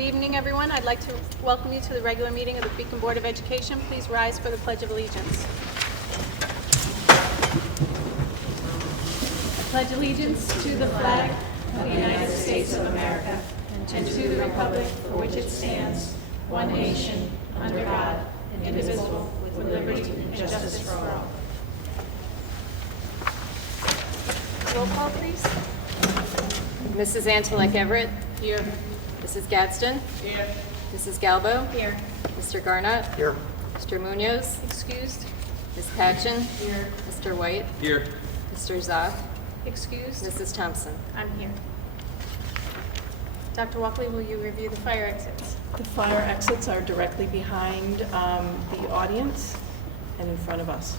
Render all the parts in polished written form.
Good evening, everyone. I'd like to welcome you to the regular meeting of the Beacon Board of Education. Please rise for the Pledge of Allegiance. I pledge allegiance to the flag of the United States of America and to the republic for which it stands, one nation, under God, indivisible, with liberty and justice for all. Roll call, please. Mrs. Antelek Everett. Here. Mrs. Gadsden. Here. Mrs. Galbo. Here. Mr. Garnott. Here. Mr. Munoz. Excused. Ms. Patchen. Here. Mr. White. Here. Mr. Zoff. Excused. Mrs. Thompson. I'm here. Dr. Walkley, will you review the fire exits? The fire exits are directly behind the audience and in front of us.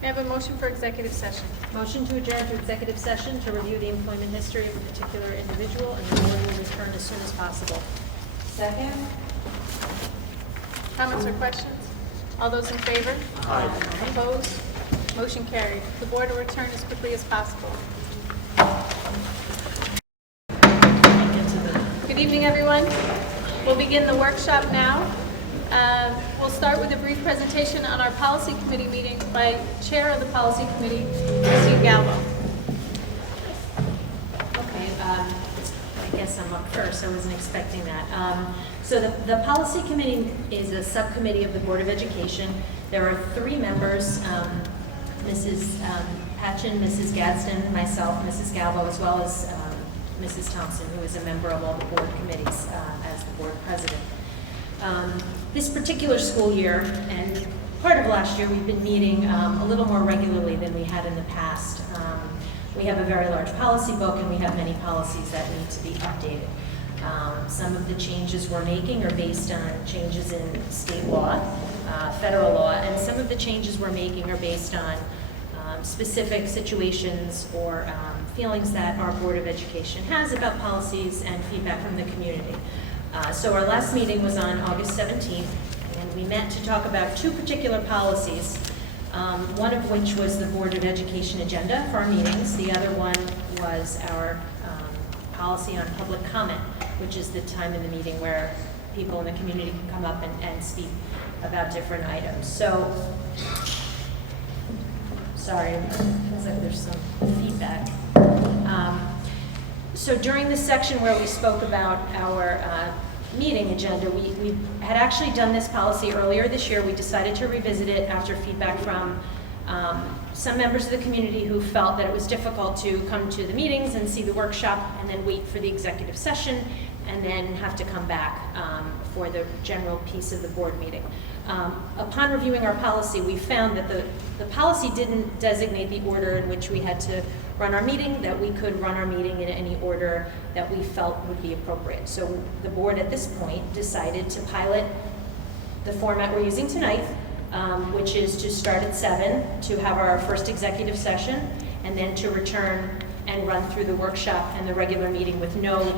May I have a motion for executive session? Motion to adjourn to executive session to review the employment history of a particular individual, and the board will return as soon as possible. Second. Comments or questions? All those in favor? Aye. Opposed? Motion carried. The board will return as quickly as possible. Good evening, everyone. We'll begin the workshop now. We'll start with a brief presentation on our policy committee meeting by Chair of the Policy Committee, Christine Galbo. Okay, I guess I'm up first. I wasn't expecting that. So the Policy Committee is a subcommittee of the Board of Education. There are 3 members, Mrs. Patchen, Mrs. Gadsden, myself, Mrs. Galbo, as well as Mrs. Thompson, who is a member of all the board committees as the board president. This particular school year, and part of last year, we've been meeting a little more regularly than we had in the past. We have a very large policy book, and we have many policies that need to be updated. Some of the changes we're making are based on changes in state law, federal law, and some of the changes we're making are based on specific situations or feelings that our Board of Education has about policies and feedback from the community. So our last meeting was on August 17th, and we met to talk about 2 particular policies, one of which was the Board of Education agenda for our meetings. The other one was our policy on public comment, which is the time in the meeting where people in the community can come up and speak about different items. So, sorry, it feels like there's some feedback. So during the section where we spoke about our meeting agenda, we had actually done this policy earlier this year. We decided to revisit it after feedback from some members of the community who felt that it was difficult to come to the meetings and see the workshop and then wait for the executive session and then have to come back for the general piece of the board meeting. Upon reviewing our policy, we found that the policy didn't designate the order in which we had to run our meeting, that we could run our meeting in any order that we felt would be appropriate. So the board at this point decided to pilot the format we're using tonight, which is to start at 7 to have our first executive session, and then to return and run through the workshop and the regular meeting with no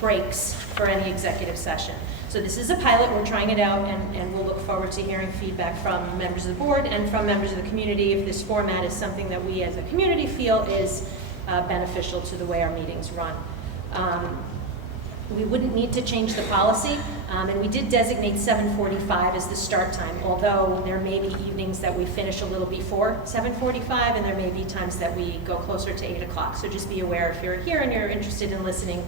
breaks for any executive session. So this is a pilot, we're trying it out, and we'll look forward to hearing feedback from members of the board and from members of the community if this format is something that we as a community feel is beneficial to the way our meetings run. We wouldn't need to change the policy, and we did designate 7:45 as the start time, although there may be evenings that we finish a little before 7:45, and there may be times that we go closer to 8 o'clock. So just be aware if you're here and you're interested in listening,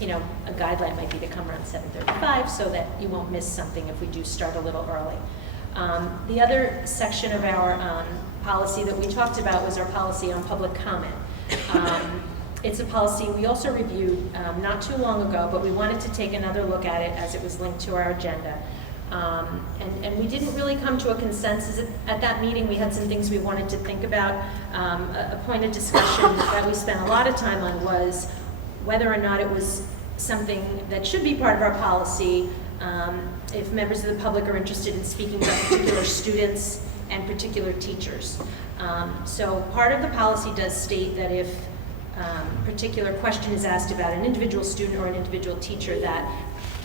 you know, a guideline might be to come around 7:35 so that you won't miss something if we do start a little early. The other section of our policy that we talked about was our policy on public comment. It's a policy we also reviewed not too long ago, but we wanted to take another look at it as it was linked to our agenda. And we didn't really come to a consensus at that meeting. We had some things we wanted to think about. A point of discussion that we spent a lot of time on was whether or not it was something that should be part of our policy if members of the public are interested in speaking about particular students and particular teachers. So part of the policy does state that if particular question is asked about an individual student or an individual teacher, that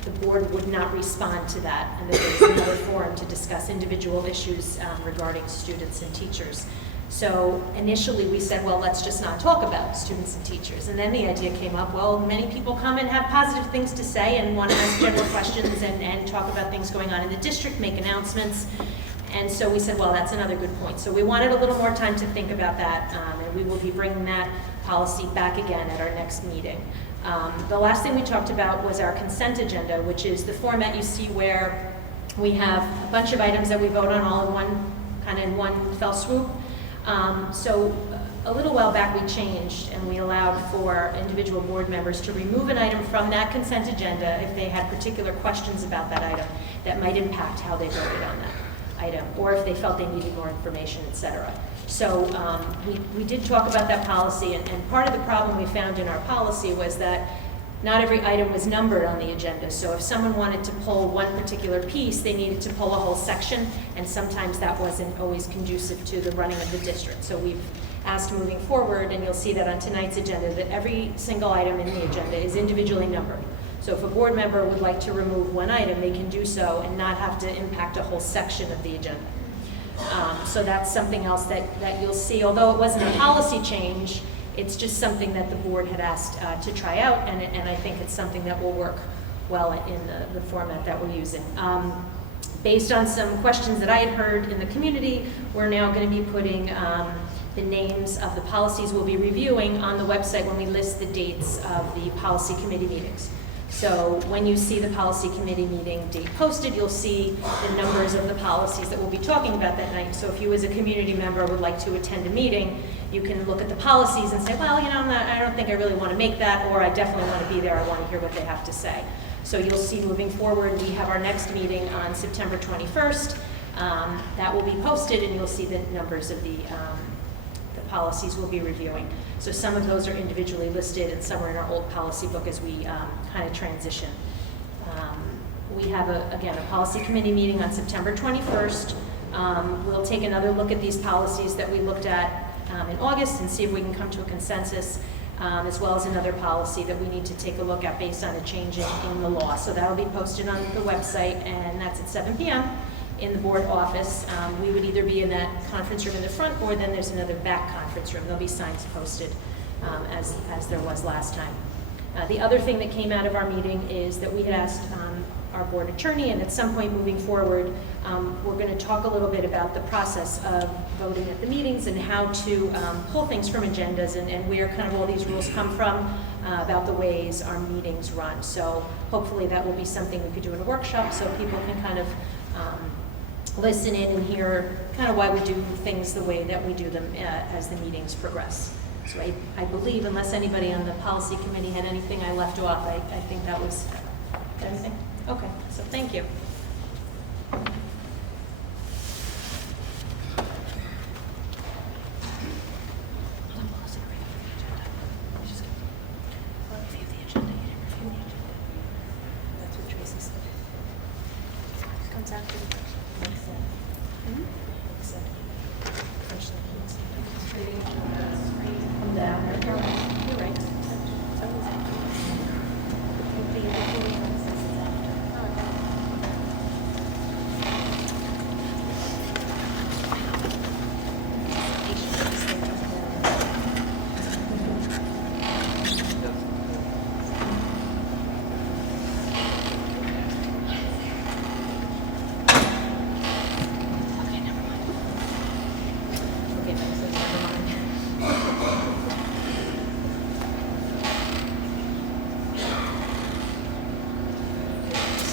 the board would not respond to that, and that there's another forum to discuss individual issues regarding students and teachers. So initially, we said, well, let's just not talk about students and teachers. And then the idea came up, well, many people come and have positive things to say and want to ask general questions and talk about things going on in the district, make announcements. And so we said, well, that's another good point. So we wanted a little more time to think about that, and we will be bringing that policy back again at our next meeting. The last thing we talked about was our consent agenda, which is the format you see where we have a bunch of items that we vote on all in one fell swoop. So a little while back we changed and we allowed for individual board members to remove an item from that consent agenda if they had particular questions about that item that might impact how they voted on that item, or if they felt they needed more information, etc. So we did talk about that policy, and part of the problem we found in our policy was that not every item was numbered on the agenda. So if someone wanted to pull one particular piece, they needed to pull a whole section, and sometimes that wasn't always conducive to the running of the district. So we've asked moving forward, and you'll see that on tonight's agenda, that every single item in the agenda is individually numbered. So if a board member would like to remove one item, they can do so and not have to impact a whole section of the agenda. So that's something else that you'll see. Although it wasn't a policy change, it's just something that the board had asked to try out, and I think it's something that will work well in the format that we're using. Based on some questions that I had heard in the community, we're now going to be putting the names of the policies we'll be reviewing on the website when we list the dates of the policy committee meetings. So when you see the policy committee meeting date posted, you'll see the numbers of the policies that we'll be talking about that night. So if you as a community member would like to attend a meeting, you can look at the policies and say, well, you know, I don't think I really want to make that, or I definitely want to be there, I want to hear what they have to say. So you'll see moving forward, we have our next meeting on September 21st. That will be posted, and you'll see the numbers of the policies we'll be reviewing. So some of those are individually listed, and some are in our old policy book as we kind of transition. We have, again, a policy committee meeting on September 21st. We'll take another look at these policies that we looked at in August and see if we can come to a consensus, as well as another policy that we need to take a look at based on a change in the law. So that'll be posted on the website, and that's at 7 p.m. in the board office. We would either be in that conference room in the front, or then there's another back conference room. There'll be signs posted as there was last time. The other thing that came out of our meeting is that we had asked our board attorney, and at some point moving forward, we're going to talk a little bit about the process of voting at the meetings and how to pull things from agendas and where kind of all these rules come from about the ways our meetings run. So hopefully that will be something we could do in a workshop so people can kind of listen in and hear kind of why we do things the way that we do them as the meetings progress. So I believe, unless anybody on the policy committee had anything I left off, I think that was everything. Okay, so thank you.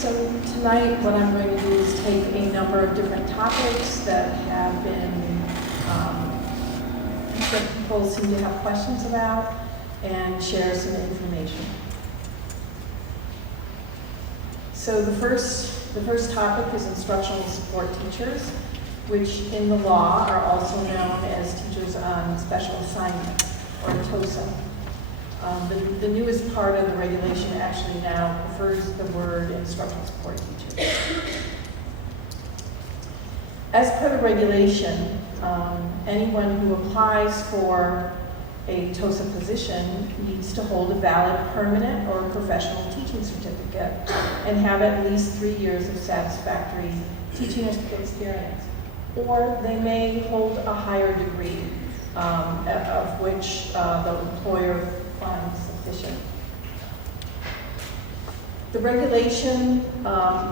So tonight, what I'm going to do is take a number of different topics that have been, that people seem to have questions about, and share some information. So the first topic is instructional support teachers, which in the law are also known as teachers on special assignment, or TOSA. The newest part of the regulation actually now prefers the word instructional support teacher. As per the regulation, anyone who applies for a TOSA position needs to hold a valid permanent or professional teaching certificate and have at least 3 years of satisfactory teaching experience. or they may hold a higher degree, of which the employer finds sufficient. The regulation,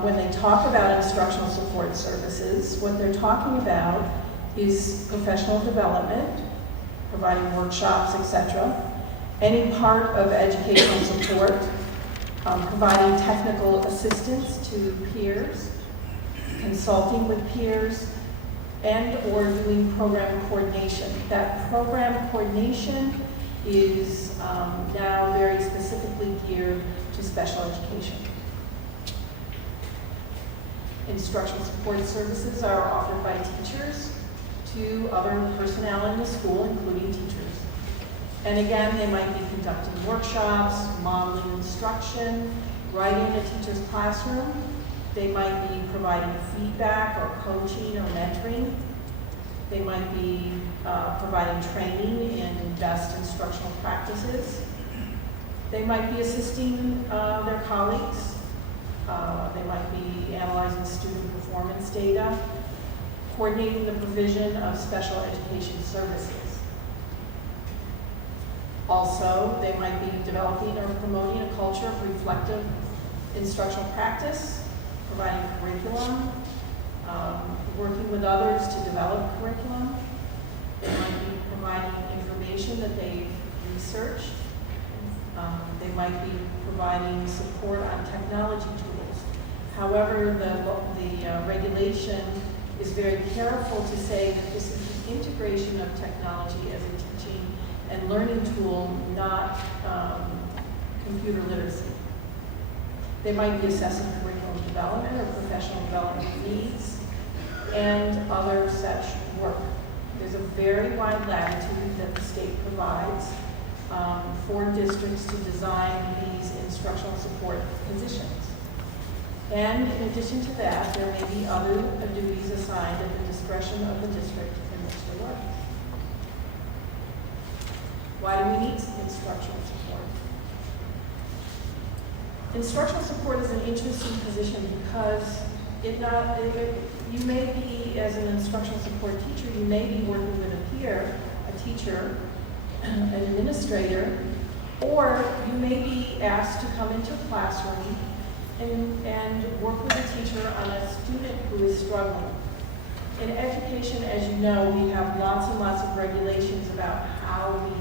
when they talk about instructional support services, what they're talking about is professional development, providing workshops, etc., any part of educational support, providing technical assistance to peers, consulting with peers, and or doing program coordination. That program coordination is now very specifically geared to special education. Instructional support services are offered by teachers to other personnel in the school, including teachers. And again, they might be conducting workshops, modeling instruction, writing in a teacher's classroom. They might be providing feedback or coaching or mentoring. They might be providing training in best instructional practices. They might be assisting their colleagues. They might be analyzing student performance data, coordinating the provision of special education services. Also, they might be developing or promoting a culture of reflective instructional practice, providing curriculum, working with others to develop curriculum. They might be providing information that they've researched. They might be providing support on technology tools. However, the regulation is very careful to say that this is the integration of technology as a teaching and learning tool, not computer literacy. They might be assessing curriculum development or professional development needs and other such work. There's a very wide latitude that the state provides for districts to design these instructional support positions. And in addition to that, there may be other duties assigned at the discretion of the district in which they work. Why do we need instructional support? Instructional support is an interesting position because you may be, as an instructional support teacher, you may be working with a peer, a teacher, an administrator, or you may be asked to come into a classroom and work with a teacher on a student who is struggling. In education, as you know, we have lots and lots of regulations about how we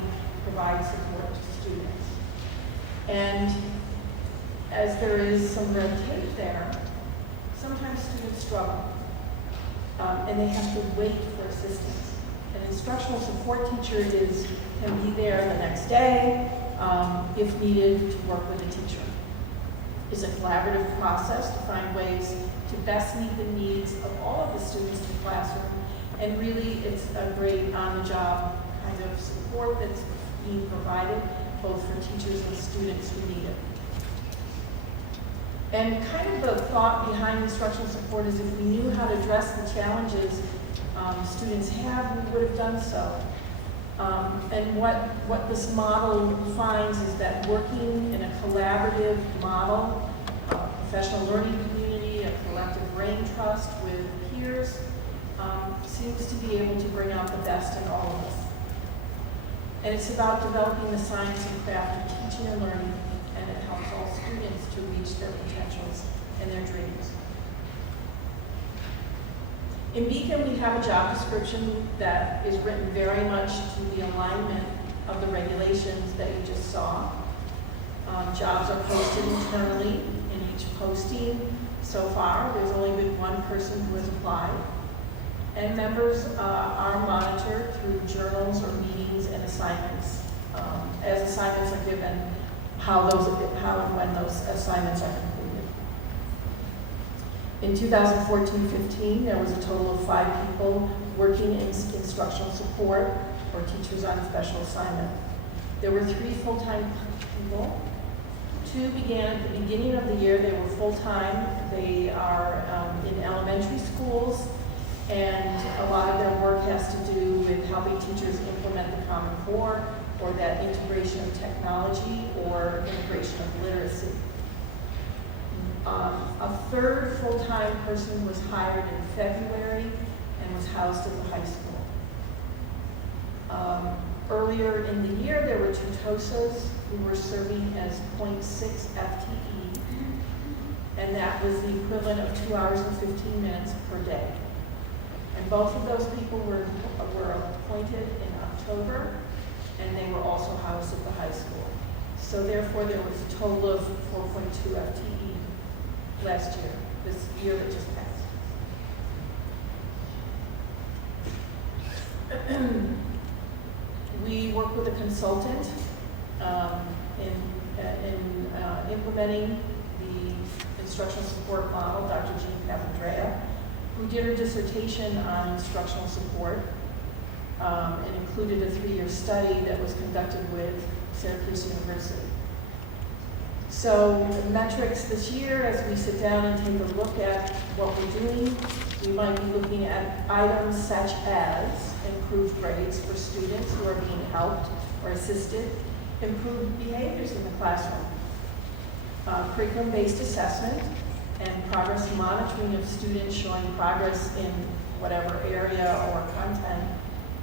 provide support to students. And as there is some red tape there, sometimes students struggle and they have to wait for assistance. An instructional support teacher can be there the next day if needed to work with a teacher. It's a collaborative process to find ways to best meet the needs of all of the students in the classroom, and really it's a great on-the-job kind of support that's being provided both for teachers and students who need it. And kind of the thought behind instructional support is if we knew how to address the challenges students have, we would have done so. And what this model finds is that working in a collaborative model, a professional learning community, a collective brain trust with peers, seems to be able to bring out the best in all of us. And it's about developing the science and craft of teaching and learning, and it helps all students to reach their potentials and their dreams. In Beacon, we have a job description that is written very much to the alignment of the regulations that you just saw. Jobs are posted internally. In each posting so far, there's only been one person who has applied. And members are monitored through journals or meetings and assignments. As assignments are given, how and when those assignments are completed. In 2014-15, there was a total of 5 people working in instructional support or teachers on special assignment. There were 3 full-time people. 2 began at the beginning of the year. They were full-time. They are in elementary schools, and a lot of their work has to do with helping teachers implement the Common Core or that integration of technology or integration of literacy. A 3rd full-time person was hired in February, and was housed at the high school. Earlier in the year, there were 2 TOSAs who were serving as 0.6 FTE, and that was the equivalent of 2 hours and 15 minutes per day. And both of those people were appointed in October, and they were also housed at the high school. So therefore, there was a total of 4.2 FTE last year, this year that just passed. We work with a consultant in implementing the instructional support model, Dr. Jean Papandrea, who did her dissertation on instructional support and included a 3-year study that was conducted with Syracuse University. So the metrics this year, as we sit down and take a look at what we're doing, we might be looking at items such as improved grades for students who are being helped or assisted, improved behaviors in the classroom, curriculum-based assessment, and progress monitoring of students showing progress in whatever area or content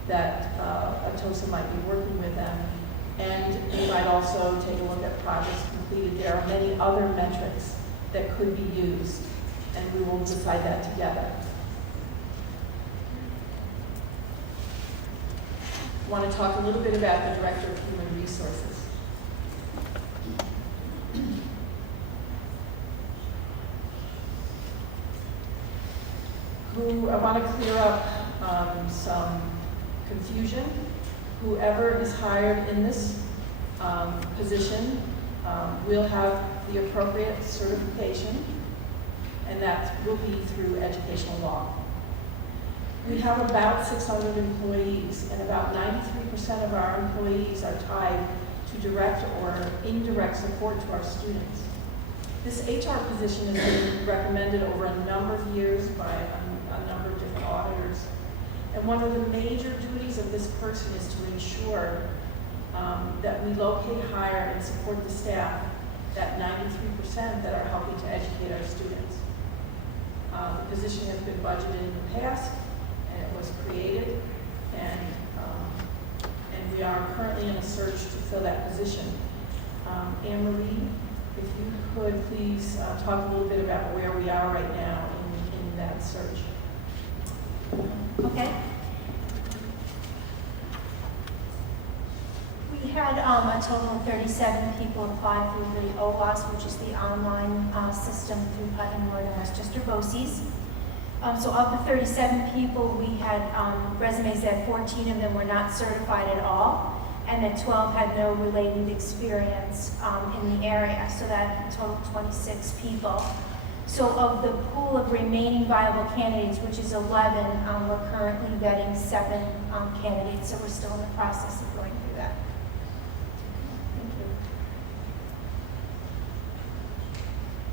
that a TOSA might be working with them. And we might also take a look at projects completed. There are many other metrics that could be used, and we will decide that together. I want to talk a little bit about the Director of Human Resources. I want to clear up some confusion. Whoever is hired in this position will have the appropriate certification, and that will be through educational law. We have about 600 employees, and about 93% of our employees are tied to direct or indirect support to our students. This HR position has been recommended over a number of years by a number of different auditors. And one of the major duties of this person is to ensure that we locate, hire, and support the staff, that 93% that are helping to educate our students. The position has been budgeted in the past, and it was created, and we are currently in a search to fill that position. Anne-Marie, if you could please talk a little bit about where we are right now in that search. Okay. We had a total of 37 people apply through the OWASP, which is the online system through Putnam Northern and Westchester BOCES. So of the 37 people, we had resumes that 14 of them were not certified at all, and that 12 had no related experience in the area, so that totaled 26 people. So of the pool of remaining viable candidates, which is 11, we're currently vetting 7 candidates, so we're still in the process of going through that. Thank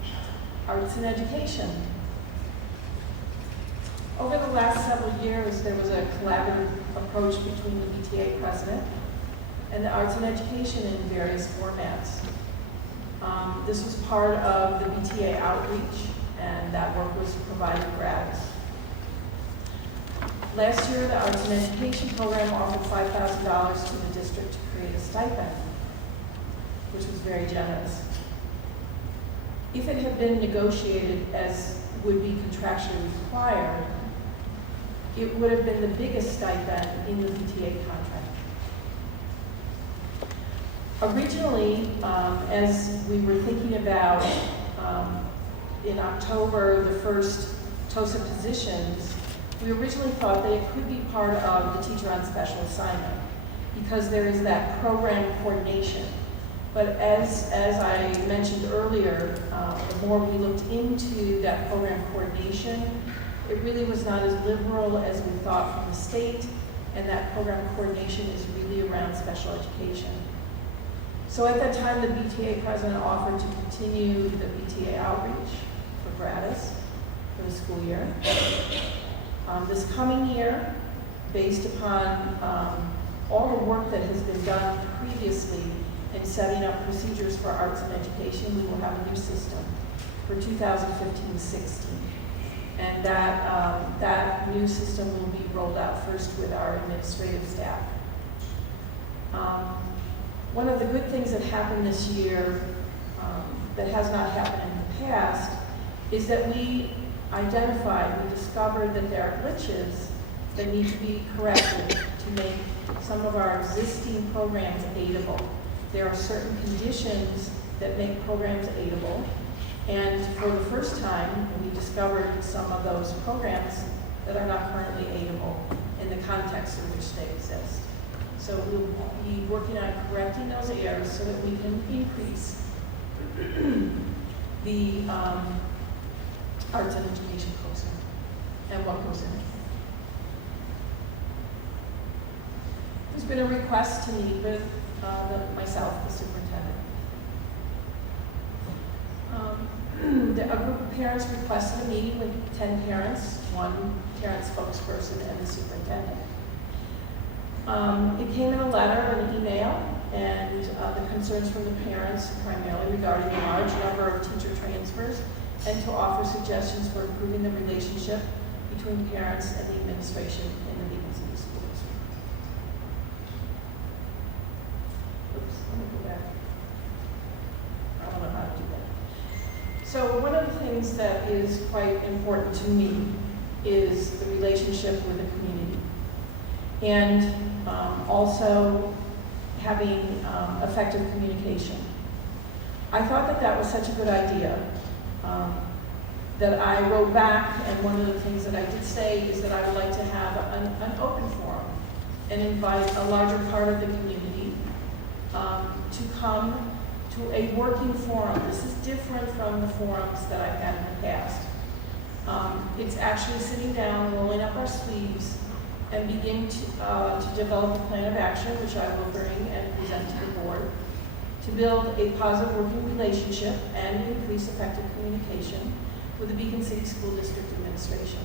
you. Arts and education. Over the last several years, there was a collaborative approach between the BTA president and the arts and education in various formats. This was part of the BTA outreach, and that work was provided gratis. Last year, the Arts and Education Program offered $5,000 to the district to create a stipend, which was very generous. If it had been negotiated as would be contractually required, it would have been the biggest stipend in the BTA contract. Originally, as we were thinking about in October, the first TOSA positions, we originally thought that it could be part of the teacher on special assignment because there is that program coordination. But as I mentioned earlier, the more we looked into that program coordination, it really was not as liberal as we thought from the state, and that program coordination is really around special education. So at that time, the BTA president offered to continue the BTA outreach for gratis for the school year. This coming year, based upon all the work that has been done previously in setting up procedures for arts and education, we will have a new system for 2015-16. And that new system will be rolled out first with our administrative staff. One of the good things that happened this year that has not happened in the past is that we discovered that there are glitches that need to be corrected to make some of our existing programs aidable. There are certain conditions that make programs aidable, and for the first time, we discovered some of those programs that are not currently aidable in the context in which they exist. So we'll be working on correcting those errors so that we can increase the arts and education quotient and what goes in it. There's been a request to meet with myself, the superintendent. A group of parents requested a meeting with 10 parents, one parent spokesperson, and the superintendent. It came in a letter and an email, and the concerns from the parents primarily regarding the large number of teacher transfers and to offer suggestions for improving the relationship between parents and the administration in the Beacon City School District. Oops, let me go back. I don't know how to do that. So one of the things that is quite important to me is the relationship with the community. And also having effective communication. I thought that that was such a good idea that I wrote back, and one of the things that I did say is that I would like to have an open forum and invite a larger part of the community to come to a working forum. This is different from the forums that I've had in the past. It's actually sitting down, rolling up our sleeves, and begin to develop a plan of action, which I will bring and present to the board, to build a positive working relationship and increase effective communication with the Beacon City School District Administration.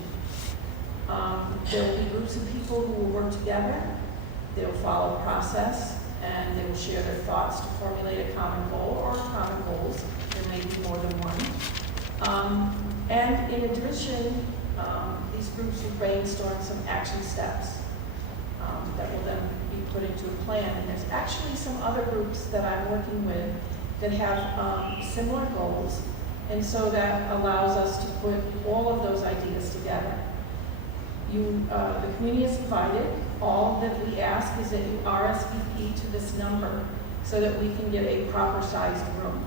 There will be groups of people who will work together. They will follow a process, and they will share their thoughts to formulate a common goal or common goals. There may be more than one. And in addition, these groups will brainstorm some action steps that will then be put into a plan. And there's actually some other groups that I'm working with that have similar goals, and so that allows us to put all of those ideas together. The community is invited. All that we ask is that you RSVP to this number so that we can get a proper sized room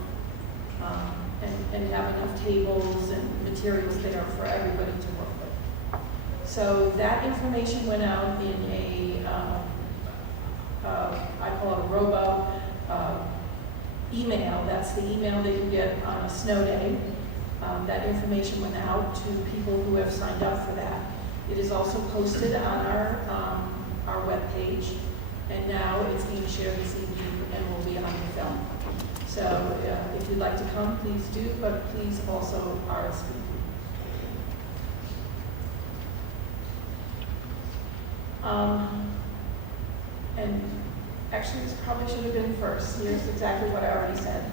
and have enough tables and materials there for everybody to work with. So that information went out in I call it a robo email. That's the email that you get on a snow day. That information went out to people who have signed up for that. It is also posted on our webpage, and now it's being shared this evening and will be on the film. So if you'd like to come, please do, but please also RSVP. And actually, this probably should have been first. Here's exactly what I already said.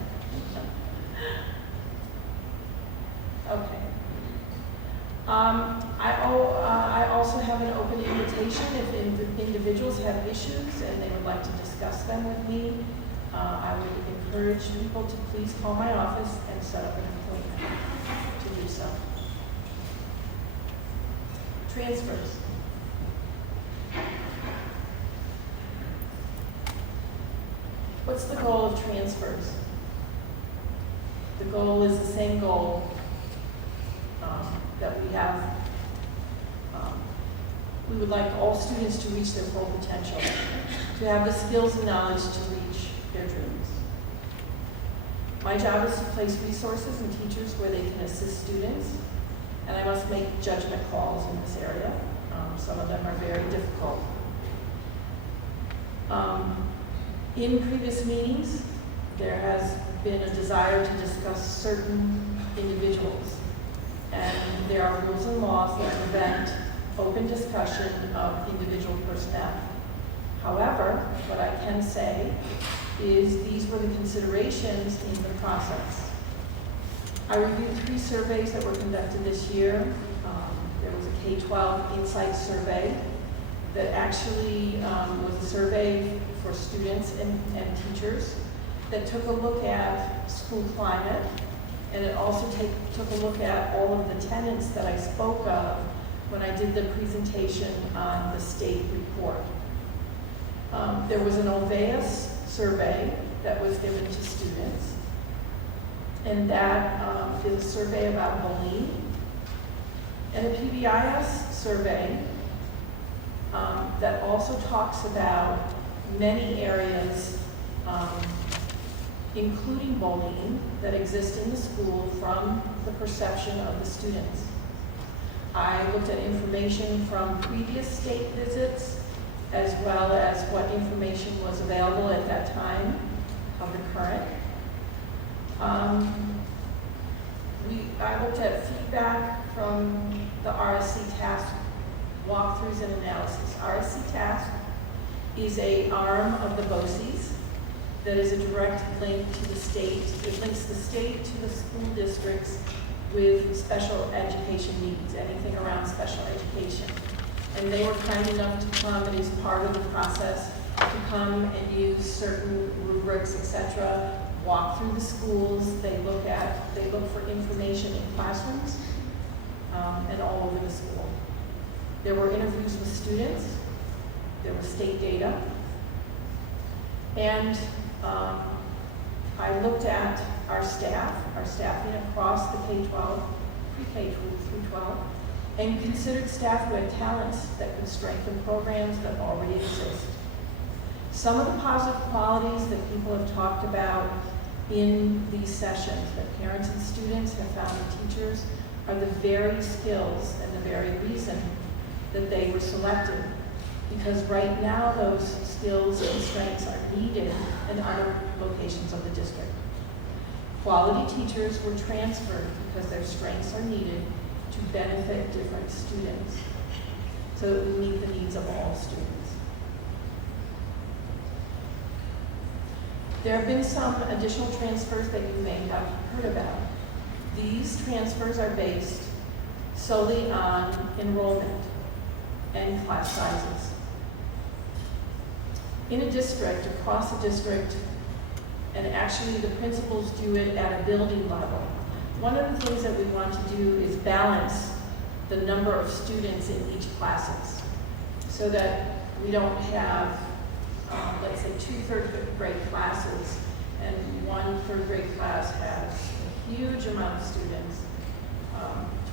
Okay. I also have an open invitation if individuals have issues and they would like to discuss them with me. I would encourage people to please call my office and set up an appointment to do so. Transfers. What's the goal of transfers? The goal is the same goal that we have. We would like all students to reach their full potential, to have the skills and knowledge to reach their dreams. My job is to place resources and teachers where they can assist students, and I must make judgment calls in this area. Some of them are very difficult. In previous meetings, there has been a desire to discuss certain individuals, and there are rules and laws that prevent open discussion of individual personnel. However, what I can say is these were the considerations in the process. I reviewed 3 surveys that were conducted this year there was a K-12 Insight Survey that actually was a survey for students and teachers that took a look at school climate, and it also took a look at all of the tenets that I spoke of when I did the presentation on the state report. There was an Oveus survey that was given to students, and that is a survey about bullying, and a PBIS survey that also talks about many areas, including bullying, that exist in the school from the perception of the students. I looked at information from previous state visits, as well as what information was available at that time of the current. I looked at feedback from the RSC task walkthroughs and analysis. RSC task is an arm of the BOCES that is a direct link to the state. It links the state to the school districts with special education needs, anything around special education. And they were kind enough to come, and as part of the process, to come and use certain rubrics, etc., walk through the schools. They look for information in classrooms and all over the school. There were interviews with students. There was state data. And I looked at our staffing across the K-12, pre-K through 12, and considered staff who had talents that could strengthen programs that already exist. Some of the positive qualities that people have talked about in these sessions that parents and students have found in teachers are the very skills and the very reason that they were selected. Because right now those skills and strengths are needed in other locations of the district. Quality teachers were transferred because their strengths are needed to benefit different students, so that we meet the needs of all students. There have been some additional transfers that you may have heard about. These transfers are based solely on enrollment and class sizes. In a district, across a district, and actually the principals do it at a building level, one of the things that we want to do is balance the number of students in each classes so that we don't have, let's say, 2 third-grade classes, and one third-grade class has a huge amount of students,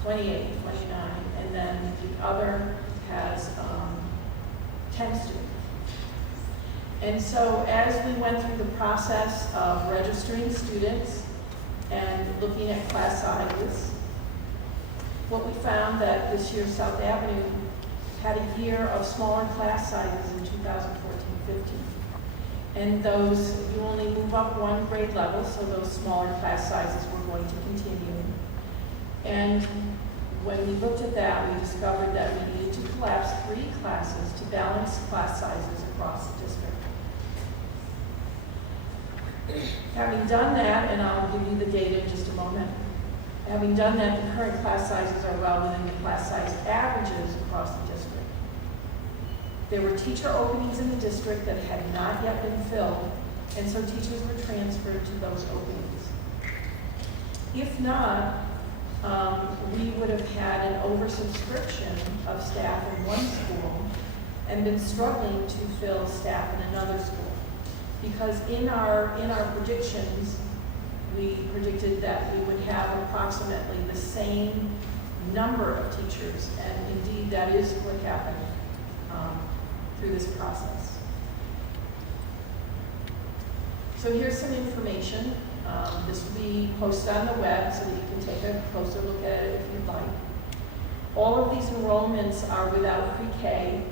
28, 29, and then the other has 10 students. And so as we went through the process of registering students and looking at class sizes, what we found that this year South Avenue had a year of smaller class sizes in 2014-15. And those, you only move up 1 grade level, so those smaller class sizes were going to continue. And when we looked at that, we discovered that we needed to collapse 3 classes to balance class sizes across the district. Having done that, and I'll give you the data in just a moment, having done that, the current class sizes are well within the class size averages across the district. There were teacher openings in the district that had not yet been filled, and so teachers were transferred to those openings. If not, we would have had an oversubscription of staff in one school and been struggling to fill staff in another school. Because in our predictions, we predicted that we would have approximately the same number of teachers, and indeed that is what happened through this process. So here's some information. This will be posted on the web so that you can take a closer look at it if you'd like. All of these enrollments are without pre-K,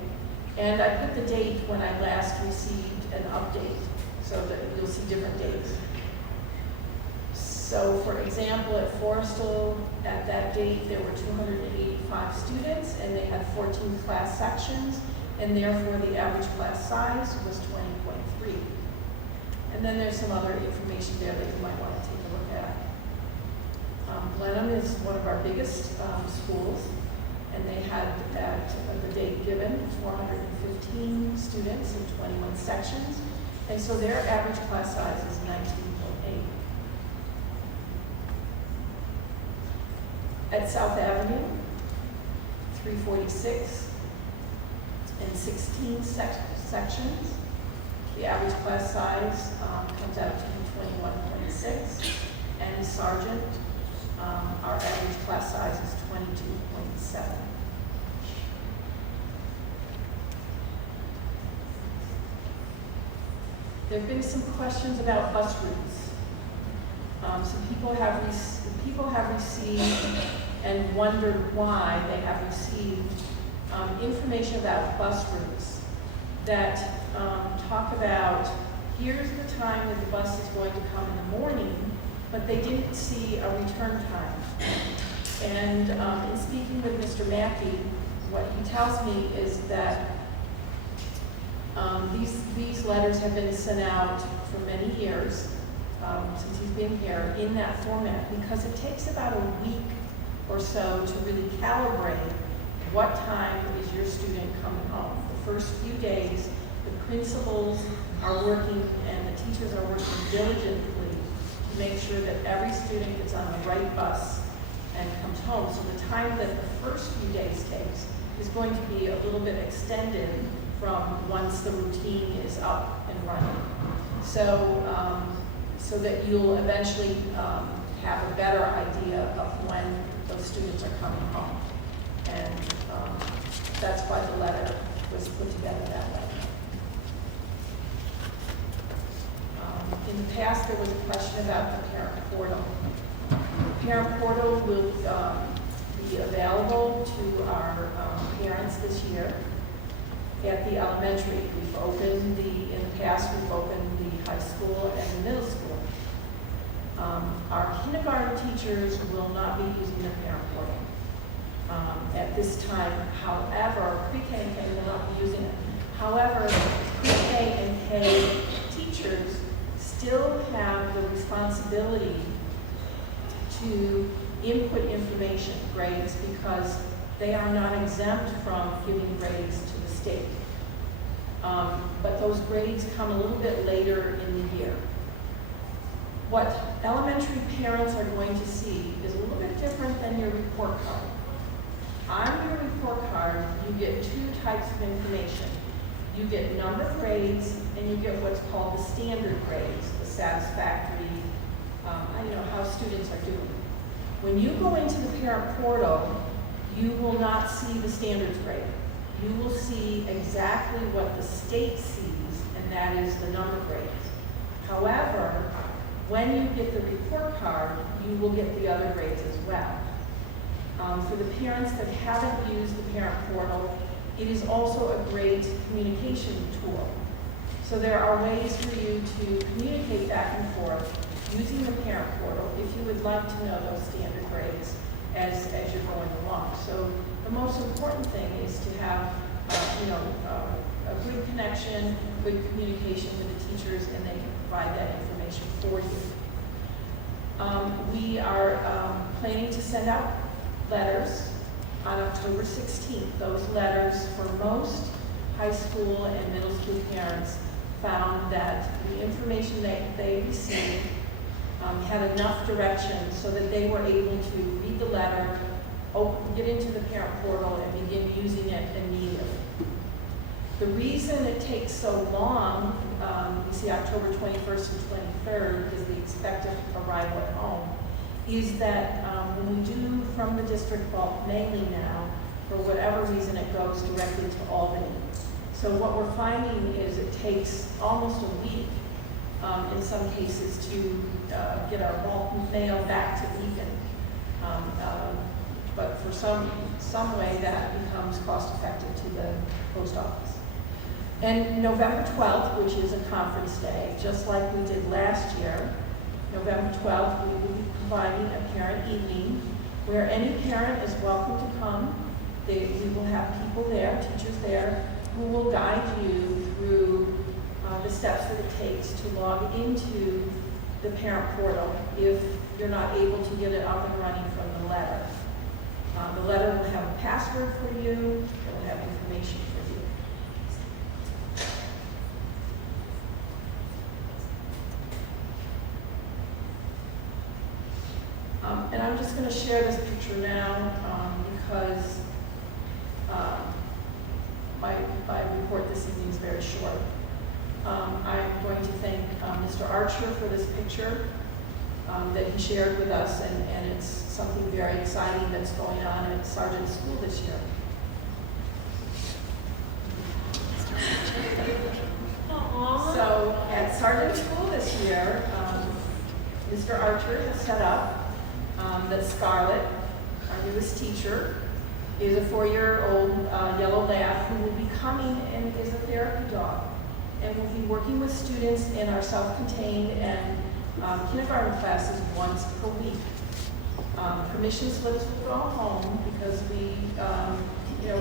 and I put the date when I last received an update so that you'll see different dates. So for example, at Forrestal, at that date, there were 285 students, and they had 14 class sections, and therefore the average class size was 20.3. And then there's some other information there that you might want to take a look at. Blenheim is one of our biggest schools, And they had, at the date given, 415 students in 21 sections. And so their average class size is 19.8. At South Avenue, 346 and 16 sections. The average class size comes out to be 21.6. And Sargent, our average class size is 22.7. There have been some questions about bus routes. Some people have received and wondered why they have received information about bus routes that talk about, here's the time that the bus is going to come in the morning, but they didn't see a return time. And in speaking with Mr. Mackey, what he tells me is that these letters have been sent out for many years, since he's been here, in that format, because it takes about a week or so to really calibrate what time is your student coming home. The first few days, the principals are working and the teachers are working diligently to make sure that every student gets on the right bus and comes home. So the time that the first few days takes is going to be a little bit extended from once the routine is up and running. So that you'll eventually have a better idea of when those students are coming home. And that's why the letter was put together that way. In the past, there was a question about the parent portal. The parent portal will be available to our parents this year. At the elementary, we've opened in the past, we've opened the high school and the middle school. Our kindergarten teachers will not be using the parent portal at this time. However, pre-K and K will not be using it. However, pre-K and K teachers still have the responsibility to input information, grades, because they are not exempt from giving grades to the state. But those grades come a little bit later in the year. What elementary parents are going to see is a little bit different than your report card. On your report card, you get two types of information. You get number of grades, and you get what's called the standard grades, the satisfactory, how students are doing. When you go into the parent portal, you will not see the standards grade. You will see exactly what the state sees, and that is the number grades. However, when you get the report card, you will get the other grades as well. For the parents that haven't used the parent portal, it is also a great communication tool. So there are ways for you to communicate back and forth using the parent portal if you would like to know those standard grades as you're going along. So the most important thing is to have a good connection, good communication with the teachers, and they can provide that information for you. We are planning to send out letters on October 16th. Those letters for most high school and middle school parents found that the information that they received had enough direction so that they were able to read the letter, get into the parent portal, and begin using it immediately. The reason it takes so long, you see October 21st and 23rd is the expected arrival at home, is that when we do from the district bulk mailing now, for whatever reason it goes directly to Albany. So what we're finding is it takes almost a week in some cases to get our bulk mail back to Beacon. But for some way that becomes cost effective to the post office. And November 12th, which is a conference day, just like we did last year, November 12th, we will be providing a parent evening where any parent is welcome to come. We will have people there, teachers there, who will guide you through the steps that it takes to log into the parent portal if you're not able to get it up and running from the letter. The letter will have a password for you, it will have information for you. And I'm just going to share this picture now because my report this evening is very short. I'm going to thank Mr. Archer for this picture that he shared with us, and it's something very exciting that's going on at Sargent School this year. So at Sargent School this year, Mr. Archer has set up that Scarlett, our newest teacher, is a 4-year-old yellow lab who will be coming and is a therapy dog, and will be working with students in our self-contained and kindergarten classes once per week. Permission slips will go home because we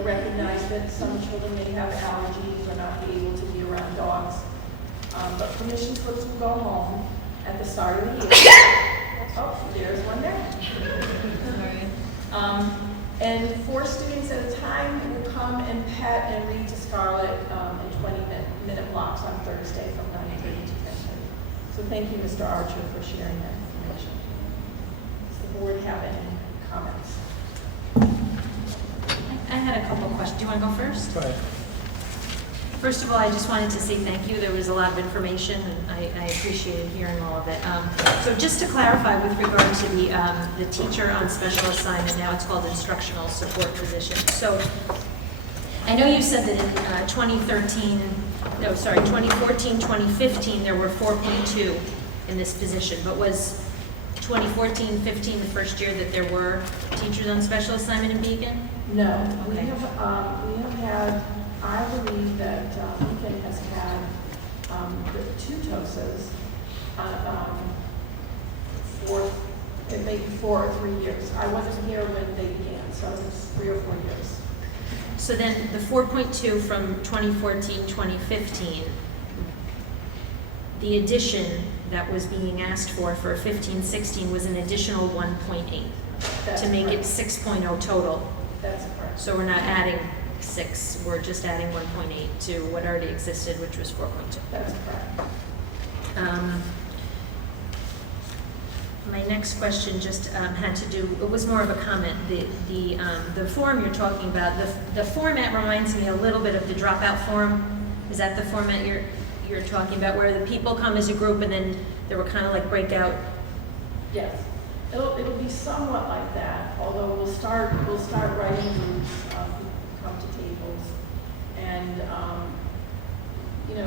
recognize that some children may have allergies or not be able to be around dogs. But permission slips will go home at the start of the year. Oh, there's one there. And 4 students at a time will come and pet and read to Scarlett in 20-minute blocks on Thursday from 9:30 to 10:30. So thank you, Mr. Archer, for sharing that information. Does the board have any comments? I had a couple questions. Do you want to go first? Go ahead. First of all, I just wanted to say thank you. There was a lot of information, and I appreciated hearing all of it. So just to clarify with regard to the teacher on special assignment, now it's called instructional support position. So I know you said that in 2014, 2015, there were 4.2 in this position, but was 2014-15 the first year that there were teachers on special assignment in Beacon? No, we Okay. have had, I believe that Beacon has had 2 TOSAs, it may be 4 or 3 years. I wasn't here when they began, so it's 3 or 4 years. So then the 4.2 from 2014-2015, the addition that was being asked for 15-16 was an additional 1.8 That's to make it correct. 6.0 total. That's correct. So we're not adding 6, we're just adding 1.8 to what already existed, which was 4.2. That's correct. My next question just had to do, it was more of a comment. The form you're talking about, the format reminds me a little bit of the dropout form. Is that the format you're talking about, where the people come as a group and then there were kind of like breakout? Yes, it'll be somewhat like that, although we'll start writing groups, people come to tables, and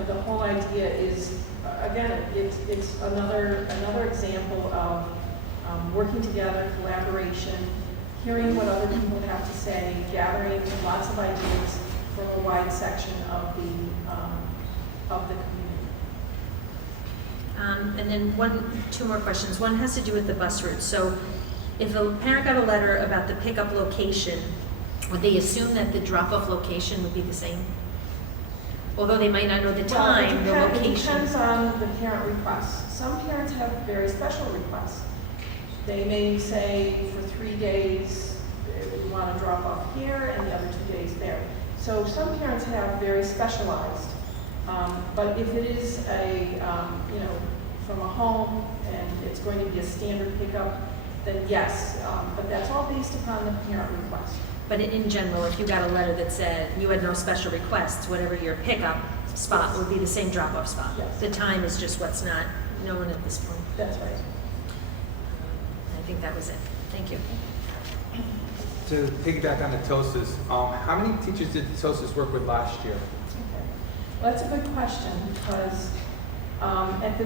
the whole idea is, again, it's another example of working together, collaboration, hearing what other people have to say, gathering lots of ideas from a wide section of the community. And then 2 more questions. One has to do with the bus route. So if a parent got a letter about the pickup location, would they assume that the drop-off location would be the same? Although they might not know the time, the It location. depends on the parent requests. Some parents have very special requests. They may say for 3 days, we want to drop off here, and the other 2 days there. So some parents have very specialized. But if it is from a home and it's going to be a standard pickup, then yes. But that's all based upon the parent request. But in general, if you got a letter that said you had no special requests, whatever your pickup spot would be the same drop-off spot. Yes. The time is just what's not known at this point. That's right. I think that was it. Thank you. To piggyback on the TOSAs, how many teachers did the TOSAs work with last year? Okay. Well, that's a good question because at the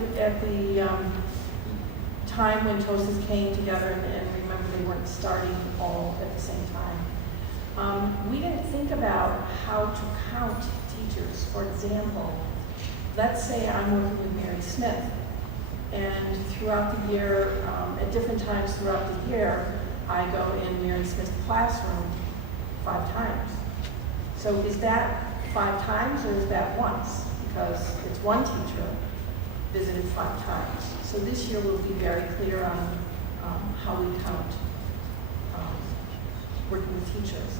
time when TOSAs came together, and remember they weren't starting all at the same time, we didn't think about how to count teachers. For example, let's say I'm working with Mary Smith, and throughout the year, at different times throughout the year, I go in Mary Smith's classroom 5 times. So is that 5 times or is that once? Because it's one teacher visited 5 times. So this year we'll be very clear on how we count working with teachers.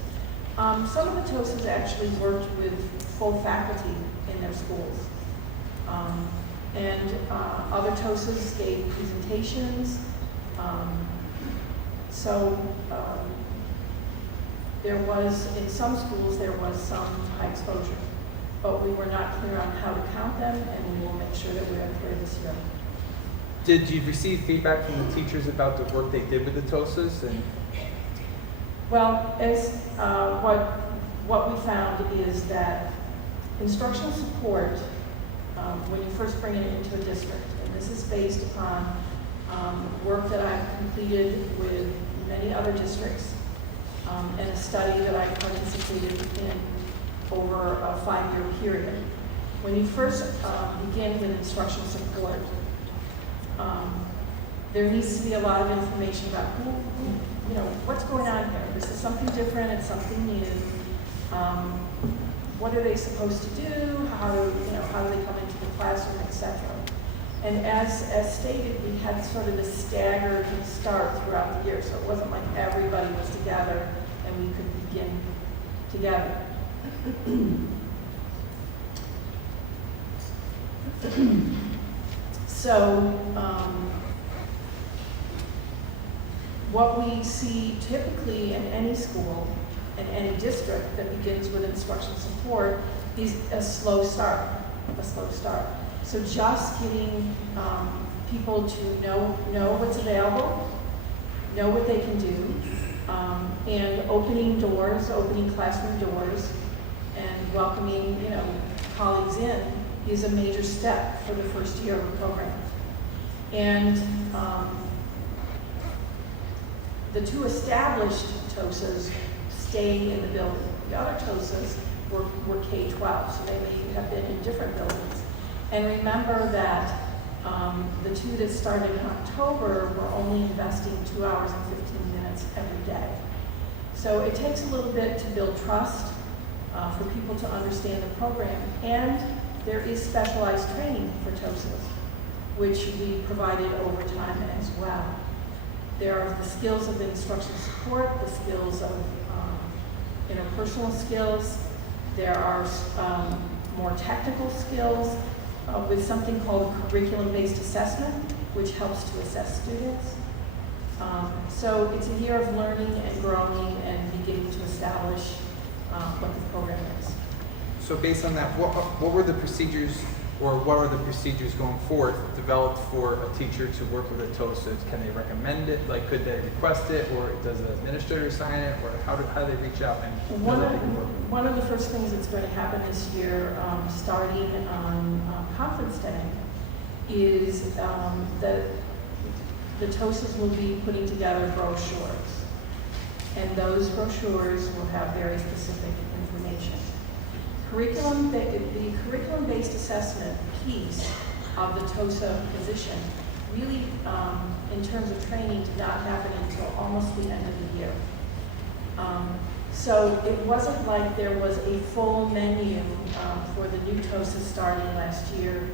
Some of the TOSAs actually worked with full faculty in their schools. And other TOSAs gave presentations. There was, in some schools, there was some high exposure, but we were not clear on how to count them, and we will make sure that we are clear this year. Did you receive feedback from the teachers about the work they did with the TOSAs? And Well, as what we found is that instructional support, when you first bring it into a district, and this is based upon work that I've completed with many other districts, and a study that I participated in over a 5-year period. When you first begin with instructional support, there needs to be a lot of information about what's going on here. This is something different, it's something new. What are they supposed to do? How do they come into the classroom, etc. And as stated, we had sort of this staggered start throughout the year, so it wasn't like everybody was together and we could begin together. So, what we see typically in any school, in any district that begins with instructional support is a slow start. So just getting people to know what's available, know what they can do, and opening classroom doors, and welcoming colleagues in is a major step for the first year of the program. And the 2 established TOSAs stayed in the building. The other TOSAs were K-12, so they may have been in different buildings. And remember that the 2 that started in October were only investing 2 hours and 15 minutes every day. So it takes a little bit to build trust for people to understand the program. And there is specialized training for TOSAs, which we provided over time as well. There are the skills of the instructional support, the skills of interpersonal skills. There are more technical skills with something called curriculum-based assessment, which helps to assess students. So it's a year of learning and growing and beginning to establish what the program is. so based on that, what were the procedures, or what are the procedures going forth developed for a teacher to work with a TOSA? Can they recommend it? Like, could they request it, or does the administrator sign it, or how do they reach out and know that they can work? One of the first things that's going to happen this year, starting on Conference Day, is that the TOSAs will be putting together brochures. And those brochures will have very specific information. The curriculum-based assessment piece of the TOSA position really, in terms of training, did not happen until almost the end of the year. So it wasn't like there was a full menu for the new TOSA starting last year,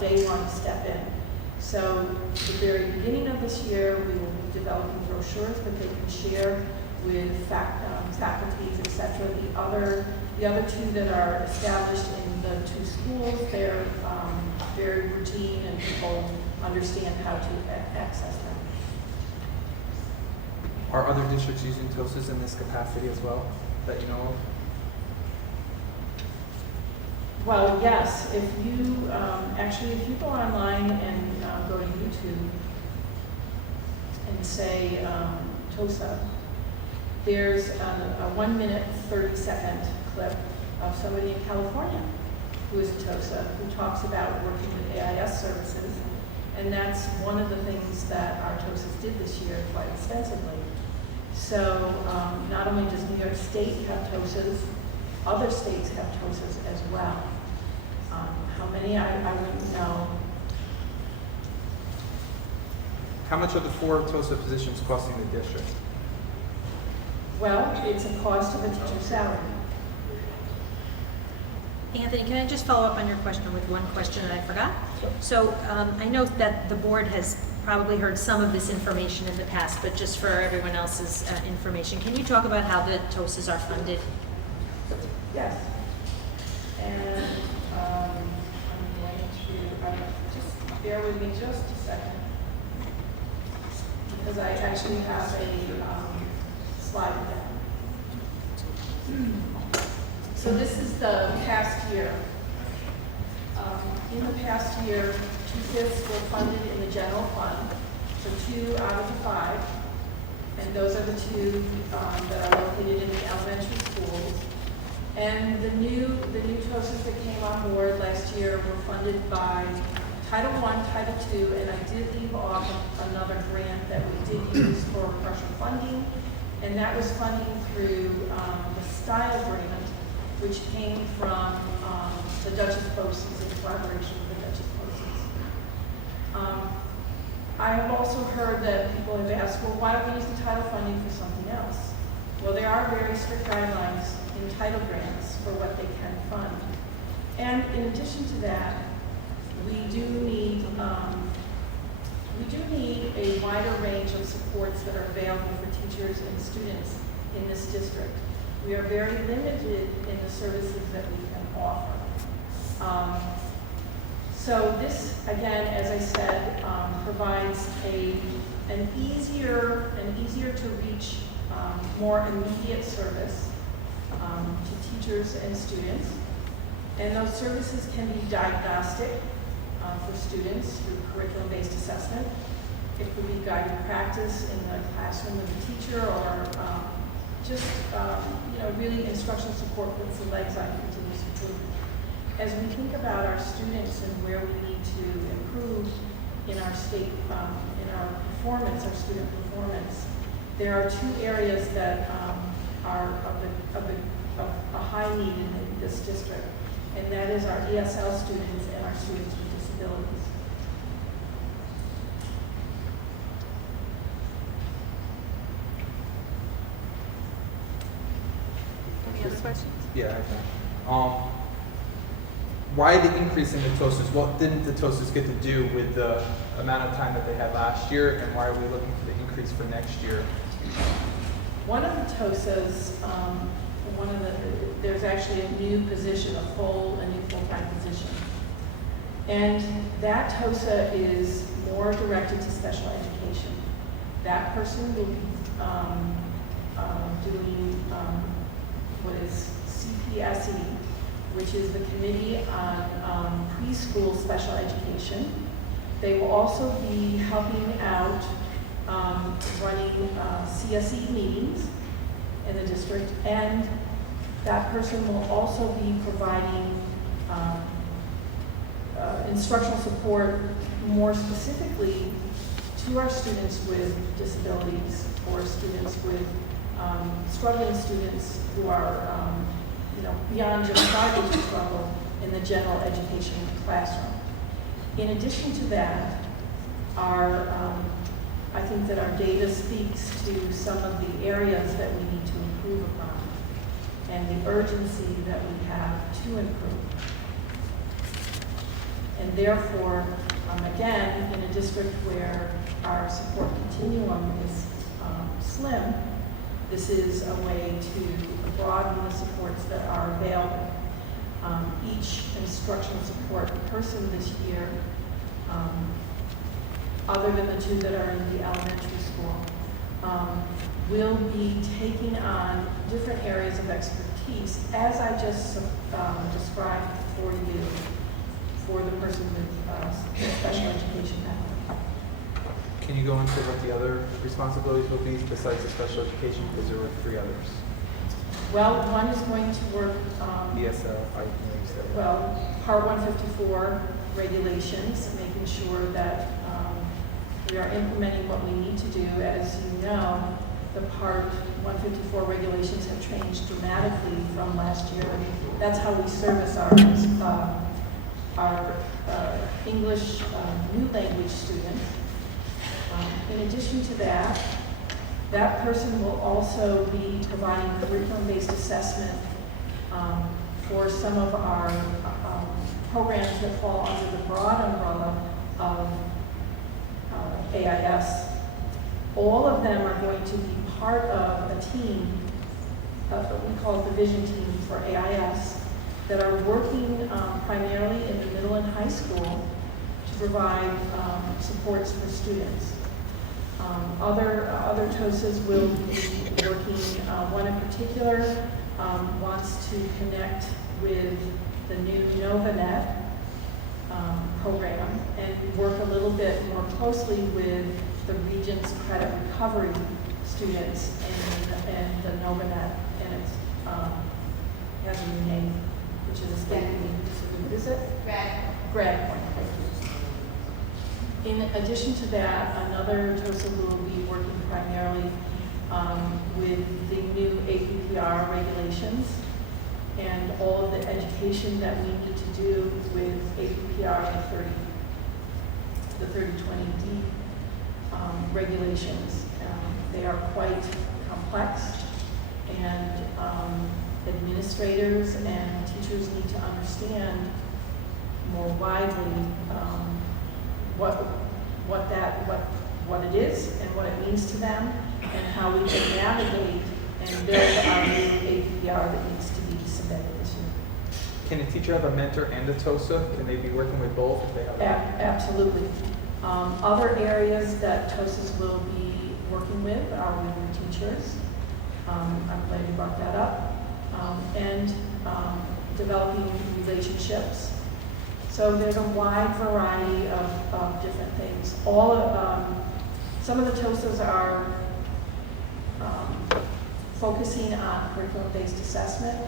day 1 step in. So at the very beginning of this year, we will be developing brochures that they can share with faculties, etc. The other 2 that are established in the 2 schools, they're very routine and people understand how to access them. Are other districts using TOSAs in this capacity as well, that you know of? Well, yes, if you go online and go to YouTube and say TOSA, there's a 1-minute, 30-second clip of somebody in California who is a TOSA, who talks about working with AIS services. And that's one of the things that our TOSAs did this year quite extensively. So not only does New York State have TOSAs, other states have TOSAs as well. How many, I wouldn't know. How much are the 4 TOSA positions costing the district? Well, it's a cost of a teacher's salary. Anthony, can I just follow up on your question with one question that I forgot? So I know that the board has probably heard some of this information in the past, but just for everyone else's information, can you talk about how the TOSAs are funded? Yes. And I'm going to, just bear with me just a second, because I actually have a slide deck. So this is the past year. In the past year, 2/5 were funded in the general fund, so 2 out of the 5, and those are the 2 that are located in the elementary schools. And the new TOSAs that came on board last year were funded by Title I, Title II, and I did leave off another grant that we did use for partial funding, and that was funding through the STYLE grant, which came from the Duchess BOCES in collaboration with the Duchess BOCES. I have also heard that people have asked, well, why don't we use the title funding for something else? Well, there are very strict guidelines in title grants for what they can fund. And in addition to that, we do need a wider range of supports that are available for teachers and students in this district. We are very limited in the services that we can offer. So this, again, as I said, provides an easier to reach, more immediate service to teachers and students. And those services can be diagnostic for students through curriculum-based assessment. It could be guided practice in the classroom with the teacher, or just really instructional support with the legs on continuous improvement. As we think about our students and where we need to improve in our state, in our performance, our student performance, there are 2 areas that are of a high need in this district, and that is our ESL students and our students with disabilities. Any other questions? Yeah, I think. Why the increase in the TOSAs? What didn't the TOSAs get to do with the amount of time that they had last year, and why are we looking for the increase for next year? One of the TOSAs, there's actually a new position, a new full-time position. And that TOSA is more directed to special education. That person will be doing what is CPSE, which is the Committee on Preschool Special Education. They will also be helping out running CSE meetings in the district, and that person will also be providing instructional support more specifically to our students with disabilities, or students with struggling students who are beyond just starting to struggle in the general education classroom. In addition to that, I think that our data speaks to some of the areas that we need to improve upon and the urgency that we have to improve. And therefore, again, in a district where our support continuum is slim, this is a way to broaden the supports that are available. Each instructional support person this year, other than the 2 that are in the elementary school, will be taking on different areas of expertise, as I just described for you, for the person with special education background. Can you go into what the other responsibilities will be besides the special education, because there were 3 others? Well, one is going to work, ESL, I know you said that. well, Part 154 regulations, making sure that we are implementing what we need to do. As you know, the Part 154 regulations have changed dramatically from last year. That's how we service our English new language students. In addition to that, that person will also be providing curriculum-based assessment for some of our programs that fall under the broad umbrella of AIS. All of them are going to be part of a team, we call it the vision team for AIS, that are working primarily in the middle and high school to provide supports for students. Other TOSAs will be working, one in particular wants to connect with the new NovaNet program and work a little bit more closely with the region's credit recovery students in the NovaNet, and it has a new name, which is escaping me. What is it? Grad Point. In addition to that, another TOSA will be working primarily with the new APPR regulations and all of the education that we need to do with APPR and the 3020D regulations. They are quite complex, and administrators and teachers need to understand more widely what it is and what it means to them, and how we can navigate and build our new APPR that needs to be submitted this year. Can a teacher have a mentor and a TOSA? Can they be working with both if they have? Absolutely. Other areas that TOSAs will be working with are with your teachers. I'm glad you brought that up. And developing relationships. So there's a wide variety of different things. Some of the TOSAs are focusing on curriculum-based assessment,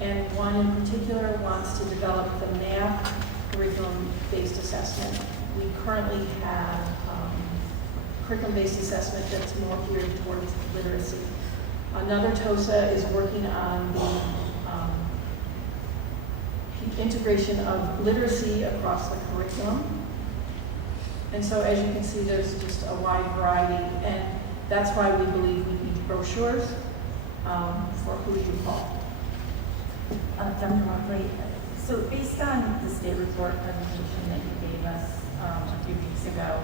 and one in particular wants to develop the math curriculum-based assessment. We currently have curriculum-based assessment that's more geared towards literacy. Another TOSA is working on the integration of literacy across the curriculum. And so as you can see, there's just a wide variety, and that's why we believe we need brochures for who you call. Dr. Mockley, so based on the state report presentation that you gave us a few weeks ago,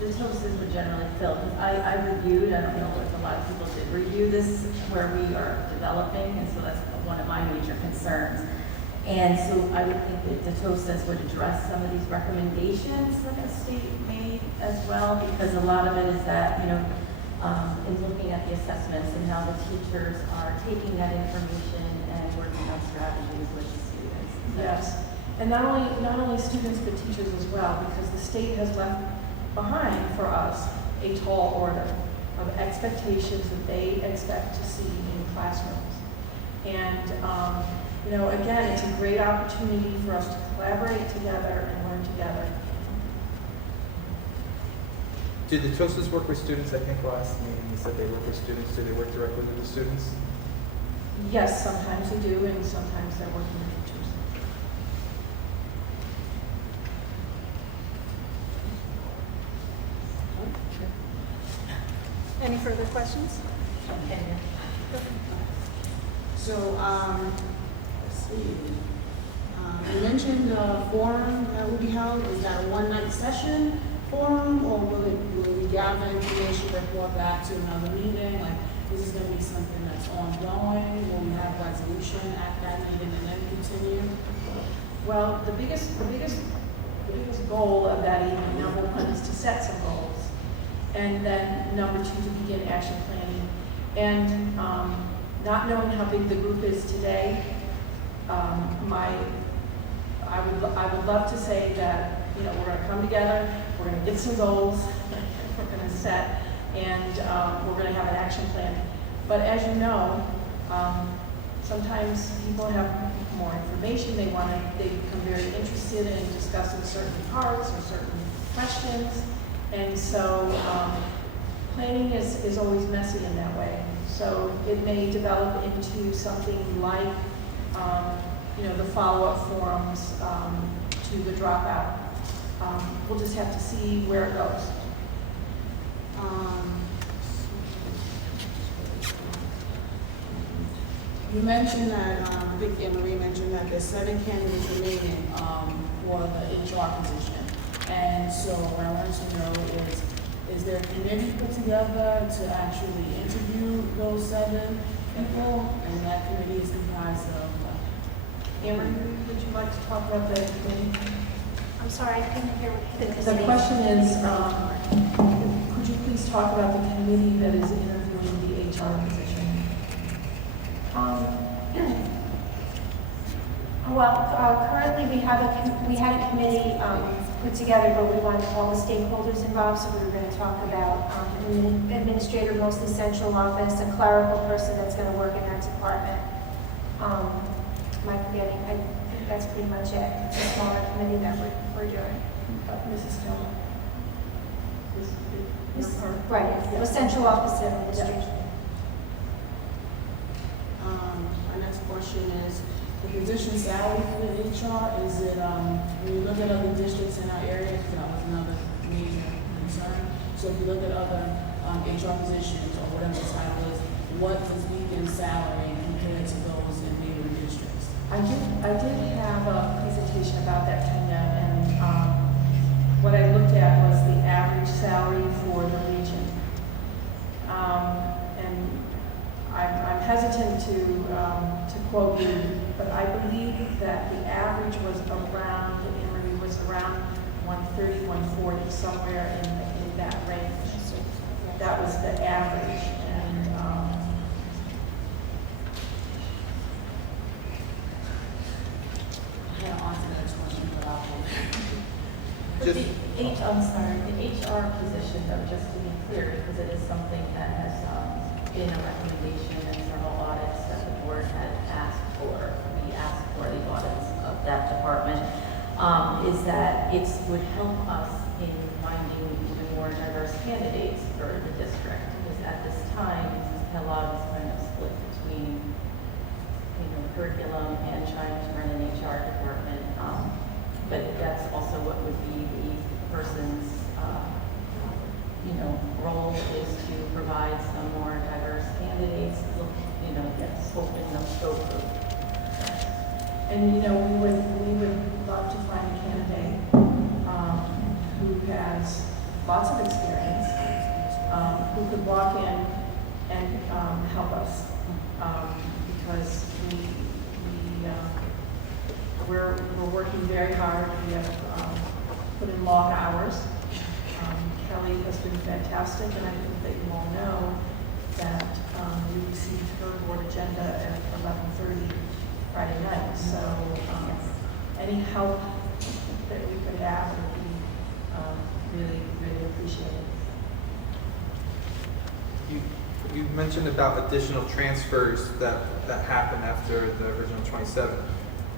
the TOSAs were generally filled. I reviewed, I don't know if a lot of people did review this, where we are developing, and so that's one of my major concerns. And so I would think that the TOSAs would address some of these recommendations that the state made as well, because a lot of it is that, in looking at the assessments and how the teachers are taking that information and working on strategies with the students. Yes, and not only students, but teachers as well, because the state has left behind for us a tall order of expectations that they expect to see in classrooms. And, again, it's a great opportunity for us to collaborate together and learn together. Do the TOSAs work with students? I think last meeting you said they work with students. Do they work directly with the students? Yes, sometimes they do, and sometimes they're working with teachers. Any further questions? So, let's see. You mentioned the forum that will be held. Is that a one-night session forum, or will we gather information, report back to another meeting? Like, is this going to be something that's ongoing? Will we have resolution at that meeting and then continue? Well, the biggest goal of that evening, number one, is to set some goals, and then number two, to begin action planning. And not knowing how big the group is today, I would love to say that we're going to come together, we're going to get some goals, we're going to set, and we're going to have an action plan. But as you know, sometimes people have more information. They become very interested in discussing certain parts or certain questions, and so planning is always messy in that way. So it may develop into something like the follow-up forums to the dropout. We'll just have to see where it goes. You mentioned that, I think Anne Marie mentioned that there's 7 candidates remaining for the HR position. And so what I wanted to know is there a committee put together to actually interview those 7 people? And that committee is comprised of, Amber, would you like to talk about the committee? I'm sorry, I couldn't hear what the The question is, could you please talk about the committee that is interviewing the HR position? Currently, we had a committee put together, but we wanted all the stakeholders involved, so we were going to talk about an administrator, mostly central office, a clerical person that's going to work in that department. Am I forgetting? I think that's pretty much it. It's a smaller committee that we're doing. Mrs. Hill? Right, the central office administration. my next question is, the position salary for the HR, is it, when you look at other districts in our area, because that was another major concern. So if you look at other HR positions or whatever the title is, what is Beacon's salary compared to those in neighboring districts? I did have a presentation about that, Tanya, and what I looked at was the average salary for the region. And I'm hesitant to quote you, but I believe that the average was around, Emory was around 130, 140, somewhere in that range. So that was the average, and Yeah, on to the next question, but I'll hold. Just- I'm sorry, the HR position, though, just to be clear, because it is something that has been a recommendation in several audits that the board had asked for. We asked for the audits of that department, is that it would help us in finding even more diverse candidates for the district. Because at this time, Kellogg is kind of split between curriculum and trying to run an HR department. But that's also what would be the person's, role is to provide some more diverse candidates, open the scope of. And, we would love to find a candidate who has lots of experience, who could walk in and help us, because we're working very hard. We have put in long hours. Kelly has been fantastic, and I think that you all know that we received her board agenda at 11:30 Friday night. So any help that we could have would be really, really appreciated. You mentioned about additional transfers that happened after the original 27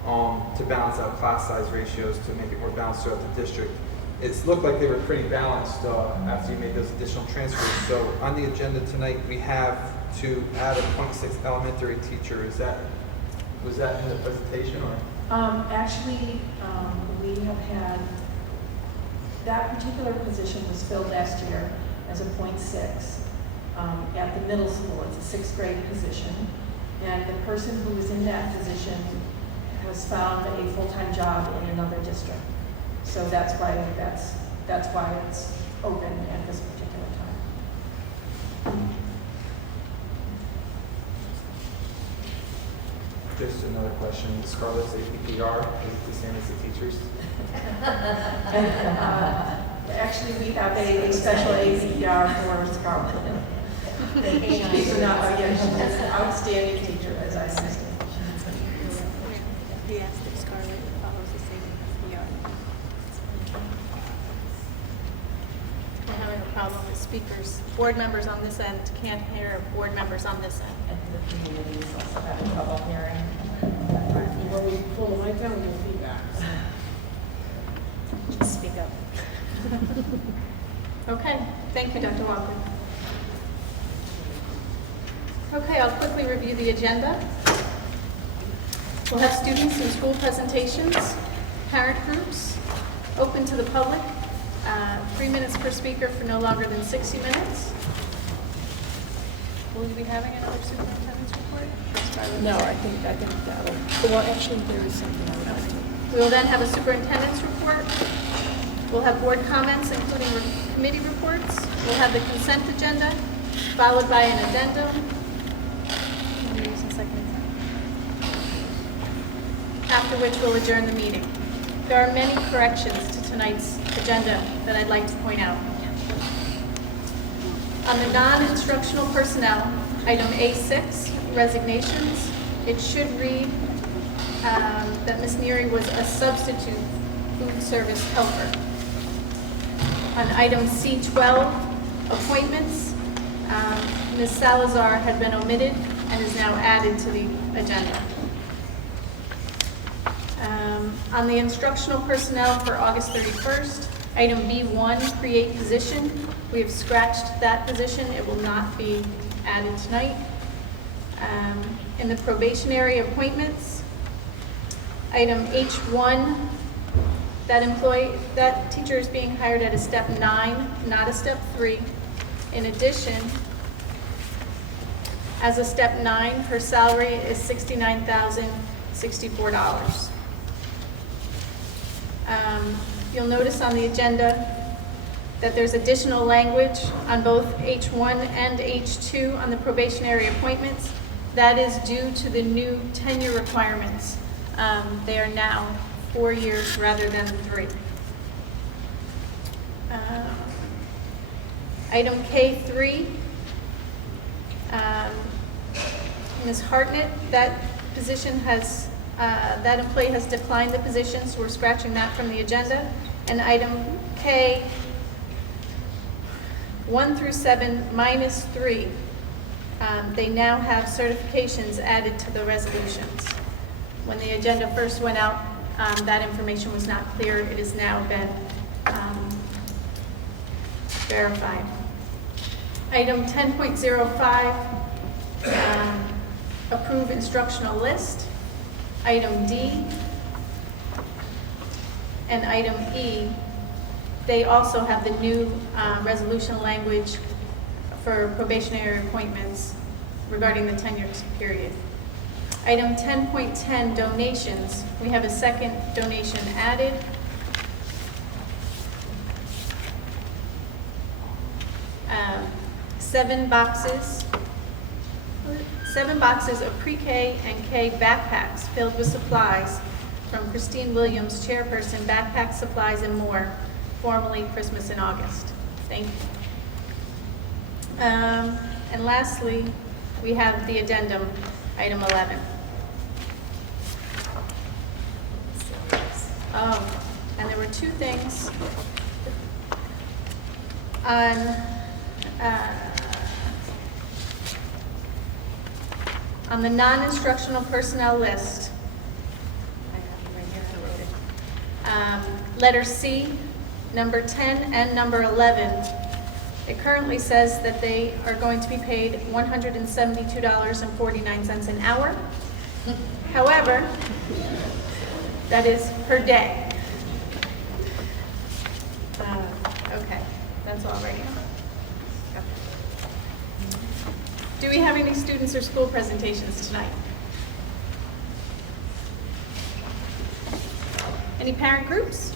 to balance out class size ratios to make it more balanced throughout the district. It's looked like they were pretty balanced after you made those additional transfers. So on the agenda tonight, we have to add a 0.6 elementary teacher. Was that in the presentation or? Actually, we have had, that particular position was filled last year as a 0.6 at the middle school. It's a 6th grade position. And the person who is in that position has found a full-time job in another district. So that's why it's open at this particular time. Just another question. Scarlett's APPR, is it the same as the teachers? Actually, we have a special APR for Scarlett. She's an outstanding teacher, as I understand. He asked if Scarlett follows the same PR. We're having a problem with speakers. Board members on this end can't hear board members on this end. And the community is also having trouble hearing. And when we pull the mic down, we get feedback. Just speak up. Okay, thank you, Dr. Walker. Okay, I'll quickly review the agenda. We'll have students and school presentations, parent groups, open to the public, 3 minutes per speaker for no longer than 60 minutes. Will you be having another superintendent's report? No, I think that'll, well, actually, there is something I would like to. We will then have a superintendent's report. We'll have board comments, including committee reports. We'll have the consent agenda, followed by an addendum. After which we'll adjourn the meeting. There are many corrections to tonight's agenda that I'd like to point out. On the non-instructional personnel, item A6, resignations, it should read that Ms. Neary was a substitute food service helper. On item C12, appointments, Ms. Salazar had been omitted and is now added to the agenda. On the instructional personnel for August 31st, item B1, create position. We have scratched that position. It will not be added tonight. In the probationary appointments, item H1, that teacher is being hired at a step 9, not a step 3. In addition, as a step 9, her salary is $69,064. You'll notice on the agenda that there's additional language on both H1 and H2 on the probationary appointments. That is due to the new tenure requirements. They are now 4 years rather than 3. Item K3, Ms. Hartnett, that position has, that employee has declined the position, so we're scratching that from the agenda. And item K, 1 through 7 minus 3, they now have certifications added to the resolutions. When the agenda first went out, that information was not clear. It has now been verified. Item 10.05, approve instructional list. Item D and item E, they also have the new resolution language for probationary appointments regarding the tenure period. Item 10.10, donations. We have a second donation added. Seven boxes of pre-K and K backpacks filled with supplies from Christine Williams, Chairperson, Backpack Supplies and More, formerly Christmas in August. Thank you. And lastly, we have the addendum, item 11. Oh, and there were two things on the non-instructional personnel list. I have it right here, I wrote it. Letter C, number 10 and number 11. It currently says that they are going to be paid $172.49 an hour. However, that is per day. Okay, that's all right. Do we have any students or school presentations tonight? Any parent groups?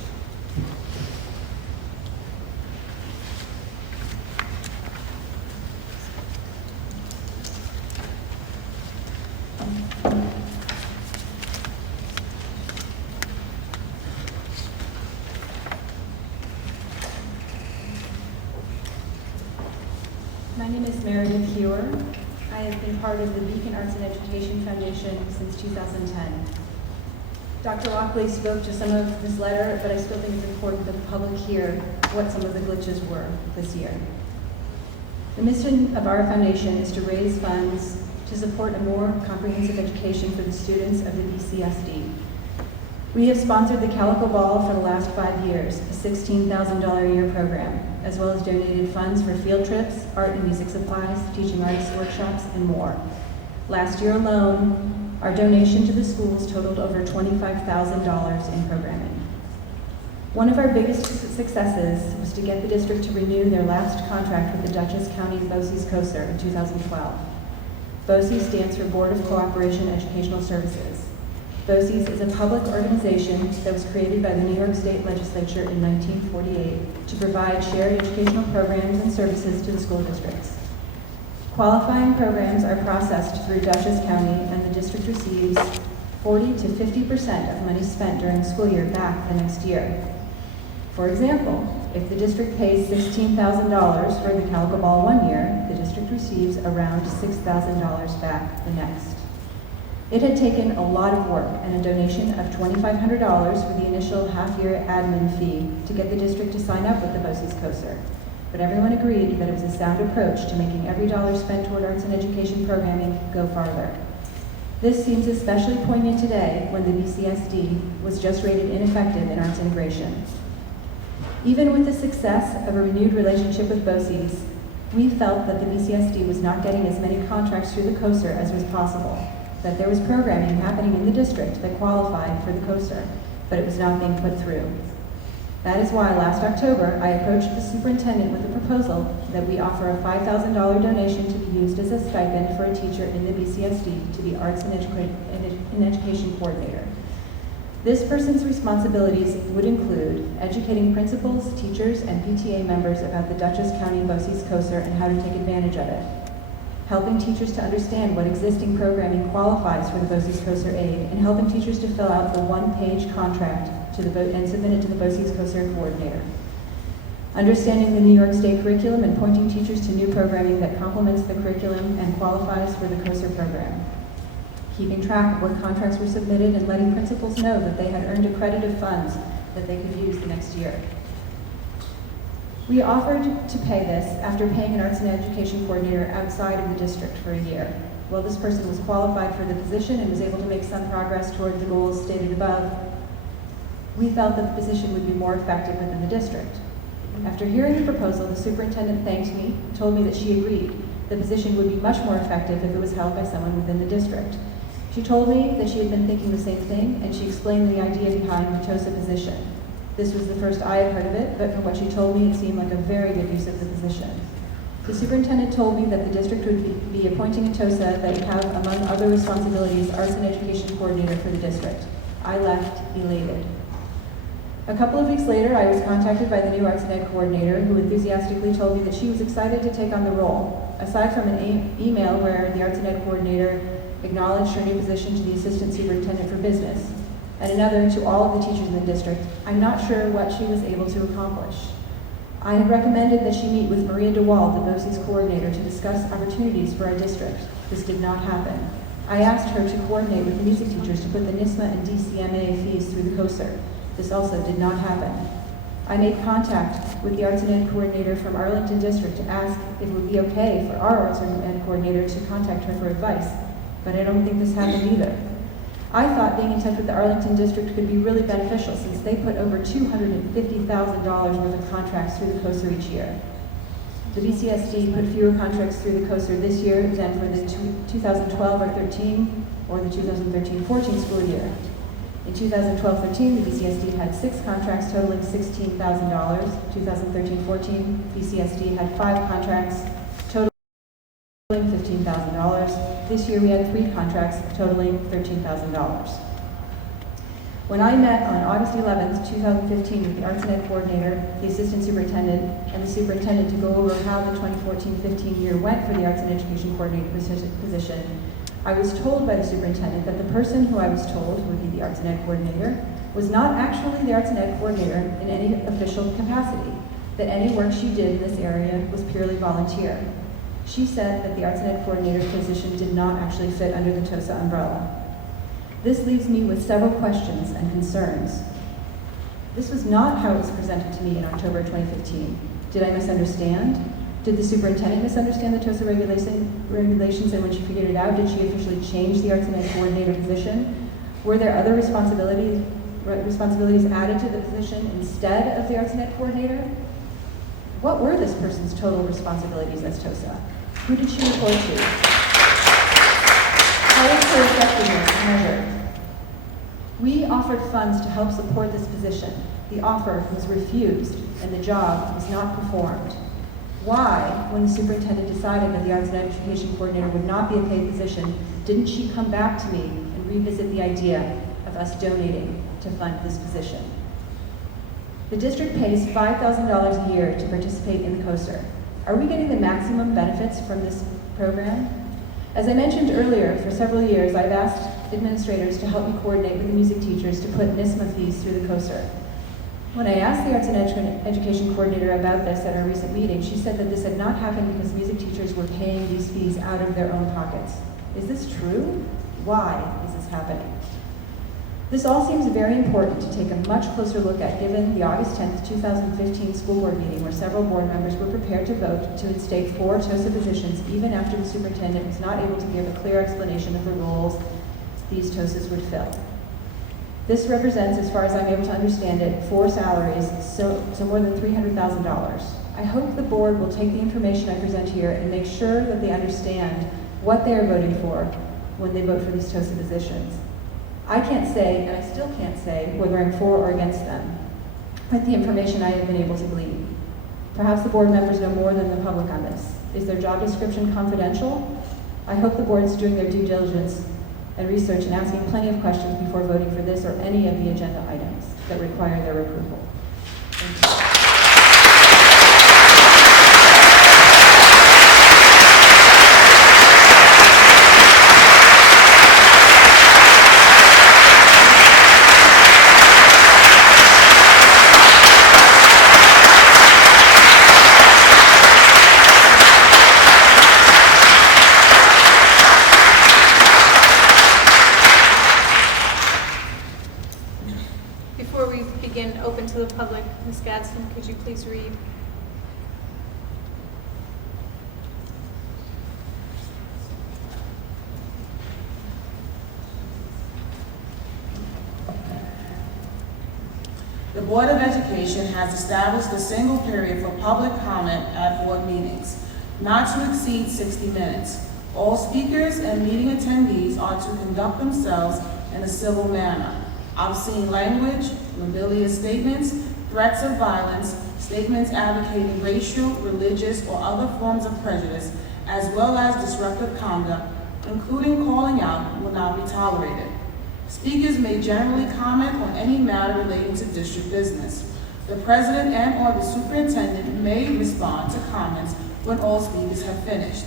My name is Meredith Hewer. I have been part of the Beacon Arts and Education Foundation since 2010. Dr. Lockley spoke to some of this letter, but I still think it's important that the public hear what some of the glitches were this year. The mission of our foundation is to raise funds to support a more comprehensive education for the students of the BCSD. We have sponsored the Calico Ball for the last 5 years, a $16,000 a year program, as well as donated funds for field trips, art and music supplies, teaching artist workshops, and more. Last year alone, our donation to the schools totaled over $25,000 in programming. One of our biggest successes was to get the district to renew their last contract with the Dutchess County BOCES COSER in 2012. BOCES stands for Board of Cooperation Educational Services. BOCES is a public organization that was created by the New York State Legislature in 1948 to provide shared educational programs and services to the school districts. Qualifying programs are processed through Dutchess County, and the district receives 40 to 50% of money spent during the school year back the next year. For example, if the district pays $16,000 for the Calico Ball one year, the district receives around $6,000 back the next. It had taken a lot of work and a donation of $2,500 for the initial half-year admin fee to get the district to sign up with the BOCES COSER. But everyone agreed that it was a sound approach to making every dollar spent toward arts and education programming go farther. This seems especially poignant today when the BCSD was just rated ineffective in arts integration. Even with the success of a renewed relationship with BOCES, we felt that the BCSD was not getting as many contracts through the COSER as was possible, that there was programming happening in the district that qualified for the COSER, but it was not being put through. That is why last October, I approached the superintendent with a proposal that we offer a $5,000 donation to be used as a stipend for a teacher in the BCSD to be arts and education coordinator. This person's responsibilities would include educating principals, teachers, and PTA members about the Dutchess County BOCES COSER and how to take advantage of it, helping teachers to understand what existing programming qualifies for the BOCES COSER aid, and helping teachers to fill out the one-page contract and submit it to the BOCES COSER coordinator. Understanding the New York State curriculum and pointing teachers to new programming that complements the curriculum and qualifies for the COSER program. Keeping track of what contracts were submitted and letting principals know that they had earned a credit of funds that they could use the next year. We offered to pay this after paying an arts and education coordinator outside of the district for a year. While this person was qualified for the position and was able to make some progress toward the goals stated above, we felt that the position would be more effective within the district. After hearing the proposal, the superintendent thanked me, told me that she agreed. The position would be much more effective if it was held by someone within the district. She told me that she had been thinking the same thing, and she explained the idea behind the TOSA position. This was the first I had heard of it, but from what she told me, it seemed like a very good use of the position. The superintendent told me that the district would be appointing a TOSA that would have, among other responsibilities, arts and education coordinator for the district. I left elated. A couple of weeks later, I was contacted by the new arts and ed coordinator, who enthusiastically told me that she was excited to take on the role. Aside from an email where the arts and ed coordinator acknowledged her new position to the assistant superintendent for business, and another to all of the teachers in the district, I'm not sure what she was able to accomplish. I had recommended that she meet with Maria DeWald, the BOCES coordinator, to discuss opportunities for our district. This did not happen. I asked her to coordinate with the music teachers to put the NISMA and DCMA fees through the COSER. This also did not happen. I made contact with the arts and ed coordinator from Arlington District to ask if it would be okay for our arts and ed coordinator to contact her for advice, but I don't think this happened either. I thought being in touch with the Arlington District could be really beneficial since they put over $250,000 worth of contracts through the COSER each year. The BCSD put fewer contracts through the COSER this year than for the 2012 or 13 or the 2013-14 school year. In 2012-13, the BCSD had 6 contracts totaling $16,000. 2013-14, BCSD had 5 contracts totaling $15,000. This year we had 3 contracts totaling $13,000. When I met on August 11th, 2015 with the arts and ed coordinator, the assistant superintendent, and the superintendent to go over how the 2014-15 year went for the arts and education coordinator position, I was told by the superintendent that the person who I was told would be the arts and ed coordinator was not actually the arts and ed coordinator in any official capacity, that any work she did in this area was purely volunteer. She said that the arts and ed coordinator position did not actually fit under the TOSA umbrella. This leaves me with several questions and concerns. This was not how it was presented to me in October 2015. Did I misunderstand? Did the superintendent misunderstand the TOSA regulations, and when she figured it out, did she officially change the arts and ed coordinator position? Were there other responsibilities added to the position instead of the arts and ed coordinator? What were this person's total responsibilities as TOSA? Who did she report to? How was her effectiveness measured? We offered funds to help support this position. The offer was refused, and the job was not performed. Why, when the superintendent decided that the arts and education coordinator would not be a paid position, didn't she come back to me and revisit the idea us donating to fund this position. The district pays $5,000 a year to participate in the COSER. Are we getting the maximum benefits from this program? As I mentioned earlier, for several years, I've asked administrators to help me coordinate with the music teachers to put NISMA fees through the COSER. When I asked the Arts and Education Coordinator about this at our recent meeting, she said that this had not happened because music teachers were paying these fees out of their own pockets. Is this true? Why is this happening? This all seems very important to take a much closer look at, given the August 10th, 2015 school board meeting where several board members were prepared to vote to instate 4 TOSA positions even after the superintendent was not able to give a clear explanation of the roles these TOSAs would fill. This represents, as far as I'm able to understand it, 4 salaries, so more than $300,000. I hope the board will take the information I present here and make sure that they understand what they are voting for when they vote for these TOSA positions. I can't say, and I still can't say, whether I'm for or against them, with the information I have been able to glean. Perhaps the board members know more than the public on this. Is their job description confidential? I hope the board is doing their due diligence and research and asking plenty of questions before voting for this or any of the agenda items that require their approval. Thank you. Before we begin, open to the public, Ms. Gadsden, could you please read? The Board of Education has established a single period for public comment at board meetings, not to exceed 60 minutes. All speakers and meeting attendees are to conduct themselves in a civil manner. Obscene language, libellous statements, threats of violence, statements advocating racial, religious, or other forms of prejudice, as well as disruptive conduct, including calling out, will not be tolerated. Speakers may generally comment on any matter relating to district business. The president and/or the superintendent may respond to comments when all speakers have finished.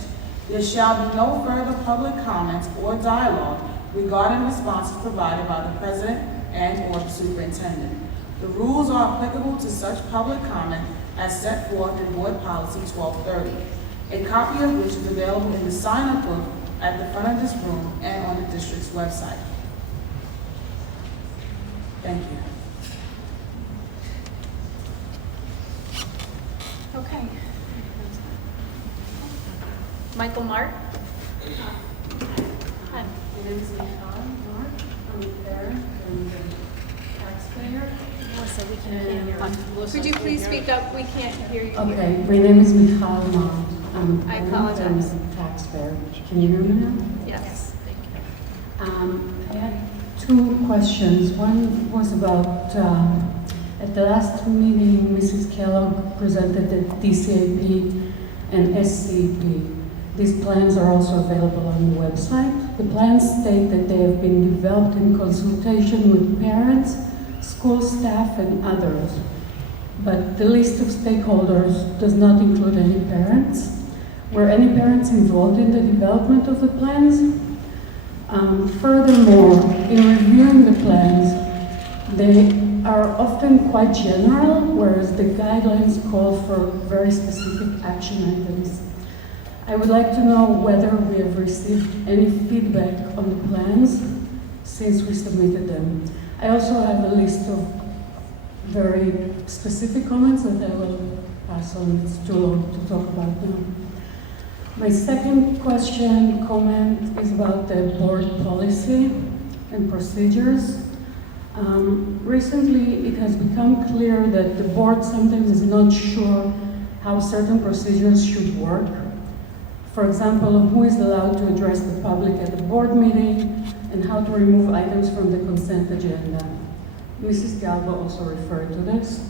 There shall be no further public comments or dialogue regarding responses provided by the president and/or the superintendent. The rules are applicable to such public comment as set forth in Board Policy 1230, a copy of which is available in the sign-up book at the front of this room and on the district's website. Thank you. Okay. Michael Mark? Hi. My name is Michal Mark. I'm a parent and a taxpayer. Melissa, we can hear you. Could you please speak up? We can't hear you. Okay, my name is Michal Mark. I'm a I parent apologize. and a taxpayer. Can you hear me now? Yes. Thank you. I had 2 questions. One was about, at the last meeting, Mrs. Kellogg presented the DCAP and SCP. These plans are also available on the website. The plans state that they have been developed in consultation with parents, school staff, and others. But the list of stakeholders does not include any parents. Were any parents involved in the development of the plans? Furthermore, in reviewing the plans, they are often quite general, whereas the guidelines call for very specific action items. I would like to know whether we have received any feedback on the plans since we submitted them. I also have a list of very specific comments that I will pass on. It's too long to talk about now. My second comment is about the board policy and procedures. Recently, it has become clear that the board sometimes is not sure how certain procedures should work. For example, who is allowed to address the public at the board meeting and how to remove items from the consent agenda. Mrs. Galba also referred to this.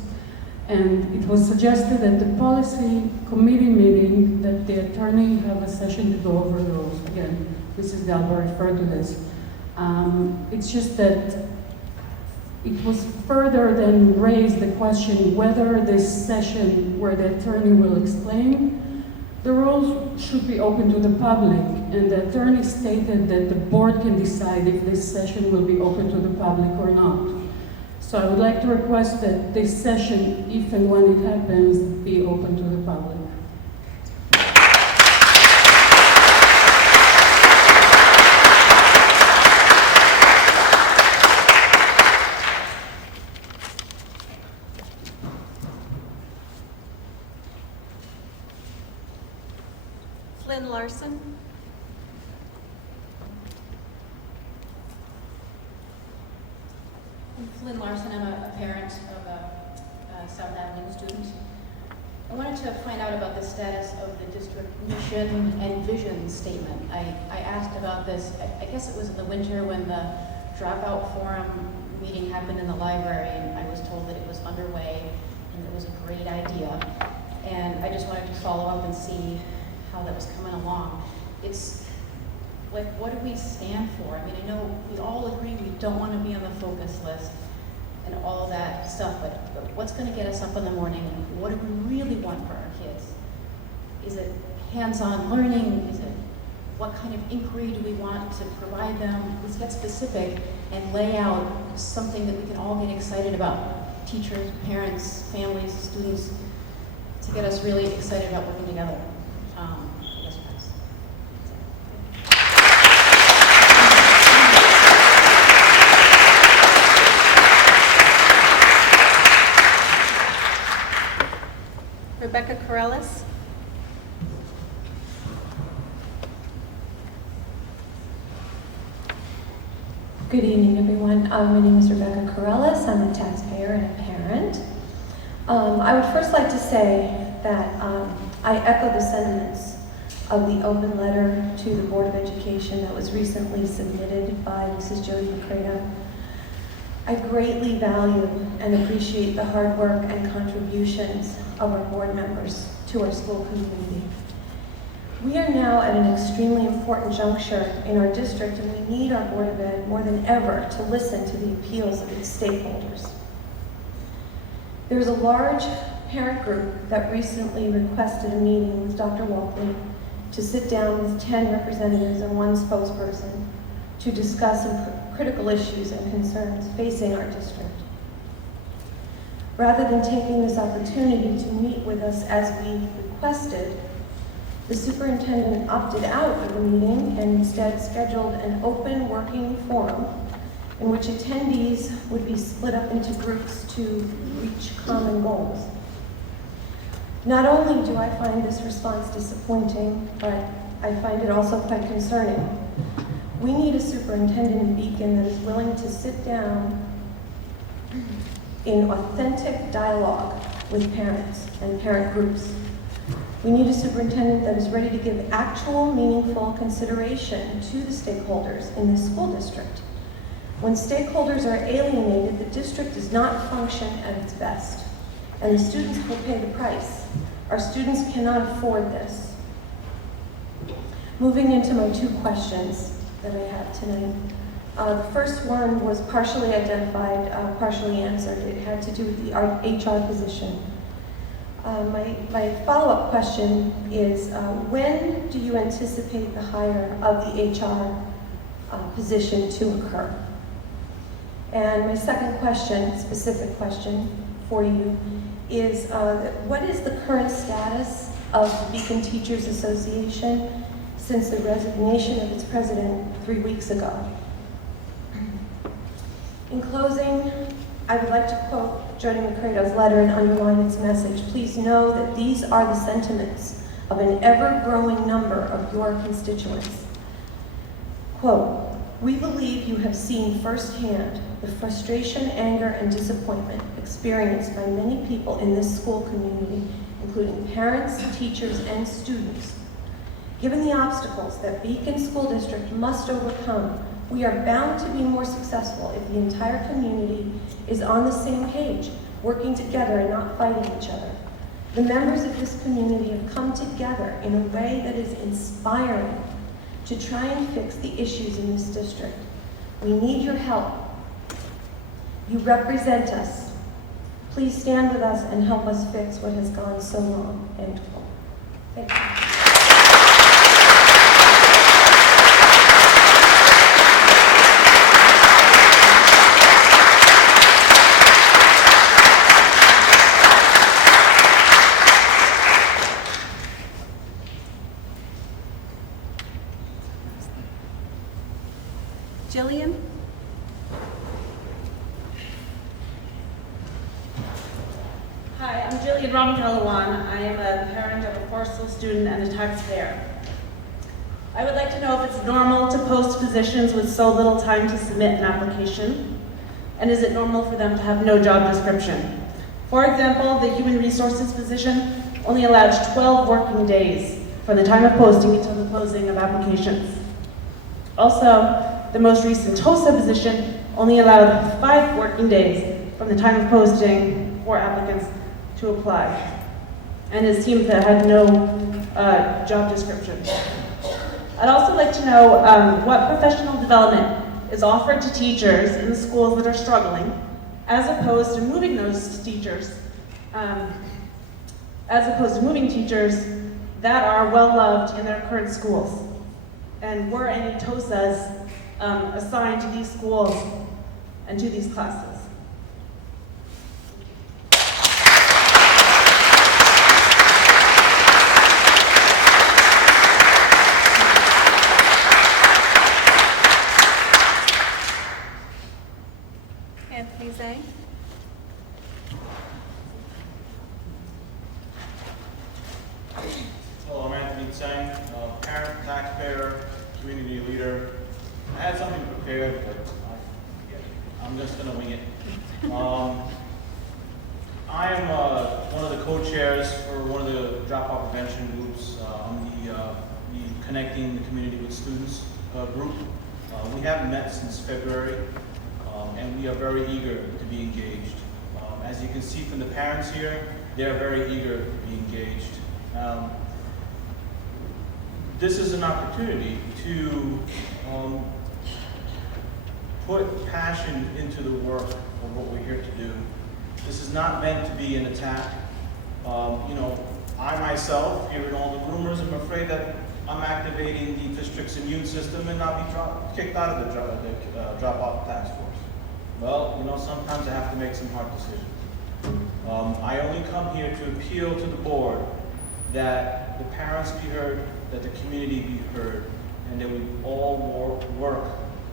And it was suggested at the policy committee meeting that the attorney have a session to go over the rules. Again, Mrs. Galba referred to this. It's just that it was further then raised the question whether this session where the attorney will explain the rules should be open to the public, and the attorney stated that the board can decide if this session will be open to the public or not. So I would like to request that this session, if and when it happens, be open to the public. Flynn Larson? I'm Flynn Larson. I'm a parent of a South Avenue student. I wanted to find out about the status of the district mission and vision statement. I asked about this, I guess it was in the winter when the dropout forum meeting happened in the library, and I was told that it was underway and it was a great idea. And I just wanted to follow up and see how that was coming along. It's like, what do we stand for? I mean, I know we all agree we don't want to be on the focus list and all that stuff, but what's going to get us up in the morning? What do we really want for our kids? Is it hands-on learning? Is it what kind of inquiry do we want to provide them? Let's get specific and lay out something that we can all get excited about. Teachers, parents, families, students, to get us really excited about working together. I guess that's it. Rebecca Corrales? Good evening, everyone. My name is Rebecca Corrales. I'm a taxpayer and a parent. I would first like to say that I echo the sentiments of the open letter to the Board of Education that was recently submitted by Mrs. Jody McCreda. I greatly value and appreciate the hard work and contributions of our board members to our school community. We are now at an extremely important juncture in our district, and we need our Board of Ed more than ever to listen to the appeals of its stakeholders. There was a large parent group that recently requested a meeting with Dr. Walkley to sit down with 10 representatives and one spokesperson to discuss some critical issues and concerns facing our district. Rather than taking this opportunity to meet with us as we requested, the superintendent opted out of the meeting and instead scheduled an open working forum in which attendees would be split up into groups to reach common goals. Not only do I find this response disappointing, but I find it also quite concerning. We need a superintendent in Beacon that is willing to sit down in authentic dialogue with parents and parent groups. We need a superintendent that is ready to give actual, meaningful consideration to the stakeholders in this school district. When stakeholders are alienated, the district does not function at its best, and the students will pay the price. Our students cannot afford this. Moving into my two questions that I have tonight. The first one was partially identified, partially answered. It had to do with the HR position. My follow-up question is, when do you anticipate the hire of the HR position to occur? And my second question, specific question for you, is what is the current status of the Beacon Teachers Association since the resignation of its president 3 weeks ago? In closing, I would like to quote Jody McCredo's letter and underline its message. Please know that these are the sentiments of an ever-growing number of your constituents. Quote, we believe you have seen firsthand the frustration, anger, and disappointment experienced by many people in this school community, including parents, teachers, and students. Given the obstacles that Beacon School District must overcome, we are bound to be more successful if the entire community is on the same page, working together and not fighting each other. The members of this community have come together in a way that is inspiring to try and fix the issues in this district. We need your help. You represent us. Please stand with us and help us fix what has gone so wrong." End quote. Thank you. Jillian? Hi, I'm Jillian Ramkalawan. I am a parent of a Forceful student and a taxpayer. I would like to know if it's normal to post positions with so little time to submit an application, and is it normal for them to have no job description? For example, the human resources position only allows 12 working days from the time of posting until the closing of applications. Also, the most recent TOSA position only allowed 5 working days from the time of posting for applicants to apply, and it seemed that it had no job description. I'd also like to know what professional development is offered to teachers in the schools that are struggling, as opposed to moving those teachers, that are well loved in their current schools. And were any TOSAs assigned to these schools and to these classes? Anthony Zhang? Hello, I'm Anthony Tseng, parent, taxpayer, community leader. I had something prepared, but I'm just going to wing it. I am one of the co-chairs for one of the dropout prevention groups on the Connecting the Community with Students group. We haven't met since February, and we are very eager to be engaged. As you can see from the parents here, they're very eager to be engaged. This is an opportunity to put passion into the work of what we're here to do. This is not meant to be an attack. I myself, hearing all the rumors, I'm afraid that I'm activating the district's immune system and not be kicked out of the dropout task force. Well, sometimes I have to make some hard decisions. I only come here to appeal to the board that the parents be heard, that the community be heard, and that we all work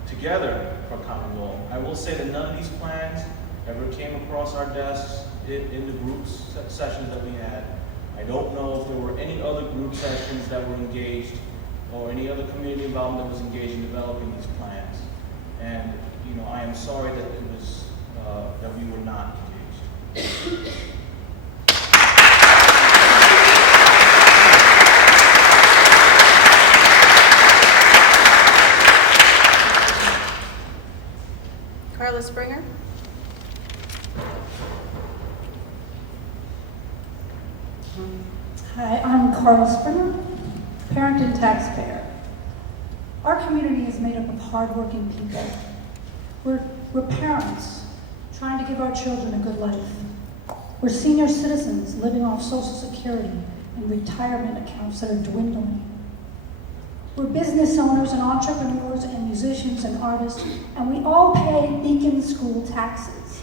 together for common goal. I will say that none of these plans ever came across our desks in the group sessions that we had. I don't know if there were any other group sessions that were engaged or any other community involvement that was engaged in developing these plans. And I am sorry that it was that we were not engaged. Carla Springer? Hi, I'm Carla Springer, parent and taxpayer. Our community is made up of hardworking people. We're parents trying to give our children a good life. We're senior citizens living off Social Security and retirement accounts that are dwindling. We're business owners and entrepreneurs and musicians and artists, and we all pay Beacon School taxes.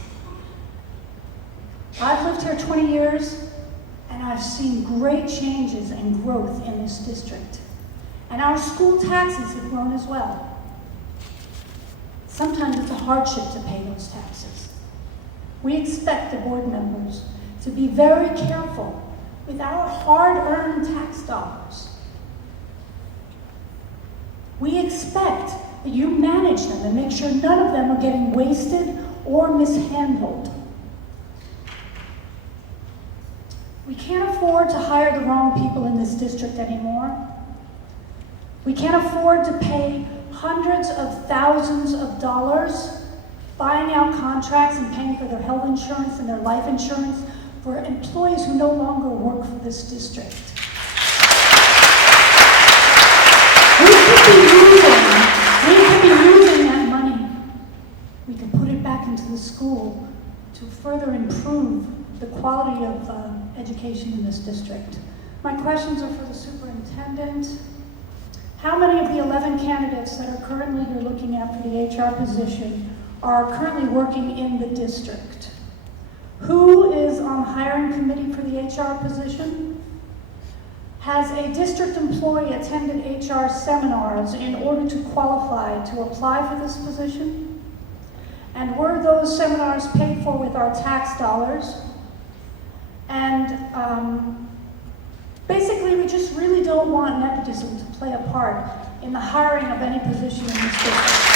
I've lived here 20 years, and I've seen great changes and growth in this district. And our school taxes have grown as well. Sometimes it's a hardship to pay those taxes. We expect the board members to be very careful with our hard-earned tax dollars. We expect that you manage them and make sure none of them are getting wasted or mishandled. We can't afford to hire the wrong people in this district anymore. We can't afford to pay hundreds of thousands of dollars buying out contracts and paying for their health insurance and their life insurance for employees who no longer work for this district. We could be using that money. We could put it back into the school school to further improve the quality of education in this district. My questions are for the superintendent. How many of the 11 candidates that are currently you're looking at for the HR position are currently working in the district? Who is on the hiring committee for the HR position? Has a district employee attended HR seminars in order to qualify to apply for this position? And were those seminars paid for with our tax dollars? And basically, we just really don't want nepotism to play a part in the hiring of any position in this district.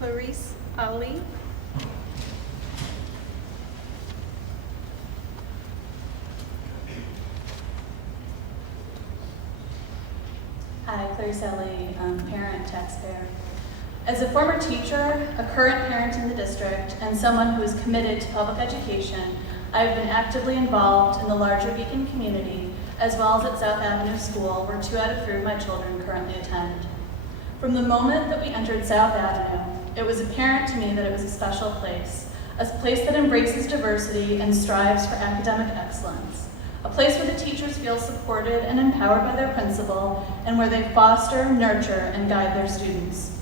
Clarice Ali. Hi, Clarice Ali, parent, taxpayer. As a former teacher, a current parent in the district, and someone who is committed to public education, I have been actively involved in the larger Beacon community, as well as at South Avenue School, where 2 out of 3 of my children currently attend. From the moment that we entered South Avenue, it was apparent to me that it was a special place, a place that embraces diversity and strives for academic excellence, a place where the teachers feel supported and empowered by their principal, and where they foster, nurture, and guide their students,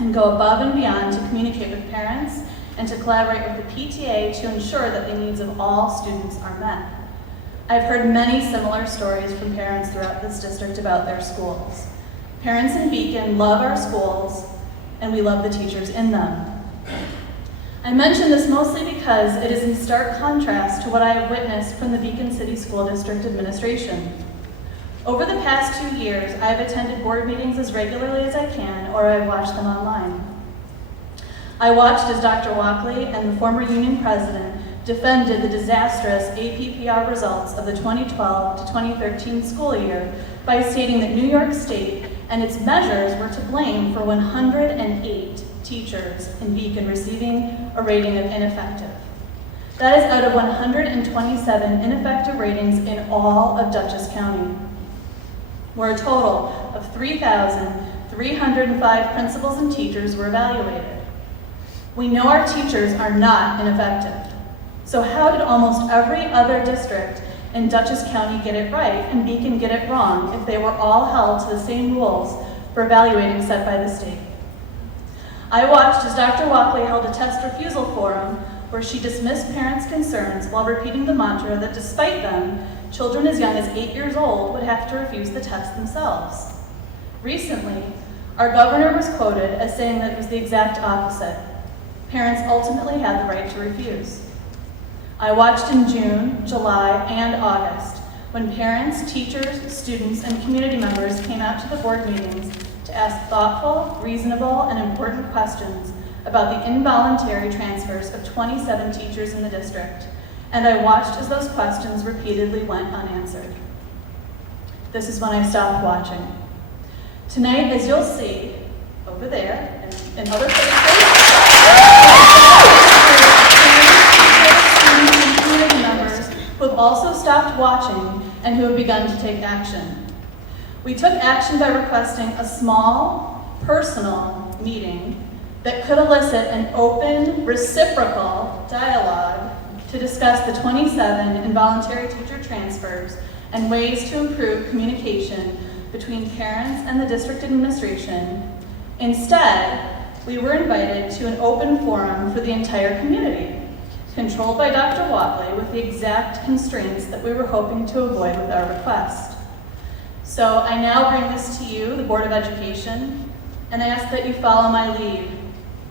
and go above and beyond to communicate with parents and to collaborate with the PTA to ensure that the needs of all students are met. I've heard many similar stories from parents throughout this district about their schools. Parents in Beacon love our schools, and we love the teachers in them. I mention this mostly because it is in stark contrast to what I have witnessed from the Beacon City School District administration. Over the past 2 years, I have attended board meetings as regularly as I can, or I've watched them online. I watched as Dr. Walkley and the former union president defended the disastrous APPR results of the 2012 to 2013 school year by stating that New York State and its measures were to blame for 108 teachers in Beacon receiving a rating of ineffective. That is out of 127 ineffective ratings in all of Dutchess County, where a total of 3,305 principals and teachers were evaluated. We know our teachers are not ineffective. So how did almost every other district in Dutchess County get it right and Beacon get it wrong if they were all held to the same rules for evaluating set by the state? I watched as Dr. Walkley held a test refusal forum where she dismissed parents' concerns while repeating the mantra that despite them, children as young as 8 years old would have to refuse the test themselves. Recently, our governor was quoted as saying that it was the exact opposite. Parents ultimately had the right to refuse. I watched in June, July, and August when parents, teachers, students, and community members came out to the board meetings to ask thoughtful, reasonable, and important questions about the involuntary transfers of 27 teachers in the district, and I watched as those questions repeatedly went unanswered. This is when I stopped watching. Tonight, as you'll see, over there, and other places, who have also stopped watching and who have begun to take action. We took action by requesting a small, personal meeting that could elicit an open, reciprocal dialogue to discuss the 27 involuntary teacher transfers and ways to improve communication between parents and the district administration. Instead, we were invited to an open forum for the entire community, controlled by Dr. Walkley with the exact constraints that we were hoping to avoid with our request. So I now bring this to you, the Board of Education, and I ask that you follow my lead.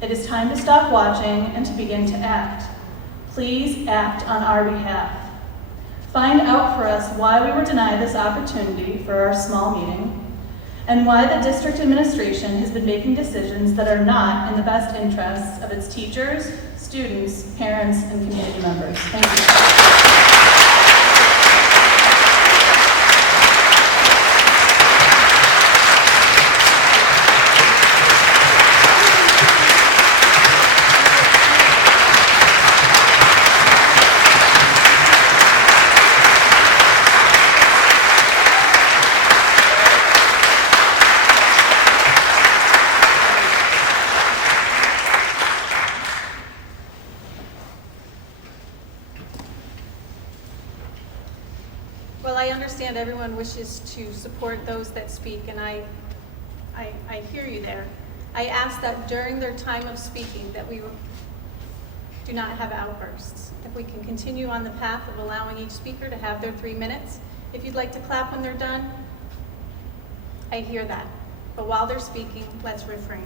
It is time to stop watching and to begin to act. Please act on our behalf. Find out for us why we were denied this opportunity for our small meeting, and why the district administration has been making decisions that are not in the best interests of its teachers, students, parents, and community members. Thank you. Well, I understand everyone wishes to support those that speak, and I hear you there. I ask that during their time of speaking that we do not have outbursts. If we can continue on the path of allowing each speaker to have their 3 minutes. If you'd like to clap when they're done, I hear that. But while they're speaking, let's refrain.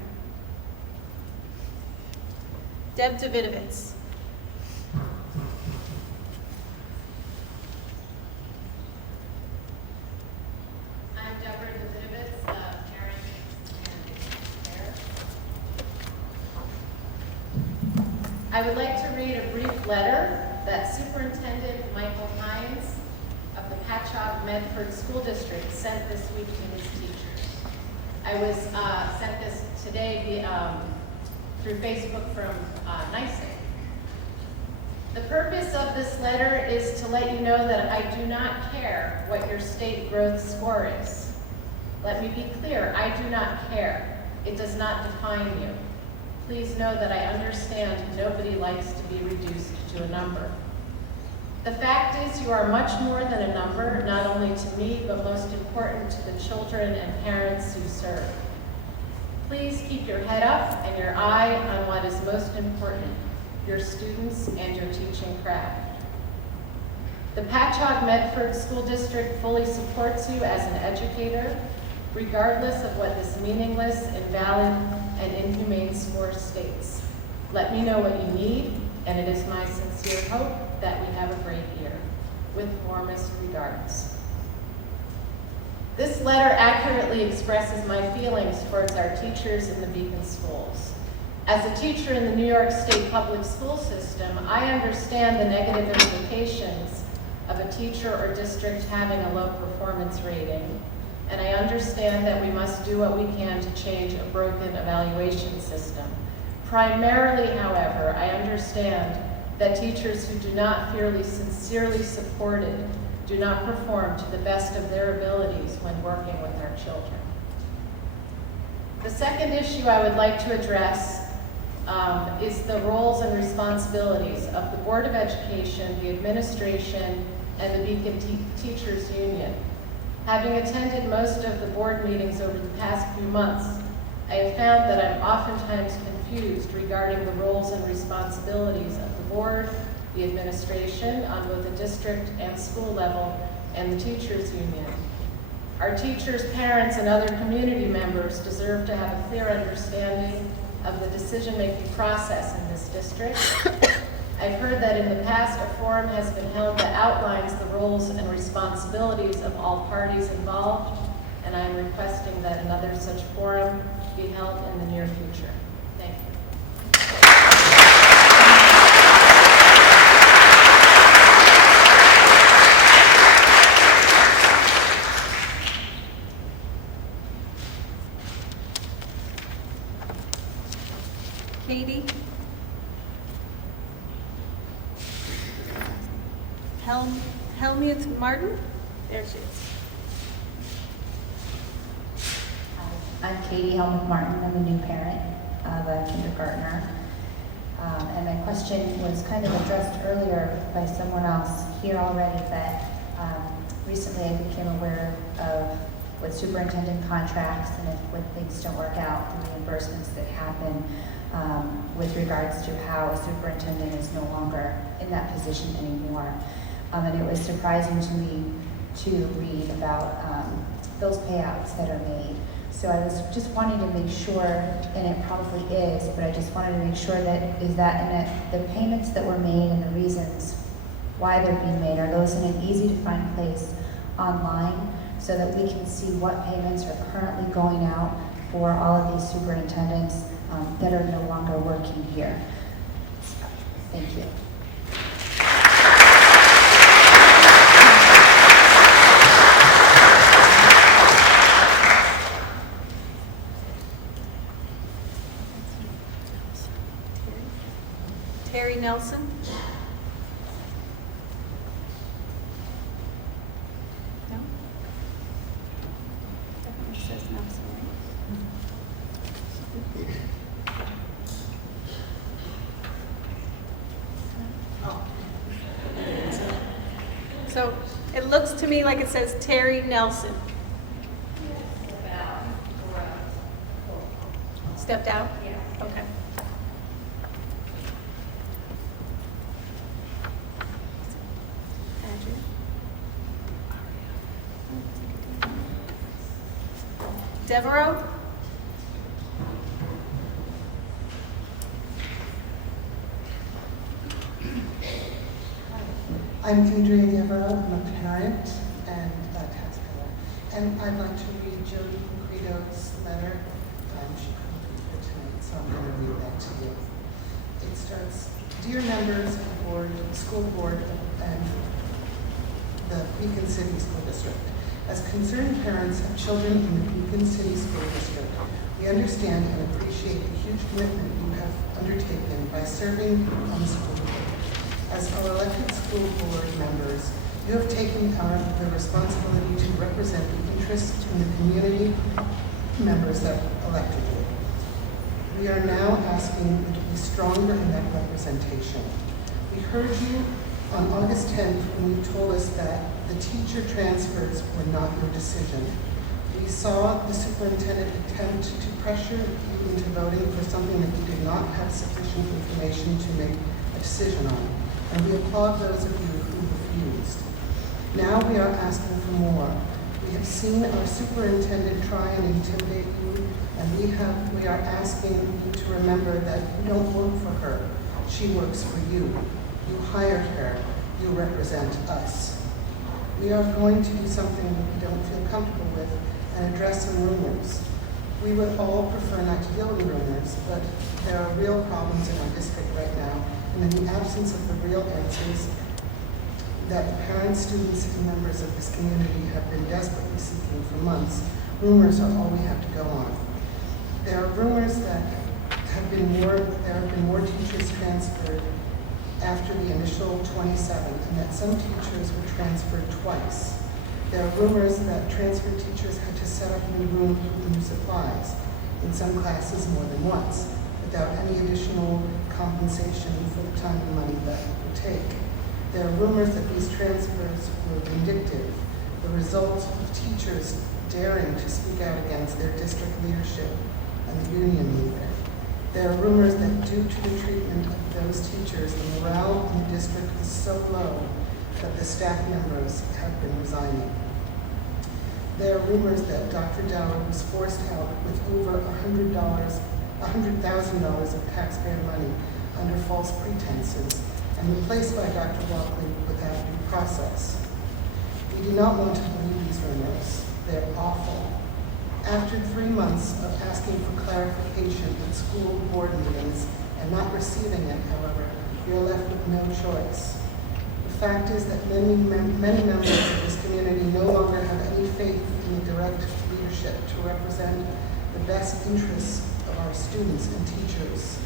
Deb Davidovitz. I'm Deborah Davidovitz, parent and chair. I would like to read a brief letter that Superintendent Michael Hines of the Patchogue Medford School District sent this week to his teachers. I was sent this today through Facebook from NYSEG. The purpose of this letter is to let you know that I do not care what your state growth score is. Let me be clear, I do not care. It does not define you. Please know that I understand nobody likes to be reduced to a number. The fact is you are much more than a number, not only to me, but most important to the children and parents you serve. Please keep your head up and your eye on what is most important, your students and your teaching craft. The Patchogue Medford School District fully supports you as an educator, regardless of what this meaningless, invalid, and inhumane score states. Let me know what you need, and it is my sincere hope that we have a great year. With warmest regards. This letter accurately expresses my feelings towards our teachers in the Beacon schools. As a teacher in the New York State public school system, I understand the negative implications of a teacher or district having a low performance rating, and I understand that we must do what we can to change a broken evaluation system. Primarily, however, I understand that teachers who do not feel sincerely supported do not perform to the best of their abilities when working with our children. The second issue I would like to address is the roles and responsibilities of the Board of Education, the administration, and the Beacon Teachers Union. Having attended most of the board meetings over the past few months, I have found that I'm oftentimes confused regarding the roles and responsibilities of the board, the administration on both the district and school level, and the teachers union. Our teachers, parents, and other community members deserve to have a clear understanding of the decision-making process in this district. I've heard that in the past a forum has been held that outlines the roles and responsibilities of all parties involved, and I am requesting that another such forum be held in the near future. Thank you. Katie? Helmuth Martin? There she is. I'm Katie Helmuth Martin. I'm a new parent of a kindergartner. And my question was kind of addressed earlier by someone else here already, but recently I became aware of with superintendent contracts and when things don't work out, the reimbursements that happen with regards to how a superintendent is no longer in that position anymore. And it was surprising to me to read about those payouts that are made. So I was just wanting to make sure, and it probably is, but I just wanted to make sure that is that in the payments that were made and the reasons why they're being made, are those in an easy to find place online so that we can see what payments are currently going out for all of these superintendents that are no longer working here. So, thank you. Terry Nelson? No? Definitely says Nelson, right? Oh. So it It looks to me like it says Terry Nelson. Stepped out? Yeah. Okay. Devereaux? I'm Adrienne Devereaux. I'm a parent and a taxpayer. And I'd like to read Jody Credo's letter. She couldn't be here tonight, so I'm going to read that to you. It starts, Dear members of the board, school board, and the Beacon City School District. As concerned parents of children in the Beacon City School District, we understand and appreciate the huge commitment you have undertaken by serving on the school board. As our elected school board members, you have taken the responsibility to represent the interests in the community members that elected you. We are now asking you to be stronger in that representation. We heard you on August 10th when you told us that the teacher transfers were not your decision. We saw the superintendent attempt to pressure you into voting for something that you did not have sufficient information to make a decision on, and we applaud those of you who refused. Now we are asking for more. We have seen our superintendent try and intimidate you, and we are asking you to remember that you don't work for her. She works for you. You hired her. You represent us. We are going to do something we don't feel comfortable with and address some rumors. We would all prefer not to deal with rumors, but there are real problems in our district right now, and in the absence of the real answers that the parents, students, and members of this community have been desperately seeking for months, rumors are all we have to go on. There are rumors that there have been more teachers transferred after the initial 27, and that some teachers were transferred twice. There are rumors that transferred teachers had to set up new rooms with new supplies, in some classes more than once, without any additional compensation for the time and money that it would take. There are rumors that these transfers were vindictive, the result of teachers daring to speak out against their district leadership and the union leader. There are rumors that due to the treatment of those teachers, the morale in the district is so low that the staff members have been resigning. There are rumors that Dr. Dowd was forced out with over $100,000 of taxpayer money under false pretenses and replaced by Dr. Walkley without due process. We do not want to believe these rumors. They're awful. After 3 months of asking for clarification at school board meetings and not receiving it, however, we are left with no choice. The fact is that many members of this community no longer have any faith in the direct leadership to represent the best interests of our students and teachers.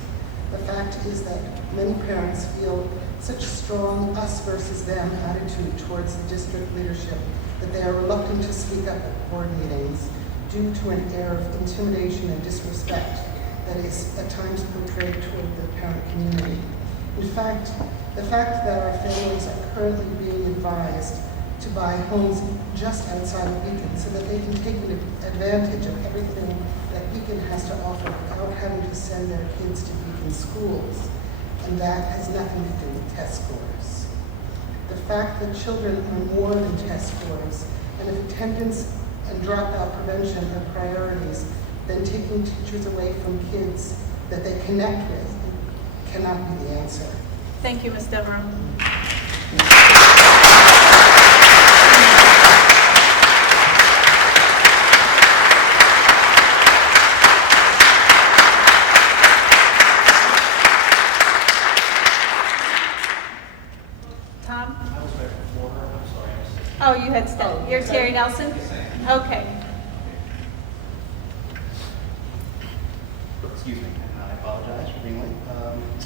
The fact is that many parents feel such strong us versus them attitude towards the district leadership that they are reluctant to speak up at board meetings due to an air of intimidation and disrespect that is at times portrayed toward the parent community. In fact, the fact that our families are currently being advised to buy homes just outside of Beacon so that they can take advantage of everything that Beacon has to offer without having to send their kids to Beacon schools. And that has nothing to do with test scores. The fact that children are more than test scores, and if attendance and dropout prevention are priorities, then taking teachers away from kids that they connect with cannot be the answer. Thank you, Ms. Devereaux. Tom? I was ready before her, I'm sorry. Oh, you had stepped. You're Terry Nelson? Okay. Excuse me, I apologize for being late.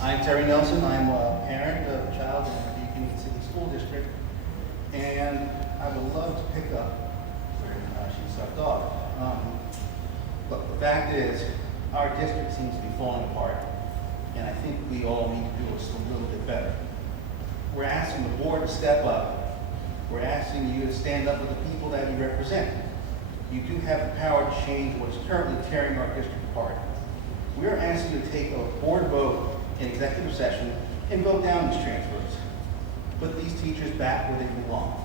I'm Terry Nelson. I'm a parent of a child in the Beacon City School District, and I would love to pick up where she left off. But the fact is, our district seems to be falling apart, and I think we all need to do just a little bit better. We're asking the board to step up We're asking you to stand up with the people that you represent. You do have the power to change what is currently tearing our district apart. We are asking you to take a board vote in executive session and vote down these transfers. Put these teachers back where they belong.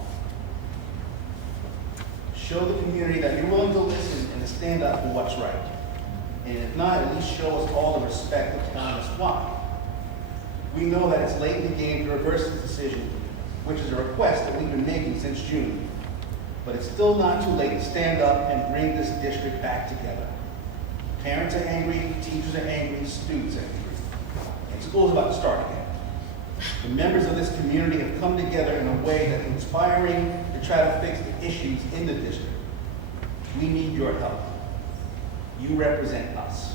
Show the community that you're willing to listen and to stand up for what's right. And if not, at least show us all the respect that's telling us why. We know that it's late in the game to reverse this decision, which is a request that we've been making since June. But it's still not too late to stand up and bring this district back together. Parents are angry, teachers are angry, students are angry. And school's about to start again. The members of this community have come together in a way that's inspiring to try to fix the issues in the district. We need your help. You represent us.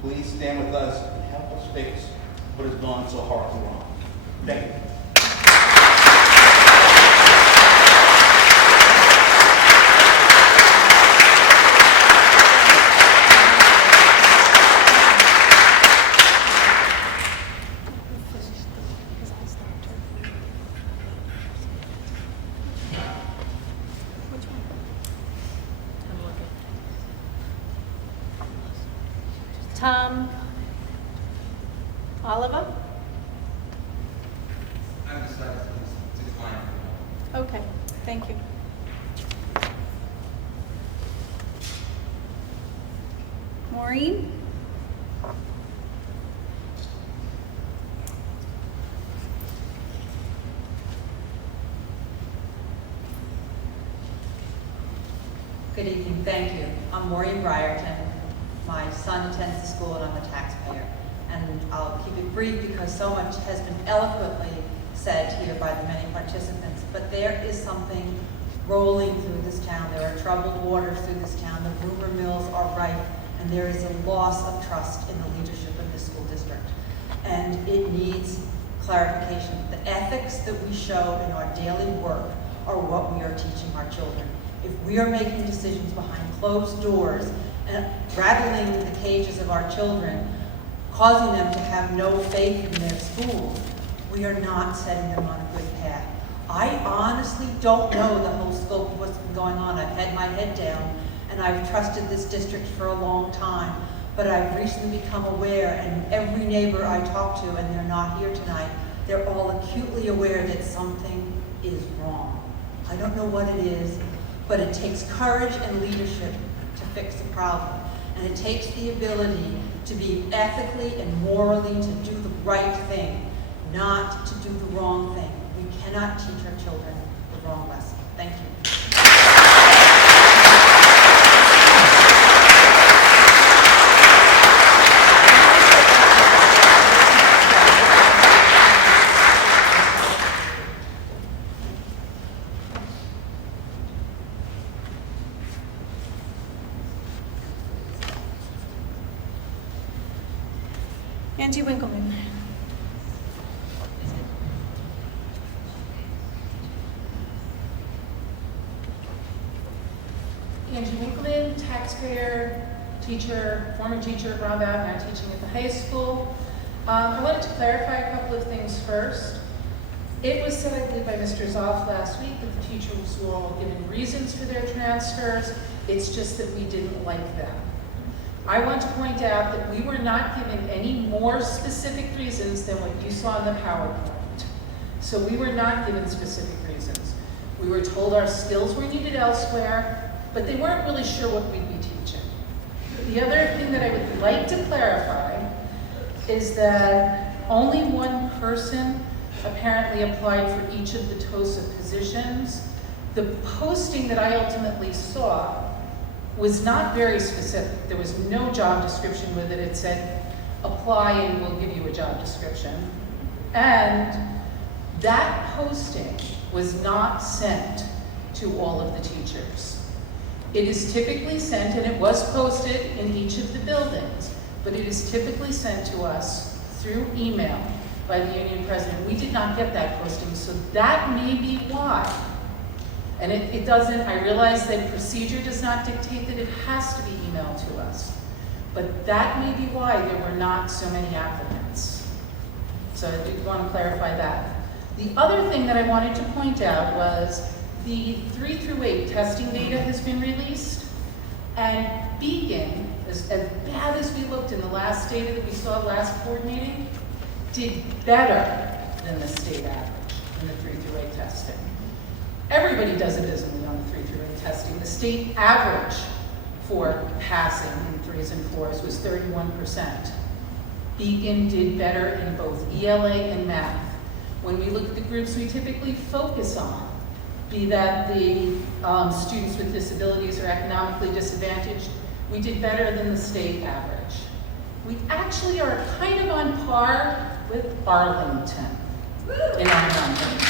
Please stand with us and help us fix what has gone so horribly wrong. Thank you. Tom Oliver? I've decided to decline. Okay, thank you. Maureen? Good evening, thank you. I'm Maureen Brierton. My son attends the school and I'm a taxpayer. And I'll keep it brief because so much has been eloquently said here by the many participants. But there is something rolling through this town. There are troubled waters through this town. The rumor mills are rife, and there is a loss of trust in the leadership of this school district. And it needs clarification. The ethics that we show in our daily work are what we are teaching our children. If we are making decisions behind closed doors and rattling the cages of our children, causing them to have no faith in their schools, we are not setting them on a good path. I honestly don't know the whole scope of what's been going on. I've had my head down and I've trusted this district for a long time, but I've recently become aware, and every neighbor I talk to, and they're not here tonight, they're all acutely aware that something is wrong. I don't know what it is, but it takes courage and leadership to fix the problem. And it takes the ability to be ethically and morally to do the right thing, not to do the wrong thing. We cannot teach our children the wrong lesson. Thank you. Angie Winkleman. Angie Winkleman, taxpayer, teacher, former teacher at Rob Ave, now teaching at the high school. I wanted to clarify a couple of things first. It was said, I believe, by Mr. Zoff last week that the teachers were all given reasons for their transfers. It's just that we didn't like them. I want to point out that we were not given any more specific reasons than what you saw in the PowerPoint. So we were not given specific reasons. We were told our skills were needed elsewhere, but they weren't really sure what we'd be teaching. The other thing that I would like to clarify is that only one person apparently applied for each of the TOSA positions. The posting that I ultimately saw was not very specific. There was no job description with it. It said, apply and we'll give you a job description. And that posting was not sent to all of the teachers. It is typically sent, and it was posted in each of the buildings, but it is typically sent to us through email by the union president. We did not get that posting, so that may be why. And it doesn't, I realize that procedure does not dictate that it has to be emailed to us, but that may be why there were not so many applicants. So I did want to clarify that. The other thing that I wanted to point out was the 3 through 8 testing data has been released, and Beacon, as bad as we looked in the last data that we saw last board meeting, did better than the state average in the 3 through 8 testing. Everybody does abysmally on the 3 through 8 testing. The state average for passing in 3s and 4s was 31%. Beacon did better in both ELA and math. When we look at the groups we typically focus on, be that the students with disabilities or economically disadvantaged, we did better than the state average. We actually are kind of on par with Arlington in our numbers.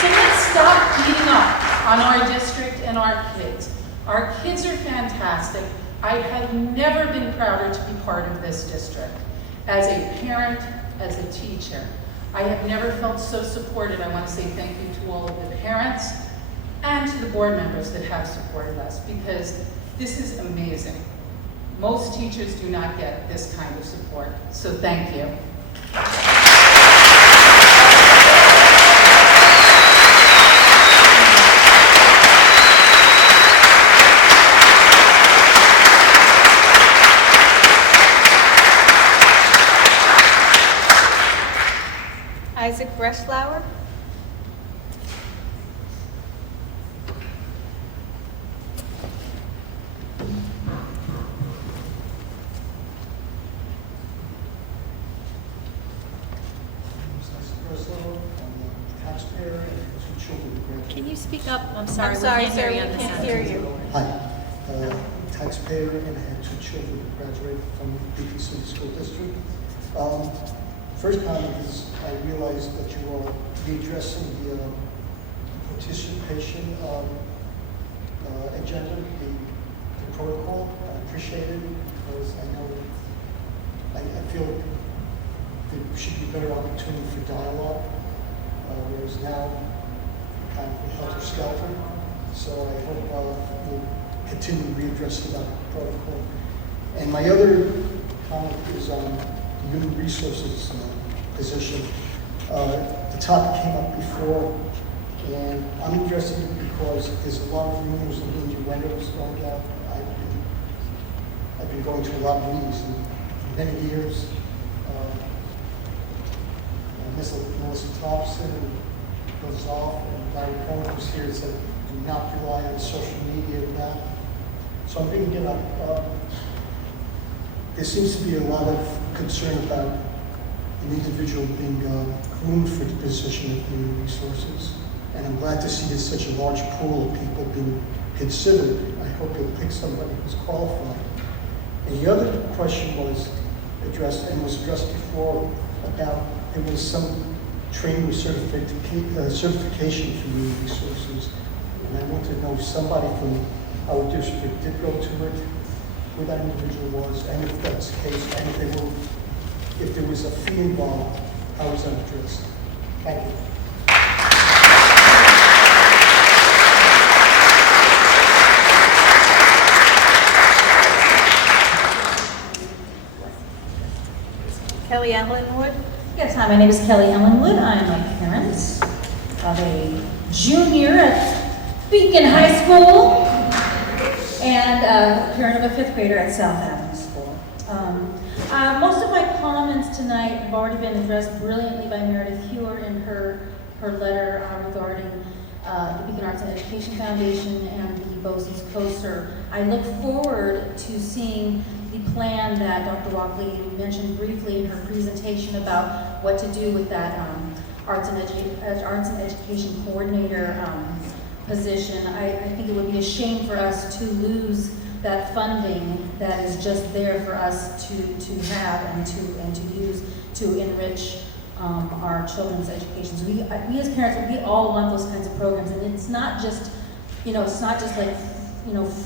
So let's stop beating up on our district and our kids. Our kids are fantastic. I have never been prouder to be part of this district. As a parent, as a teacher, I have never felt so supported. I want to say thank you to all of the parents and to the board members that have supported us, because this is amazing. Most teachers do not get this kind of support, so thank you. Isaac Breslauer. Can you speak up? I'm sorry, I'm sorry, we can't sir, hear we you on the can't sound. hear you. Hi, taxpayer, and I had 2 children who graduated from Beacon City School District. First comment is I realized that you are readdressing the participation agenda, the protocol. I appreciate it because I know I feel there should be better opportunity for dialogue, whereas now kind of helter-skelter. So I hope we'll continue to readdress the protocol. And my other comment is on the human resources position. The topic came up before, and I'm interested in it because there's a lot of rumors and innuendos going out. I've been going to a lot of meetings in many years. Melissa Thompson goes off, and Larry Cohen was here and said, do not rely on social media and that. So I'm bringing it up. There seems to be a lot of concern about an individual being groomed for the position of human resources. And I'm glad to see there's such a large pool of people being considered. I hope you'll pick somebody who's qualified. And the other question was addressed, and was addressed before, about there was some training or certification for human resources. And I want to know if somebody from our district did go to it, who that individual was, and if that's the case, and if there was a fee involved, how was that addressed? Thank you. Kelly Ellen Wood. Yes, hi, my name is Kelly Ellen Wood. I'm a parent of a junior at Beacon High School and a parent of a 5th grader at South Avenue School. Most of my comments tonight have already been addressed brilliantly by Meredith Hewer in her letter regarding the Beacon Arts and Education Foundation and the BOCES COSER. I look forward to seeing the plan that Dr. Walkley mentioned briefly in her presentation about what to do with that arts and education coordinator position. I think it would be a shame for us to lose that funding that is just there for us to have and to use to enrich our children's education. So we as parents, we all want those kinds of programs, and it's not just, it's not just like,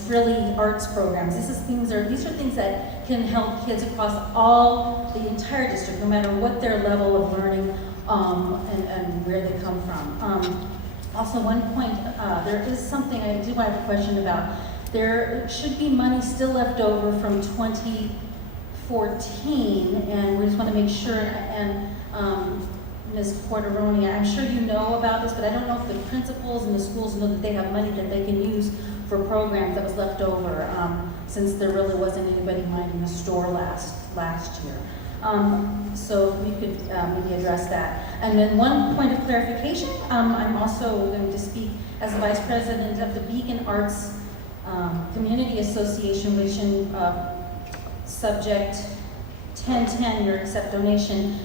frilly arts programs. These are things that can help kids across the entire district, no matter what their level of learning and where they come from. Also, one point, there is something I do want to have a question about. There should be money still left over from 2014, and we just want to make sure, and Ms. Porteroni, I'm sure you know about this, but I don't know if the principals and the schools know that they have money that they can use for programs that was left over, since there really wasn't anybody minding the store last year. So if we could maybe address that. And then one point of clarification, I'm also going to speak as the Vice President of the Beacon Arts Community Association, which in subject 1010, your accept donation.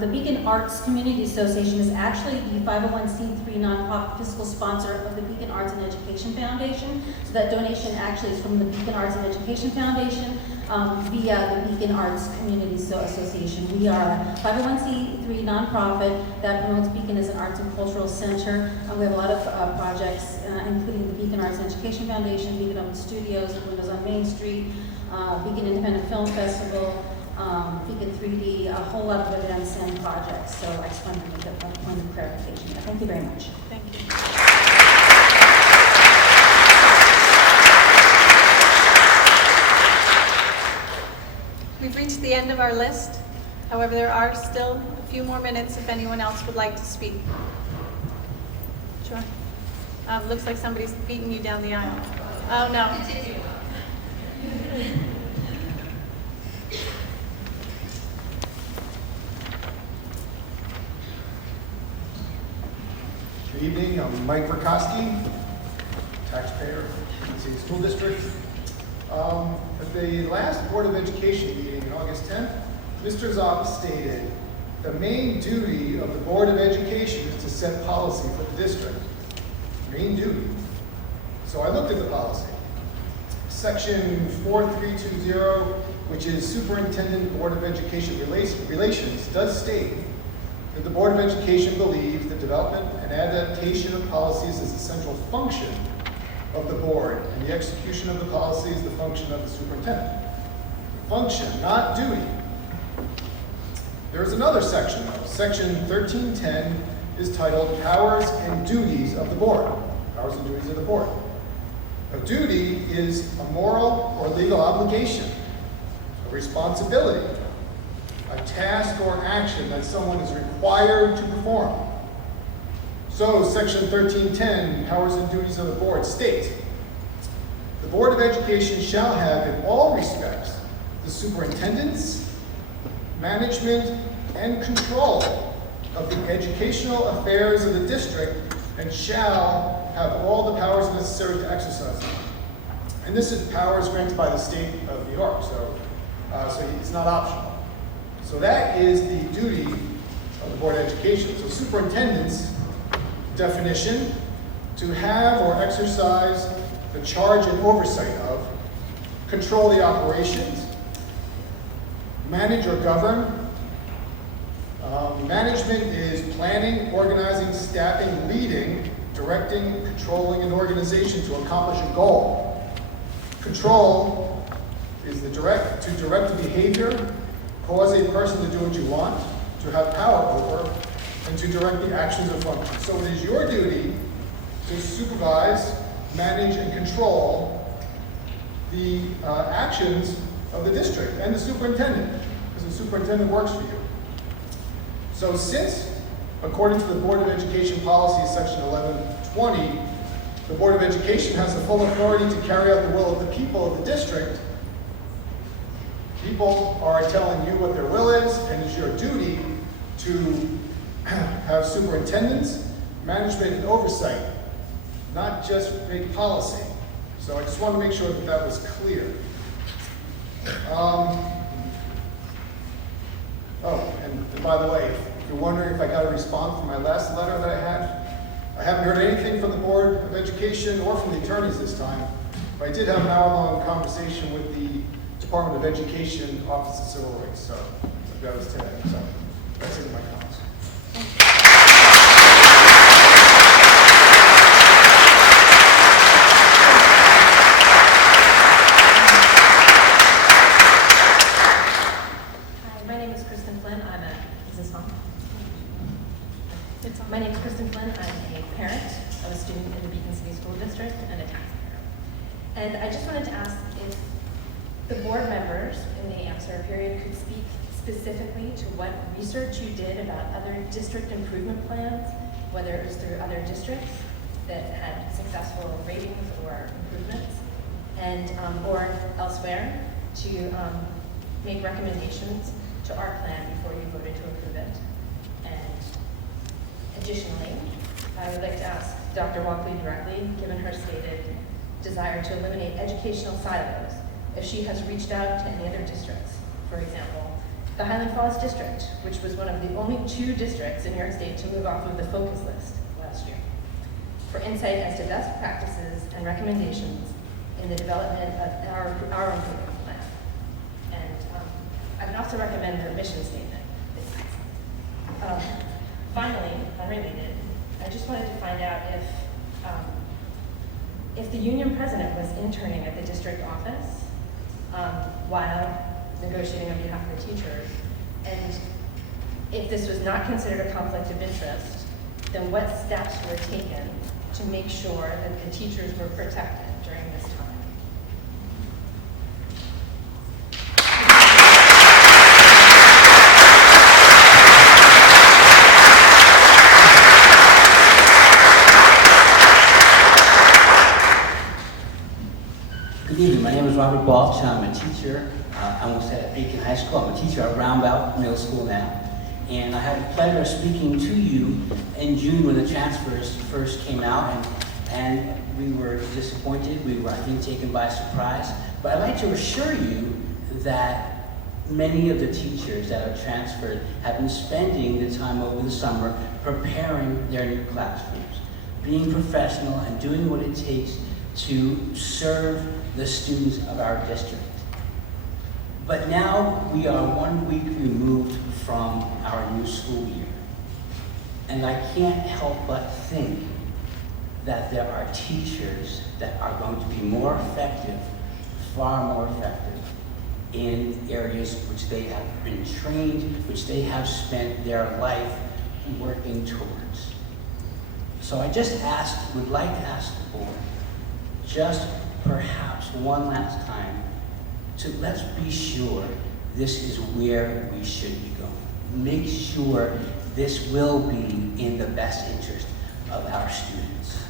The Beacon Arts Community Association is actually the 501c3 nonprofit fiscal sponsor of the Beacon Arts and Education Foundation. So that donation actually is from the Beacon Arts and Education Foundation via the Beacon Arts Community Association. We are a 501c3 nonprofit that promotes Beacon as an arts and cultural center. We have a lot of projects, including the Beacon Arts and Education Foundation, Beacon Open Studios, Windows on Main Street, Beacon Independent Film Festival, Beacon 3D, a whole lot of events and projects. So I just wanted to make that point of clarification. Thank you very much. Thank you. We've reached the end of our list. However, there are still a few more minutes if anyone else would like to speak. Sure. Looks like somebody's beating you down the aisle. Oh, no. Good evening, I'm Mike Verkowski, taxpayer, Beacon City School District. At the last Board of Education meeting on August 10th, Mr. Zopp stated the main duty of the Board of Education is to set policy for the district. Main duty. So I looked at the policy. Section 4320, which is Superintendent Board of Education Relations, does state that the Board of Education believes the development and adaptation of policies is a central function of the board, and the execution of the policy is the function of the superintendent. Function, not duty. There's another section, though. Section 1310 is titled Powers and Duties of the Board. Powers and Duties of the Board. A duty is a moral or legal obligation, a responsibility, a task or action that someone is required to perform. So, Section 1310, Powers and Duties of the Board, states, the Board of Education shall have in all respects the superintendence, management, and control of the educational affairs of the district and shall have all the powers necessary to exercise them. And this is powers granted by the state of New York, so it's not optional. So that is the duty of the Board of Education. So superintendent's definition, to have or exercise the charge and oversight of, control the operations, manage or govern. Management is planning, organizing, staffing, leading, directing, controlling an organization to accomplish a goal. Control is to direct the behavior, cause a person to do what you want, to have power over, and to direct the actions or functions. So it is your duty to supervise, manage, and control the actions of the district and the superintendent, because the superintendent works for you. So since, according to the Board of Education Policy, Section 1120, the Board of Education has the full authority to carry out the will of the people of the district, people are telling you what their will is, and it's your duty to have superintendents, management, and oversight, not just make policy. So I just want to make sure that that was clear. And by the way, if you're wondering if I got a response from my last letter that I haven't heard anything from the Board of Education or from the attorneys this time, but I did have an hour-long conversation with the Department of Education Office of Civil Rights, so that was today. So that's it in my comments. My name is Kristen Flynn. I'm a, is this on? My name is Kristen Flynn. I'm a parent of a student in the Beacon City School District and a taxpayer. And I just wanted to ask if the board members in the answer period could speak specifically to what research you did about other district improvement plans, whether it was through other districts that had successful ratings or improvements, and or elsewhere to make recommendations to our plan before you voted to approve it. And additionally, I would like to ask Dr. Walkley directly, given her stated desire to eliminate educational silos, if she has reached out to any other districts. For example, the Highland Falls District, which was one of the only 2 districts in New York State to move off of the focus list last year, for insight as to best practices and recommendations in the development of our improvement plan. And I would also recommend their mission statement. Finally, unrelated, I just wanted to find out if the union president was interning at the district office while negotiating on behalf of the teachers, and if this was not considered a conflict of interest, then what steps were taken to make sure that the teachers were protected during this time? Good evening, my name is Robert Balch. I'm a teacher. I almost said at Beacon High School. I'm a teacher at Roundabout Middle School now. And I had the pleasure of speaking to you in June when the transfers first came out, and we were disappointed. We were, I think, taken by surprise. But I'd like to assure you that many of the teachers that are transferred have been spending the time over the summer preparing their new classrooms, being professional and doing what it takes to serve the students of our district. But now we are 1 week removed from our new school year. And I can't help but think that there are teachers that are going to be more effective, far more effective, in areas which they have been trained, which they have spent their life working towards. So I would like to ask the board, just perhaps one last time, to let's be sure this is where we should be going. Make sure this will be in the best interest of our students.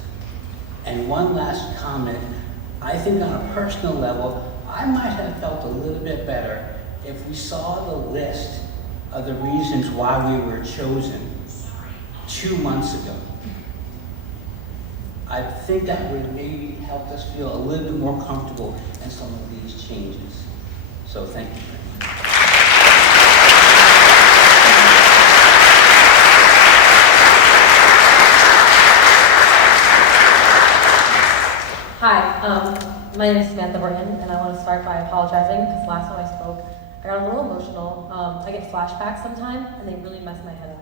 And one last comment, I think on a personal level, I might have felt a little bit better if we saw the list of the reasons why we were chosen 2 months ago. I think that would maybe help us feel a little bit more comfortable in some of these changes. So thank you very much. Hi, my name is Samantha Horton, and I want to start by apologizing because last time I spoke, I got a little emotional. I get flashbacks sometimes, and they really mess my head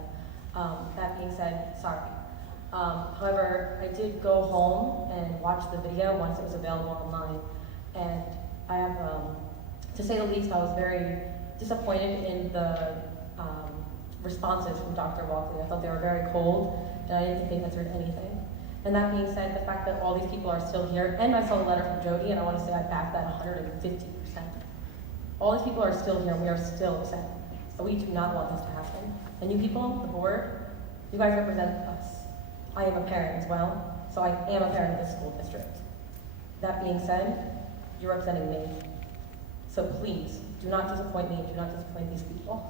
up. That being said, sorry. However, I did go home and watch the video once it was available online, and I have, to say the least, I was very disappointed in the responses from Dr. Walkley. I thought they were very cold, and I didn't think they answered anything. And that being said, the fact that all these people are still here, and I saw the letter from Jody, and I want to say I back that 150%. All these people are still here, and we are still upset. But we do not want this to happen. And you people, the board, you guys represent us. I am a parent as well, so I am a parent of this school district. That being said, you're representing me. So please, do not disappoint me, do not disappoint these people.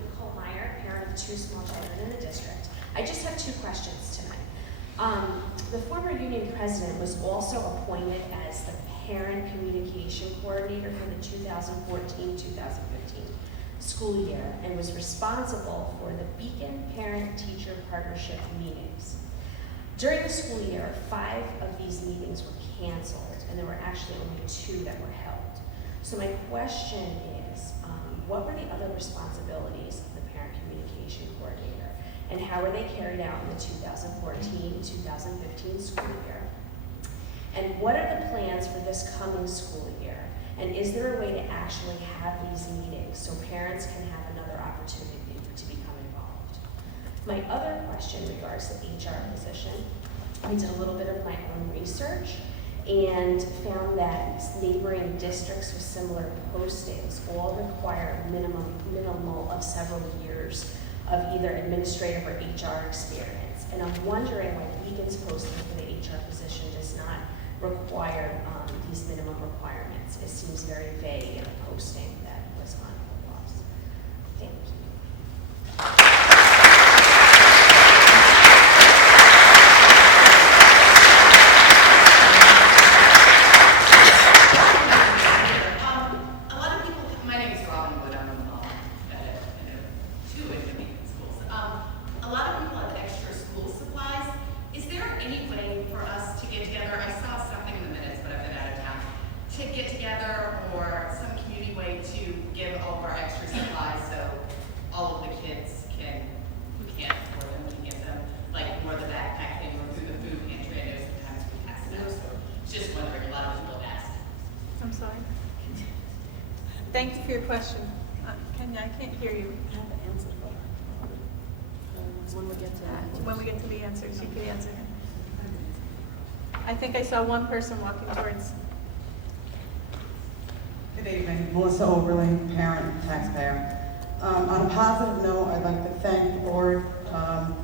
Nicole Meyer, parent of 2 small children in the district. I just have 2 questions tonight. The former union president was also appointed as the parent communication coordinator for the 2014-2015 school year and was responsible for the Beacon Parent-Teacher Partnership meetings. During the school year, 5 of these meetings were canceled, and there were actually only 2 that were held. So my question is, what were the other responsibilities of the parent communication coordinator, and how were they carried out in the 2014-2015 school year? And what are the plans for this coming school year? And is there a way to actually have these meetings so parents can have another opportunity to become involved? My other question regards the HR position. I did a little bit of my own research and found that neighboring districts with similar postings all require minimal of several years of either administrative or HR experience. And I'm wondering why Beacon's posting for the HR position does not require these minimum requirements. It seems very vague in a posting that was on Hopewell's. Thank you. Thank you for your question. I can't hear you. When we get to that. When we get to the answers, you can answer. I think I saw one person walking towards. Good evening, Melissa Oberling, parent, taxpayer. On a positive note, I'd like to thank the board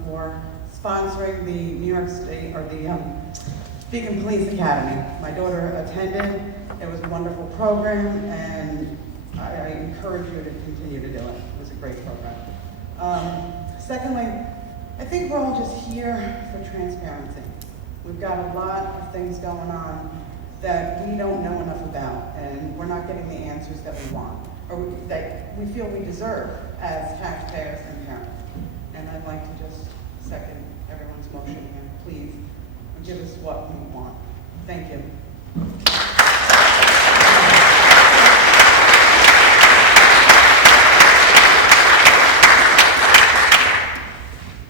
for sponsoring the New York State, or the Beacon Police Academy. My daughter attended. It was a wonderful program, and I encourage you to continue to do it. It was a great program. Secondly, I think we're all just here for transparency. We've got a lot of things going on that we don't know enough about, and we're not getting the answers that we want, or that we feel we deserve as taxpayers and parents. And I'd like to just second everyone's motion and please give us what we want. Thank you.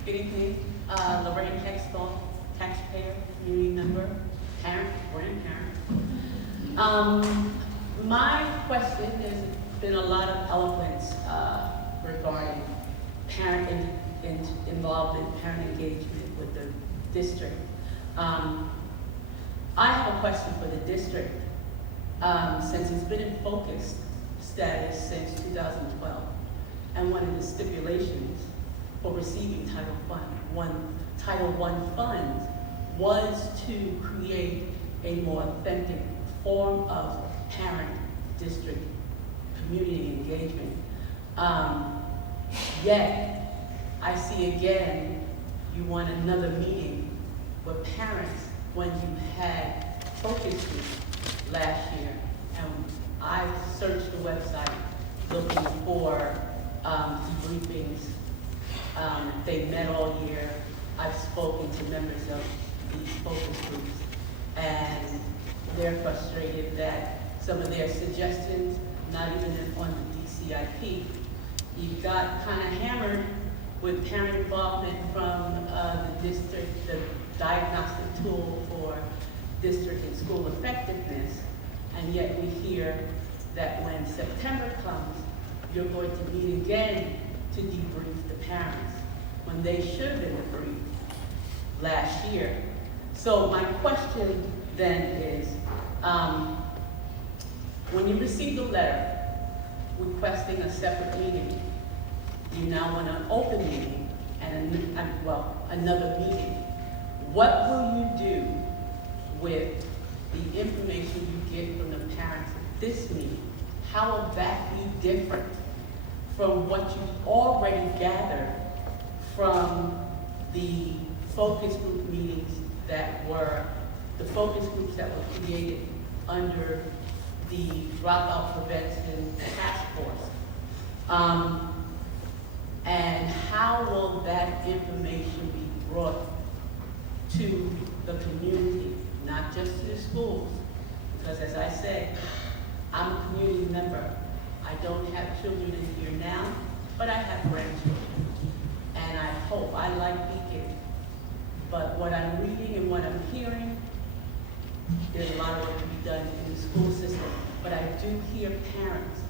Good evening, Lorraine Hextall, taxpayer, community member, parent, grandparent. My question, there's been a lot of eloquence regarding parent involvement, parent engagement with the district. I have a question for the district. Since it's been in focus status since 2012, and one of the stipulations for receiving Title I funds was to create a more authentic form of parent-district community engagement. Yet, I see again, you want another meeting with parents when you had focus groups last year. And I searched the website looking for debriefings. They met all year. I've spoken to members of these focus groups, and they're frustrated that some of their suggestions, not even on the DCIP, you got kind of hammered with parent involvement from the district, the diagnostic tool for district and school effectiveness, and yet we hear that when September comes, you're going to meet again to debrief the parents when they should have been debriefed last year. So my question then is, when you received a letter requesting a separate meeting, you now want an open meeting and another meeting. What will you do with the information you get from the parents at this meeting? How will that be different from what you've already gathered from the focus group meetings that were, the focus groups that were created under the Dropout Prevention Task Force? And how will that information be brought to the community, not just to the schools? Because as I said, I'm a community member. I don't have children in here now, but I have grandchildren. And I hope, I like Beacon, but what I'm reading and what I'm hearing, there's a lot of work to be done in the school system. But I do hear parents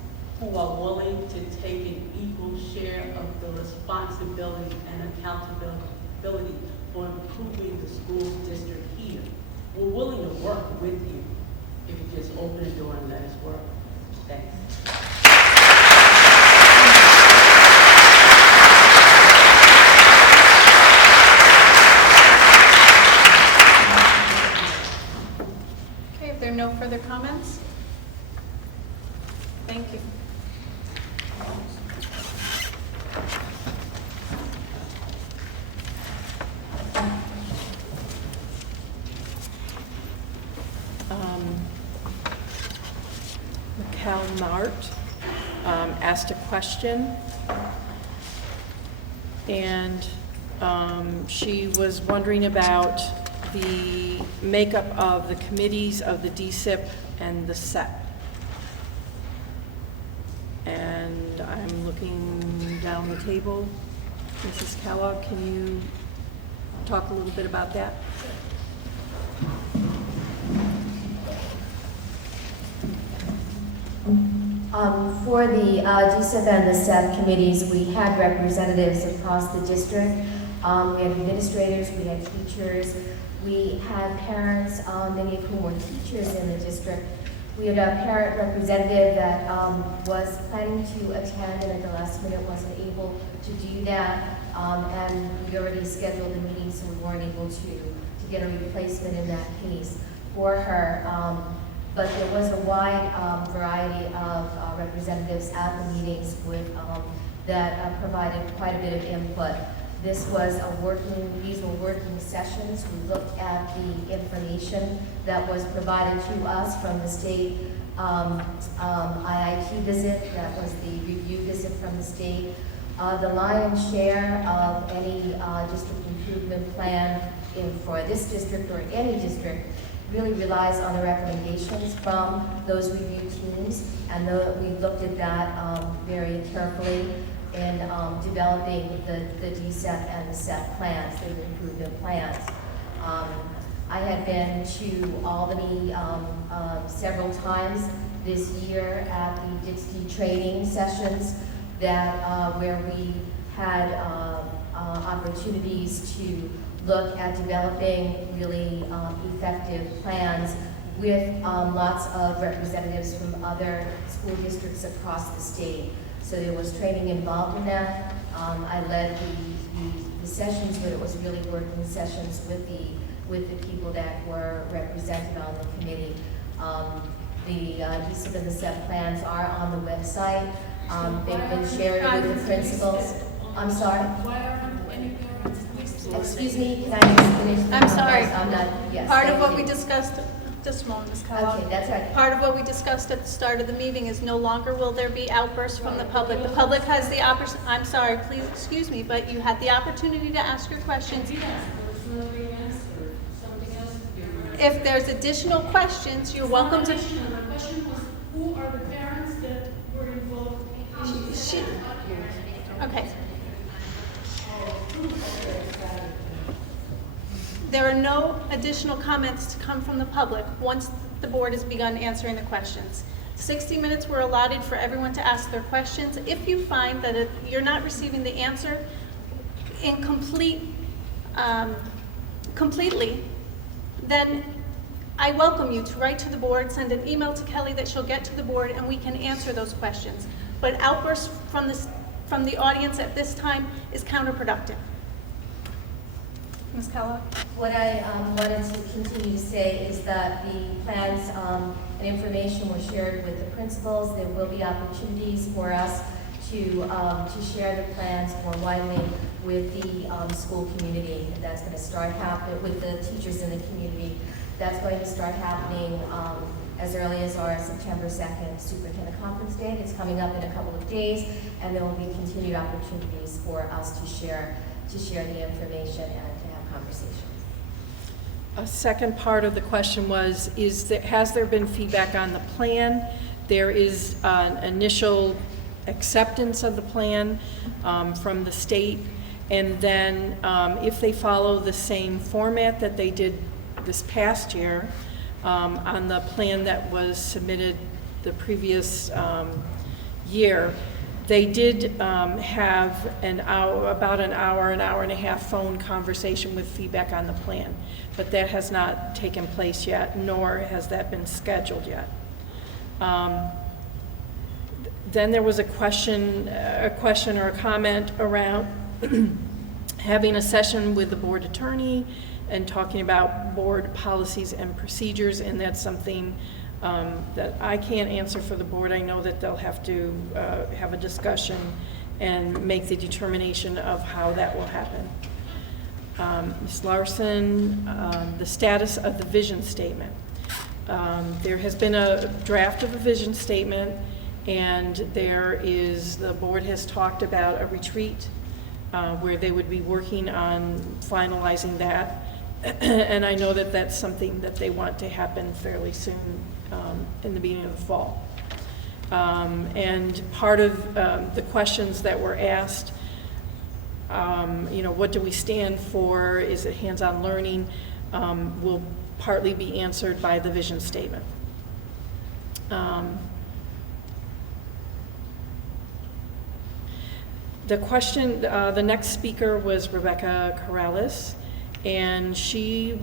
who are willing to take an equal share of the responsibility and accountability for improving the school district here. We're willing to work with you if you just open the door and let us work. Thanks. Okay, if there are no further comments, thank you. Cal Mart asked a question, and she was wondering about the makeup of the committees of the DSIP and the SEP. And I'm looking down the table. Mrs. Kellogg, can you talk a little bit about that? For the DSIP and the SEP committees, we had representatives across the district. We had administrators, we had teachers, we had parents, many of whom were teachers in the district. We had a parent representative that was planning to attend and at the last minute wasn't able to do that. And we already scheduled the meeting, so we weren't able to get a replacement in that case for her. But there was a wide variety of representatives at the meetings that provided quite a bit of input. These were working sessions. We looked at the information that was provided to us from the state IIT visit, that was the review visit from the state. The lion's share of any district improvement plan for this district or any district really relies on the recommendations from those review teams, and we looked at that very carefully in developing the DSEP and the SEP plans, the improvement plans. I had been to Albany several times this year at the DITSD training sessions where we had opportunities to look at developing really effective plans with lots of representatives from other school districts across the state. So there was training involved in that. I led the sessions, but it was really working sessions with the people that were represented on the committee. The DSIP and the SEP plans are on the website. They've been shared with the principals. I'm sorry? Excuse me, can I just finish? I'm sorry. I'm not, yes. Part of what we discussed, just a moment, Ms. Kellogg. Okay, that's right. Part of what we discussed at the start of the meeting is no longer will there be outbursts from the public. The public has the opportunity, I'm sorry, please excuse me, but you had the opportunity to ask your questions. If there's additional questions, you're welcome to. My question was, who are the parents that were involved? Okay. There are no additional comments to come from the public once the board has begun answering the questions. 60 minutes were allotted for everyone to ask their questions. If you find that you're not receiving the answer completely, then I welcome you to write to the board, send an email to Kelly that she'll get to the board, and we can answer those questions. But outbursts from the audience at this time is counterproductive. Ms. Kellogg? What I wanted to continue to say is that the plans and information were shared with the principals. There will be opportunities for us to share the plans more widely with the school community. That's going to start happening with the teachers in the community. That's going to start happening as early as our September 2nd Superintendent Conference Day. It's coming up in a couple of days, and there will be continued opportunities for us to share the information and to have conversations. A second part of the question was, has there been feedback on the plan? There is an initial acceptance of the plan from the state, and then if they follow the same format that they did this past year on the plan that was submitted the previous year, they did have about an hour and a half phone conversation with feedback on the plan, but that has not taken place yet, nor has that been scheduled yet. Then there was a question or a comment around having a session with the board attorney and talking about board policies and procedures, and that's something that I can't answer for the board. I know that they'll have to have a discussion and make the determination of how that will happen. Ms. Larson, the status of the vision statement. There has been a draft of a vision statement, and the board has talked about a retreat where they would be working on finalizing that. And I know that that's something that they want to happen fairly soon, in the beginning of the fall. And part of the questions that were asked, what do we stand for? Is it hands-on learning? Will partly be answered by the vision statement. The next speaker was Rebecca Corrales, and she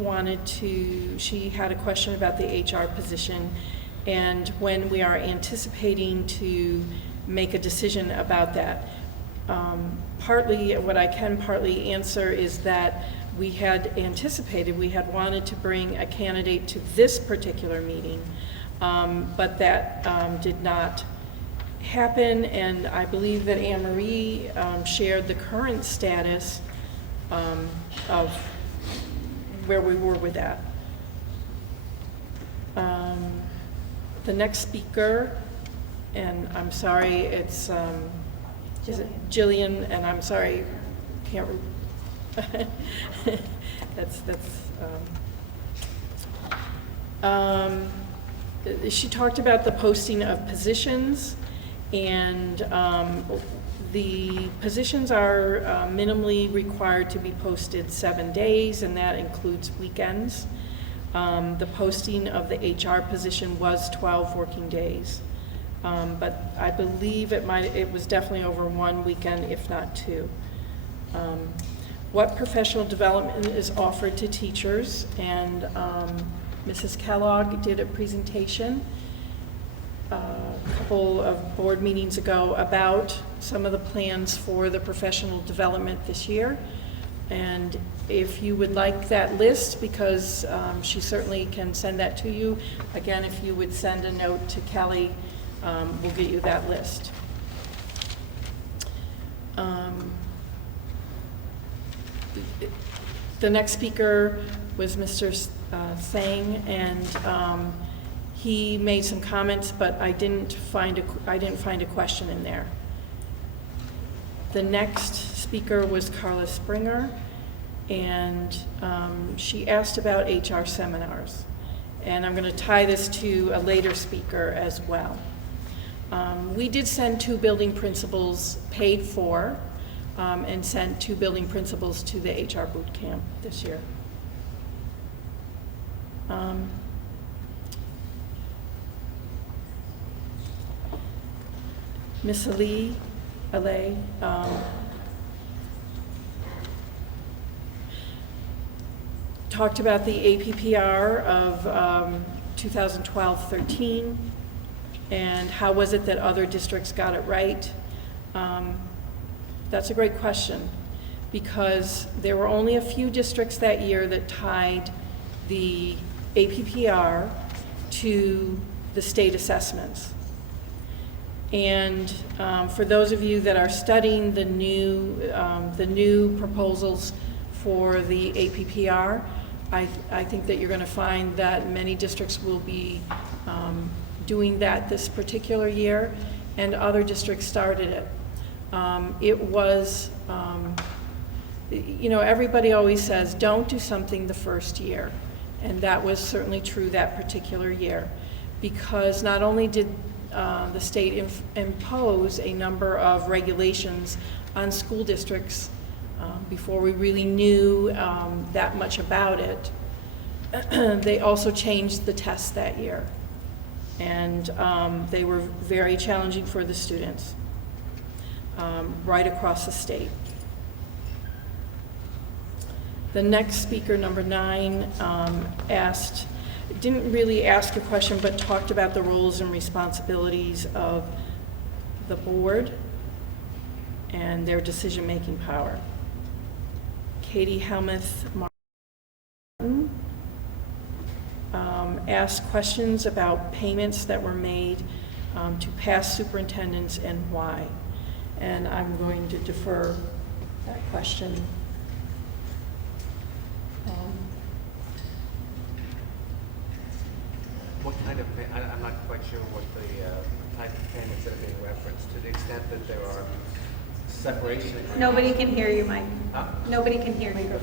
had a question about the HR position and when we are anticipating to make a decision about that. What I can partly answer is that we had wanted to bring a candidate to this particular meeting, but that did not happen, and I believe that Anne Marie shared the current status of where we were with that. The next speaker, and I'm sorry, is it Jillian, and I'm sorry, can't. She talked about the posting of positions, and the positions are minimally required to be posted 7 days, and that includes weekends. The posting of the HR position was 12 working days, but I believe it was definitely over 1 weekend, if not 2. What professional development is offered to teachers, and Mrs. Kellogg did a presentation a couple of board meetings ago about some of the plans for the professional development this year. And if you would like that list, because she certainly can send that to you, again, if you would send a note to Kelly, we'll get you that list. The next speaker was Mr. Sang, and he made some comments, but I didn't find a question in there. The next speaker was Carla Springer, and she asked about HR seminars. And I'm going to tie this to a later speaker as well. We did send 2 building principals paid for, and sent 2 building principals to the HR boot camp this year. Ms. Ali talked about the APPR of 2012-13 and how was it that other districts got it right. That's a great question, because there were only a few districts that year that tied the APPR to the state assessments. And for those of you that are studying the new proposals for the APPR, I think that you're going to find that many districts will be doing that this particular year, and other districts started it. It was, everybody always says, don't do something the first year. And that was certainly true that particular year, because not only did the state impose a number of regulations on school districts before we really knew that much about it, they also changed the test that year. And they were very challenging for the students right across the state. The next speaker, number 9, didn't really ask a question, but talked about the roles and responsibilities of the board and their decision-making power. Katie Helmuth Martin asked questions about payments that were made to past superintendents and why. And I'm going to defer that question. What kind of, I'm not quite sure what the type of payments that are being referenced, to the extent that there are separation agreements. Nobody can hear you, Mike. Huh? Nobody can hear you.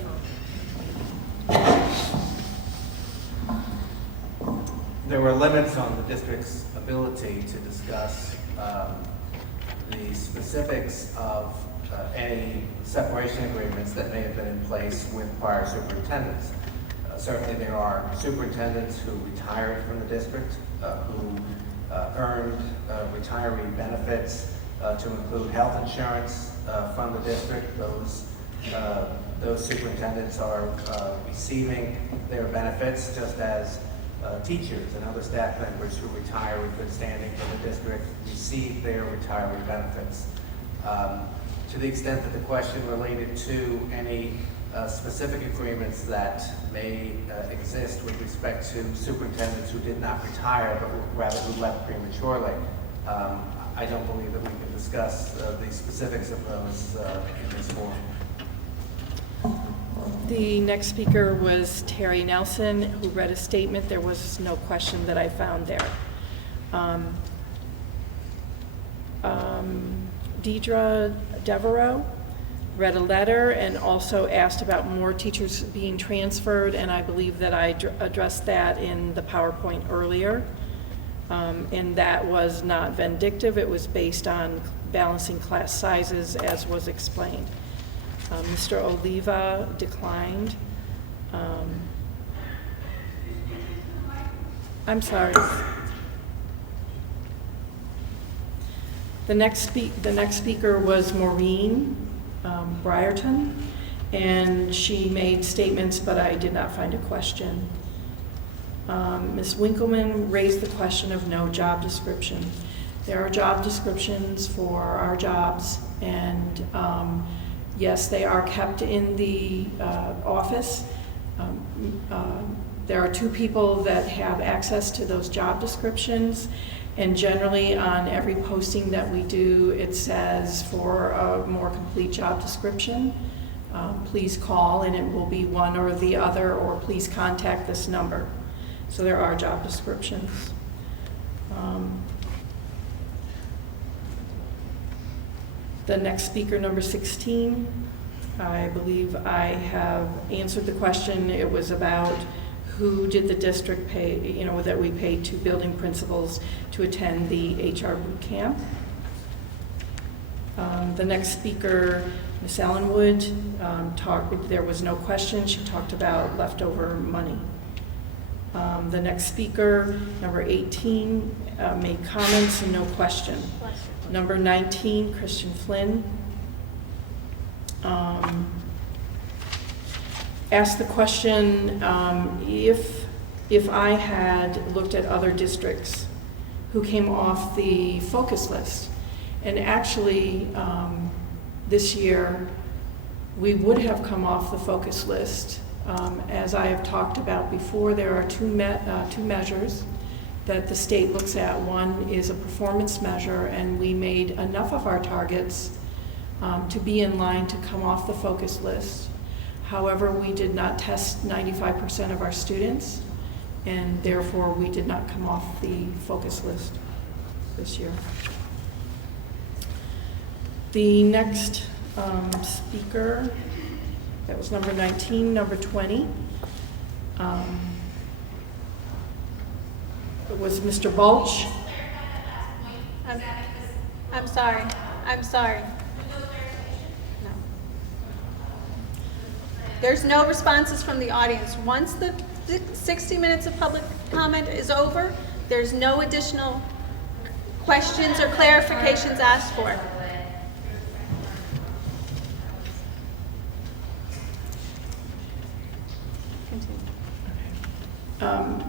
There were limits on the district's ability to discuss the specifics of any separation agreements that may have been in place with prior superintendents. Certainly there are superintendents who retired from the district, who earned retiree benefits to include health insurance from the district. Those superintendents are receiving their benefits just as teachers and other staff members who retire with good standing from the district receive their retiree benefits. To the extent that the question related to any specific agreements that may exist with respect to superintendents who did not retire, but rather who left prematurely, I don't believe that we can discuss the specifics of those in this forum. The next speaker was Terry Nelson, who read a statement. There was no question that I found there. Deidre Devereaux read a letter and also asked about more teachers being transferred, and I believe that I addressed that in the PowerPoint earlier. And that was not vindictive. It was based on balancing class sizes, as was explained. Mr. Oliva declined. I'm sorry. The next speaker was Maureen Brierton, and she made statements, but I did not find a question. Ms. Winkleman raised the question of no job description. There are job descriptions for our jobs, and yes, they are kept in the office. There are 2 people that have access to those job descriptions, and generally on every posting that we do, it says for a more complete job description, please call, and it will be one or the other, or please contact this number. So there are job descriptions. The next speaker, number 16, I believe I have answered the question. It was about who did the district pay, that we paid to building principals to attend the HR boot camp. The next speaker, Ms. Allenwood, there was no question. She talked about leftover money. The next speaker, number 18, made comments and no question. Number 19, Christian Flynn, asked the question if I had looked at other districts who came off the focus list. And actually, this year, we would have come off the focus list. As I have talked about before, there are two measures that the state looks at. One is a performance measure, and we made enough of our targets to be in line to come off the focus list. However, we did not test 95% of our students, and therefore we did not come off the focus list this year. The next speaker, that was number 19, number 20, it was Mr. Balch. I'm sorry. No. There's no responses from the audience. Once the 60 minutes of public comment is over, There's no additional questions or clarifications asked for.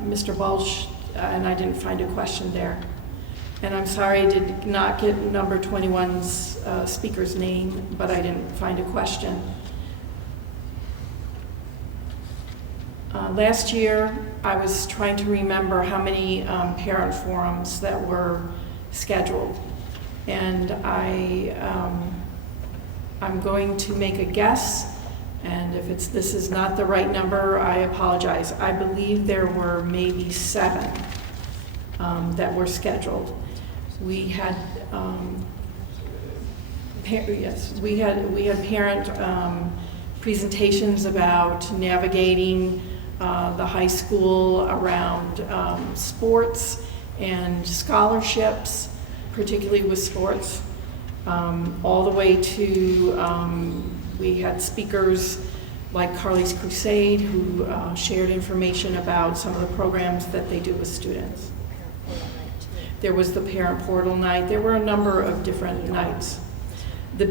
Mr. Walsh, and I didn't find a question there. And I'm sorry I did not get number 21's speaker's name, but I didn't find a question. Last year, I was trying to remember how many parent forums that were scheduled. And I'm going to make a guess, and if this is not the right number, I apologize. I believe there were maybe 7 that were scheduled. We had we had parent presentations about navigating the high school around sports and scholarships, particularly with sports, all the way to we had speakers like Carly's Crusade who shared information about some of the programs that they do with students. There was the parent portal night. There were a number of different nights. The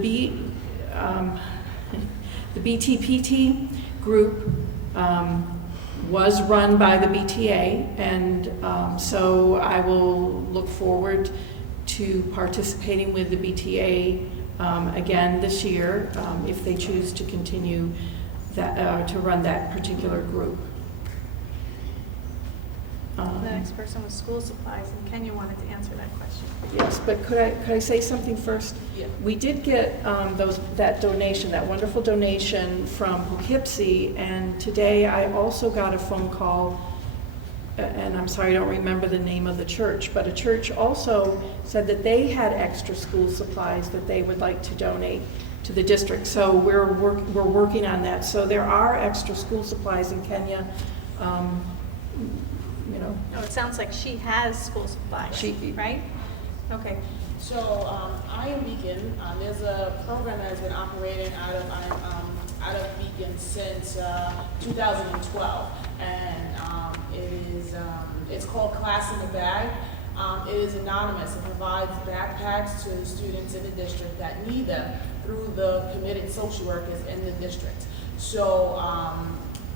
BTPT group was run by the BTA, and so I will look forward to participating with the BTA again this year if they choose to continue that, to run that particular group. The next person was school supplies, and Kenya wanted to answer that question. Yes, but could I say something first? Yeah. We did get that donation, that wonderful donation from Poughkeepsie, and today I also got a phone call, and I'm sorry I don't remember the name of the church, but a church also said that they had extra school supplies that they would like to donate to the district. So we're working on that. So there are extra school supplies in Kenya. You know. Oh, it sounds like she has school supplies, right? Okay. So I Am Beacon. There's a program that has been operating out of Beacon since 2012, and it's called Class in the Bag. It is anonymous. It provides backpacks to students in the district that need them through the committed social workers in the district. So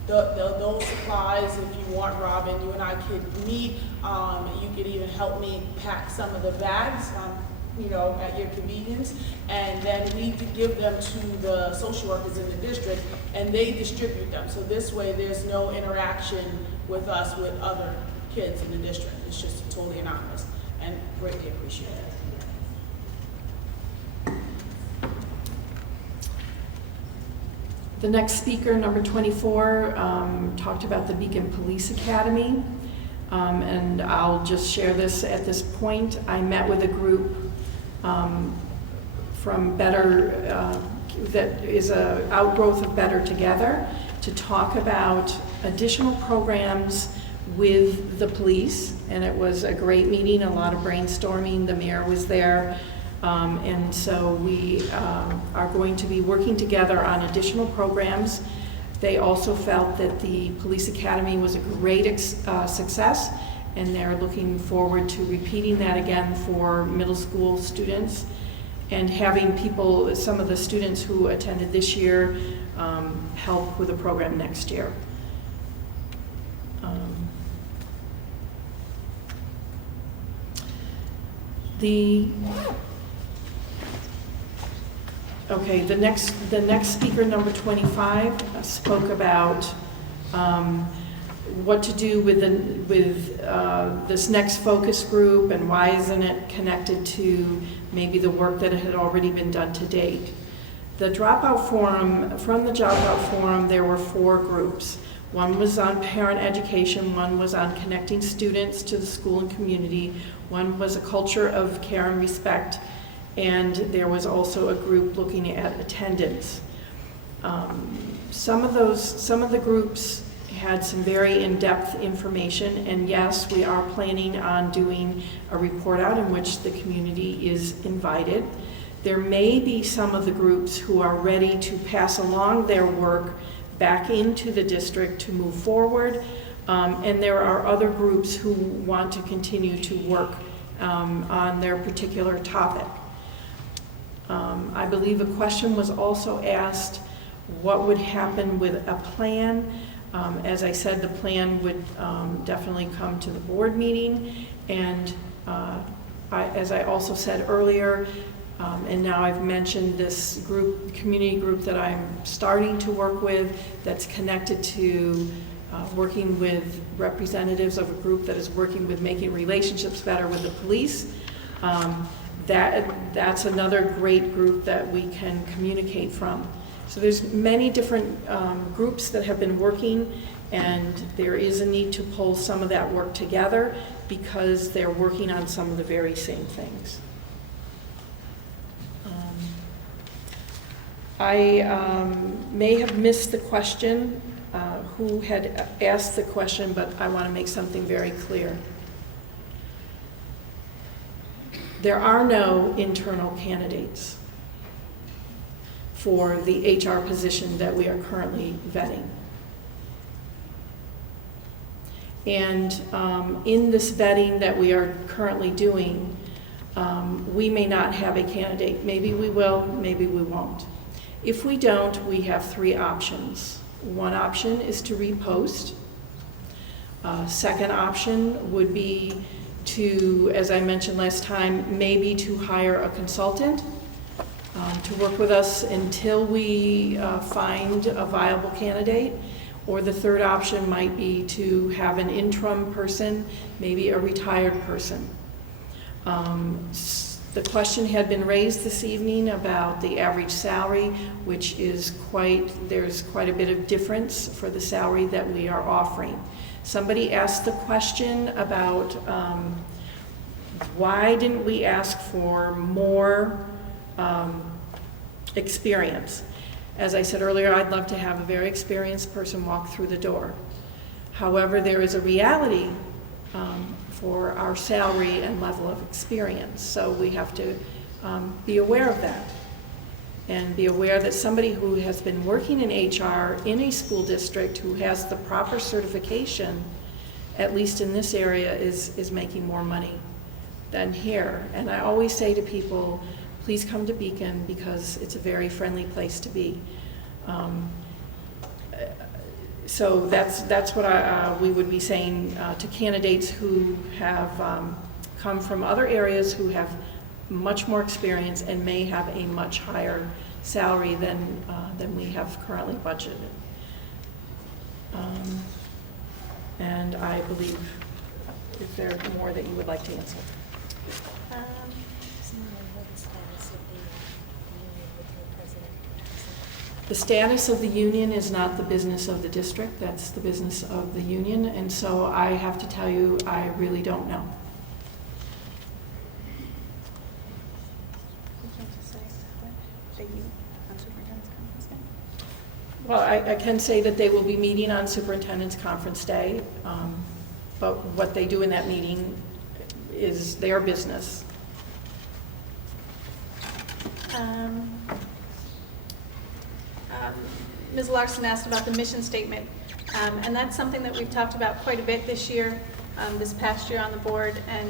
those supplies, if you want, Robin, you and I could meet. You could even help me pack some of the bags, at your convenience. And then we could give them to the social workers in the district, and they distribute them. So this way, there's no interaction with us with other kids in the district. It's just totally anonymous, and greatly appreciate it. The next speaker, number 24, talked about the Beacon Police Academy, and I'll just share this at this point. I met with a group from Better, that is an outgrowth of Better Together, to talk about additional programs with the police, and it was a great meeting, a lot of brainstorming. The mayor was there. And so we are going to be working together on additional programs. They also felt that the Police Academy was a great success, and they're looking forward to repeating that again for middle school students and having people, some of the students who attended this year, help with the program next year. Okay, the next speaker, number 25, spoke about what to do with this next focus group and why isn't it connected to maybe the work that had already been done to date. The Dropout Forum, from the Dropout Forum, there were 4 groups. One was on parent education, one was on connecting students to the school and community, one was a culture of care and respect, and there was also a group looking at attendance. Some of the groups had some very in-depth information, and yes, we are planning on doing a report out in which the community is invited. There may be some of the groups who are ready to pass along their work back into the district to move forward. And there are other groups who want to continue to work on their particular topic. I believe a question was also asked, what would happen with a plan? As I said, the plan would definitely come to the board meeting, and as I also said earlier, and now I've mentioned this group, community group that I'm starting to work with that's connected to working with representatives of a group that is working with making relationships better with the police. That's another great group that we can communicate from. So there's many different groups that have been working, and there is a need to pull some of that work together because they're working on some of the very same things. I may have missed the question, who had asked the question, but I want to make something very clear. There are no internal candidates for the HR position that we are currently vetting. And in this vetting that we are currently doing, we may not have a candidate. Maybe we will, maybe we won't. If we don't, we have three options. One option is to repost. Second option would be to, as I mentioned last time, maybe to hire a consultant to work with us until we find a viable candidate. Or the third option might be to have an interim person, maybe a retired person. The question had been raised this evening about the average salary, which is there's quite a bit of difference for the salary that we are offering. Somebody asked the question about why didn't we ask for more experience? As I said earlier, I'd love to have a very experienced person walk through the door. However, there is a reality for our salary and level of experience. So we have to be aware of that and be aware that somebody who has been working in HR in a school district who has the proper certification, at least in this area, is making more money than here. And I always say to people, please come to Beacon because it's a very friendly place to be. So that's what we would be saying to candidates who have come from other areas, who have much more experience and may have a much higher salary than we have currently budgeted. And I believe, if there are more that you would like to answer. The status of the union is not the business of the district, that's the business of the union, and so I have to tell you, I really don't know. Well, I can say that they will be meeting on Superintendent's Conference Day, but what they do in that meeting is their business. Ms. Larson asked about the mission statement, and that's something that we've talked about quite a bit this year, this past year on the board, and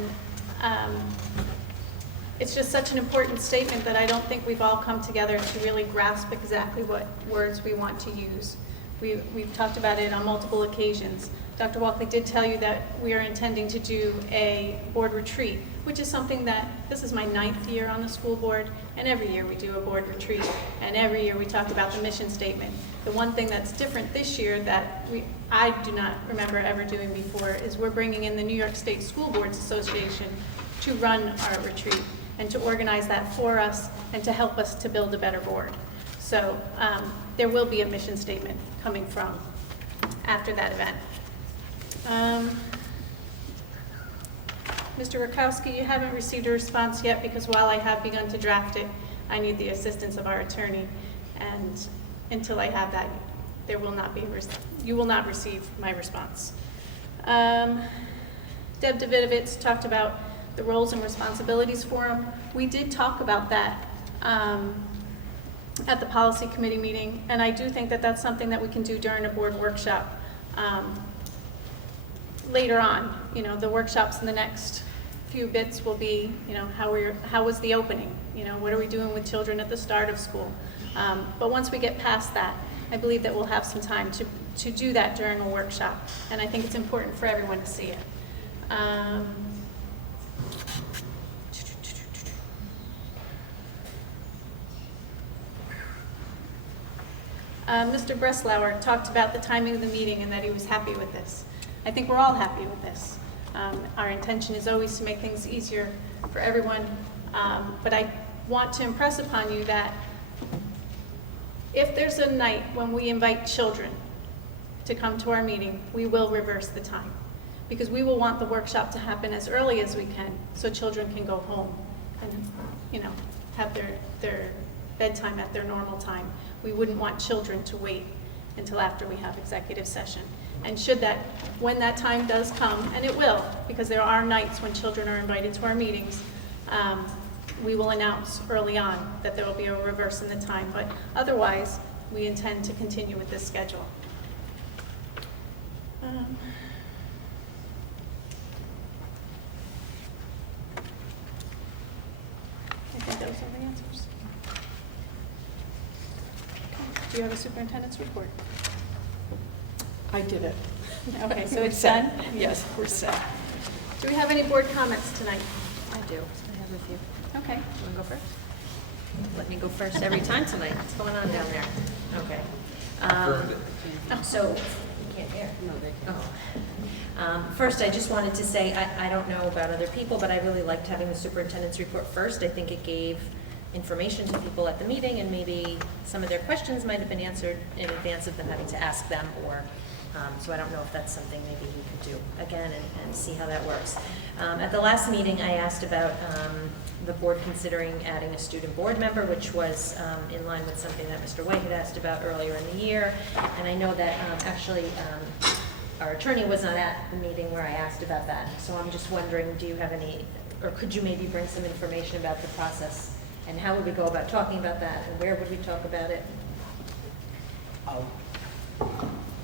it's just such an important statement that I don't think we've all come together to really grasp exactly what words we want to use. We've talked about it on multiple occasions. Dr. Walkley did tell you that we are intending to do a board retreat, which is something that, this is my 9th year on the school board, and every year we do a board retreat, and every year we talk about the mission statement. The one thing that's different this year that I do not remember ever doing before is we're bringing in the New York State School Boards Association to run our retreat and to organize that for us and to help us to build a better board. So there will be a mission statement coming from after that event. Mr. Rakowski, you haven't received a response yet because while I have begun to draft it, I need the assistance of our attorney, and until I have that, there will not be you will not receive my response. Deb Davidovitz talked about the roles and responsibilities forum. We did talk about that at the policy committee meeting, and I do think that that's something that we can do during a board workshop. later on. You know, the workshops in the next few bits will be, you know, how was the opening? You know, what are we doing with children at the start of school? But once we get past that, I believe that we'll have some time to do that during a workshop, and I think it's important for everyone to see it. Mr. Breslauer talked about the timing of the meeting and that he was happy with this. I think we're all happy with this. Our intention is always to make things easier for everyone, but I want to impress upon you that if there's a night when we invite children to come to our meeting, we will reverse the time, because we will want the workshop to happen as early as we can so children can go home and, you know, have their bedtime at their normal time. We wouldn't want children to wait until after we have executive session. And when that time does come, and it will, because there are nights when children are invited to our meetings, we will announce early on that there will be a reverse in the time, but otherwise, we intend to continue with this schedule. I think those are the answers. Do you have a superintendent's report? I did it. Okay, so it's done? Yes, we're set. Do we have any board comments tonight? I do. I have a few. Okay. You want to go first? Let me go first every time tonight. What's going on down there? Okay. So, you can't hear? No, they can't. First, I just wanted to say, I don't know about other people, but I really liked having the superintendent's report first. I think it gave information to people at the meeting, and maybe some of their questions might have been answered in advance of them having to ask them, or so I don't know if that's something maybe we could do again and see how that works. At the last meeting, I asked about the board considering adding a student board member, which was in line with something that Mr. White had asked about earlier in the year. And I know that actually our attorney was not at the meeting where I asked about that. So I'm just wondering, do you have any, or could you maybe bring some information about the process? And how would we go about talking about that? And where would we talk about it?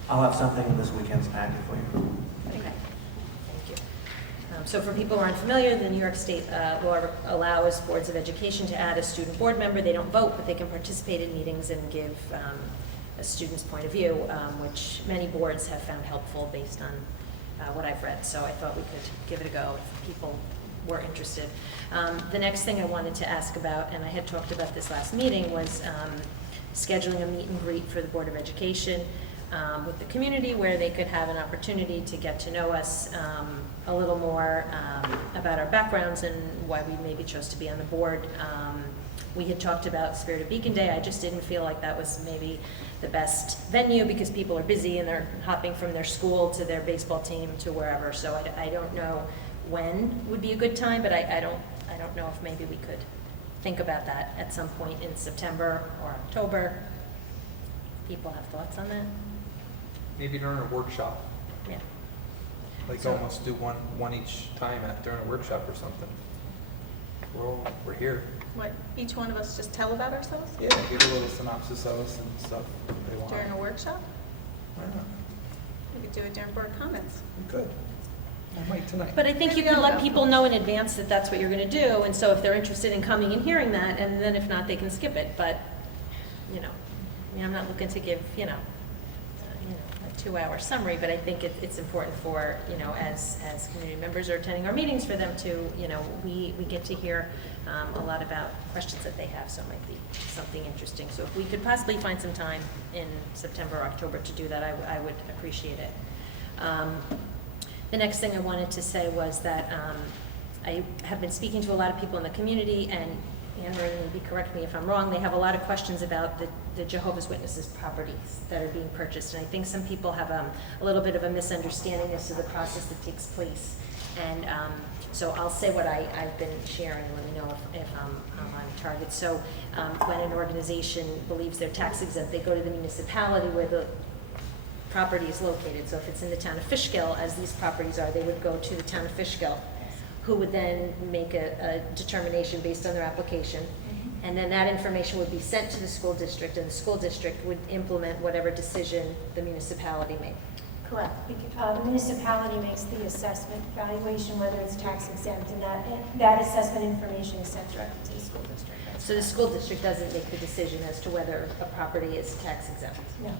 I'll have something in this weekend's packet for you. Okay, thank you. So for people who aren't familiar, the New York State law allows boards of education to add a student board member. They don't vote, but they can participate in meetings and give a student's point of view, which many boards have found helpful based on what I've read. So I thought we could give it a go if people were interested. The next thing I wanted to ask about, and I had talked about this last meeting, was scheduling a meet and greet for the Board of Education with the community, where they could have an opportunity to get to know us a little more about our backgrounds and why we maybe chose to be on the board. We had talked about Spirit of Beacon Day. I just didn't feel like that was maybe the best venue because people are busy and they're hopping from their school to their baseball team to wherever. So I don't know when would be a good time, but I don't know if maybe we could think about that at some point in September or October. People have thoughts on that? Maybe during a workshop. Yeah. Like So- almost do one each time during a workshop or something. We're here. What, each one of us just tell about ourselves? Yeah, give a little synopsis of us and stuff if they want. During a workshop? Why not? We could do it during board comments. We could. I might tonight. But I think you can let people know in advance that that's what you're going to do, and so if they're interested in coming and hearing that, and then if not, they can skip it. But, you know, I mean, I'm not looking to give, a 2-hour summary, but I think it's important for, as community members are attending our meetings, for them to, we get to hear a lot about questions that they have, so it might be something interesting. So if we could possibly find some time in September or October to do that, I would appreciate it. The next thing I wanted to say was that I have been speaking to a lot of people in the community, and Anne Marie, maybe correct me if I'm wrong, they have a lot of questions about the Jehovah's Witnesses properties that are being purchased. And I think some people have a little bit of a misunderstanding as to the process that takes place. And so I'll say what I've been sharing, let me know if I'm on target. So when an organization believes they're tax exempt, they go to the municipality where the property is located. So if it's in the town of Fishkill, as these properties are, they would go to the town of Fishkill, who would then make a determination based on their application. And then that information would be sent to the school district, and the school district would implement whatever decision the municipality made. Correct. The municipality makes the assessment valuation, whether it's tax exempt, and that assessment information is sent directly to the school district. So the school district doesn't make the decision as to whether a property is tax exempt? No.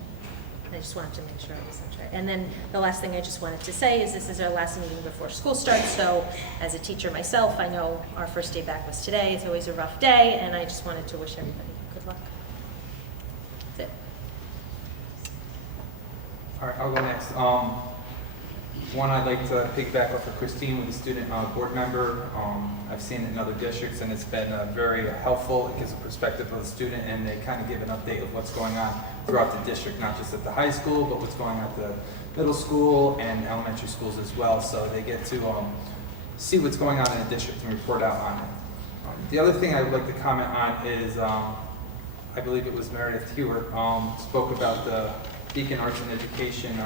I just wanted to make sure I was right. And then the last thing I just wanted to say is this is our last meeting before school starts, so as a teacher myself, I know our first day back was today. It's always a rough day, and I just wanted to wish everybody good luck. That's it. All right, I'll go next. One, I'd like to piggyback off of Christine with a student board member. I've seen it in other districts, and it's been very helpful. It gives a perspective of the student, and they kind of give an update of what's going on throughout the district, not just at the high school, but what's going on at the middle school and elementary schools as well. So they get to see what's going on in the district and report out on it. The other thing I would like to comment on is, I believe it was Meredith Hewer, spoke about the Beacon Arts and Education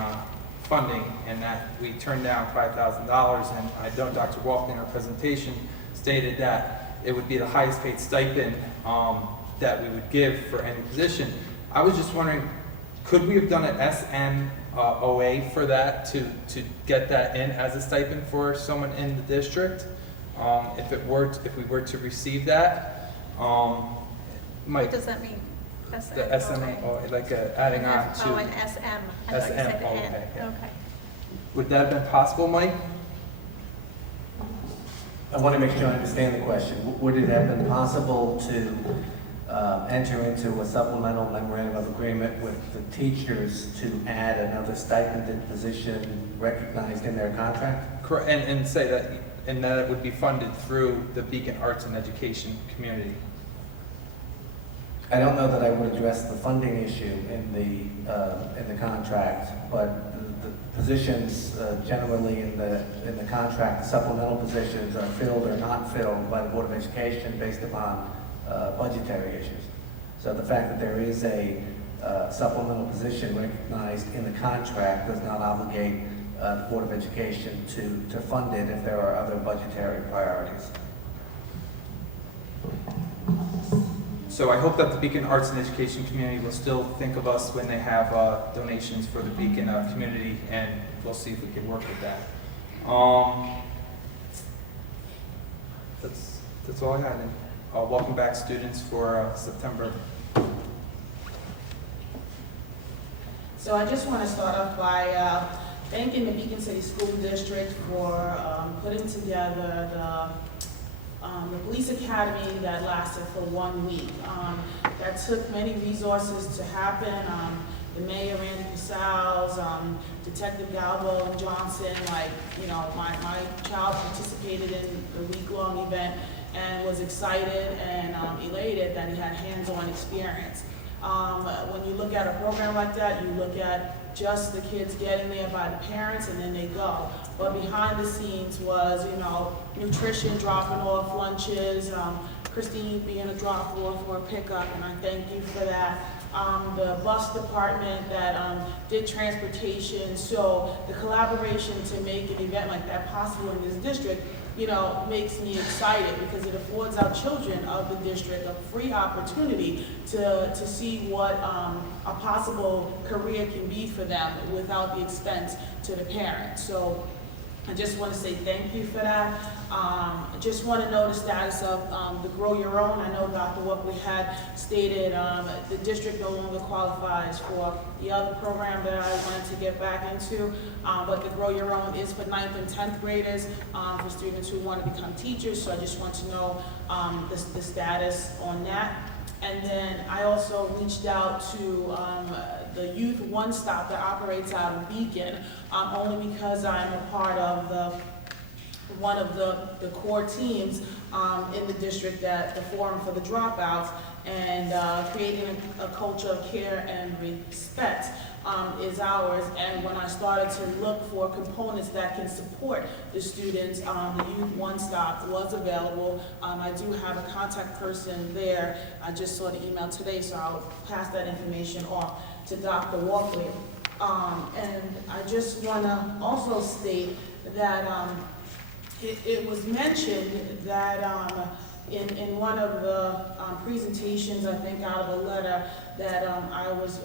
funding, and that we turned down $5,000, and I know Dr. Walton in her presentation stated that it would be the highest paid stipend that we would give for any position. I was just wondering, could we have done an SMOA for that to get that in as a stipend for someone in the district? If we were to receive that, What does that mean? the SMA, like adding on to. Oh, an SM. I thought you said the N. okay. Yeah. Okay. Would that have been possible, Mike? I want to make sure I understand the question. Would it have been possible to enter into a supplemental memorandum of agreement with the teachers to add another stipended position recognized in their contract? Correct, and say that, and that it would be funded through the Beacon Arts and Education community. I don't know that I would address the funding issue in the contract, but the positions generally in the contract, the supplemental positions are filled or not filled by the Board of Education based upon budgetary issues. So the fact that there is a supplemental position recognized in the contract does not obligate the Board of Education to fund it if there are other budgetary priorities. So I hope that the Beacon Arts and Education community will still think of us when they have donations for the Beacon community, and we'll see if we can work with that. That's all I had. And welcome back, students, for September. So I just want to start off by thanking the Beacon City School District for putting together the police academy that lasted for 1 week. That took many resources to happen. The mayor, Randy Casals, Detective Galbo and Johnson, my child participated in the week-long event and was excited and elated that he had hands-on experience. When you look at a program like that, you look at just the kids getting there by the parents and then they go. But behind the scenes was, nutrition, dropping off lunches, Christine being a drop-off or a pickup, and I thank you for that. The bus department that did transportation, so the collaboration to make an event like that possible in this district, makes me excited because it affords our children of the district a free opportunity to see what a possible career can be for them without the expense to the parents. So I just want to say thank you for that. I just want to know the status of the Grow Your Own. I know Dr. Walkley had stated the district no longer qualifies for the other program that I wanted to get back into, but the Grow Your Own is for 9th and 10th graders, for students who want to become teachers, so I just want to know the status on that. And then I also reached out to the Youth One Stop that operates out of Beacon, only because I'm a part of one of the core teams in the district, at the Forum for the Dropouts, and creating a culture of care and respect is ours. And when I started to look for components that can support the students, the Youth One Stop was available. I do have a contact person there. I just saw the email today, so I'll pass that information off to Dr. Walkley. And I just want to also state that it was mentioned that in one of the presentations, I think out of a letter, that I was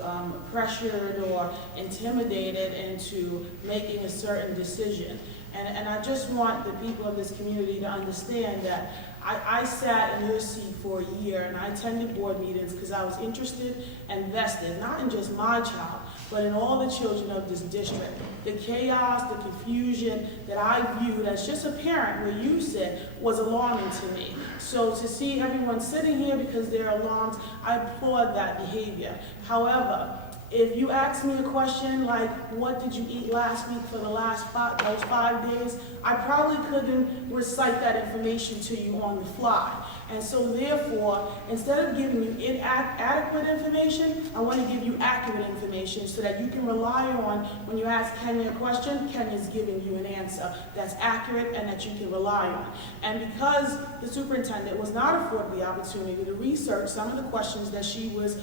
pressured or intimidated into making a certain decision. And I just want the people of this community to understand that I sat in your seat for a year, and I attended board meetings because I was interested and vested, not in just my child, but in all the children of this district. The chaos, the confusion that I viewed as just a parent, where you said, was alarming to me. So to see everyone sitting here because they're alarmed, I applaud that behavior. However, if you ask me a question like, what did you eat last week for the last those 5 days, I probably couldn't recite that information to you on the fly. And so therefore, instead of giving you inadequate information, I want to give you accurate information so that you can rely on, when you ask Kenya a question, Kenya's giving you an answer that's accurate and that you can rely on. And because the superintendent was not afforded the opportunity to research some of the questions that she was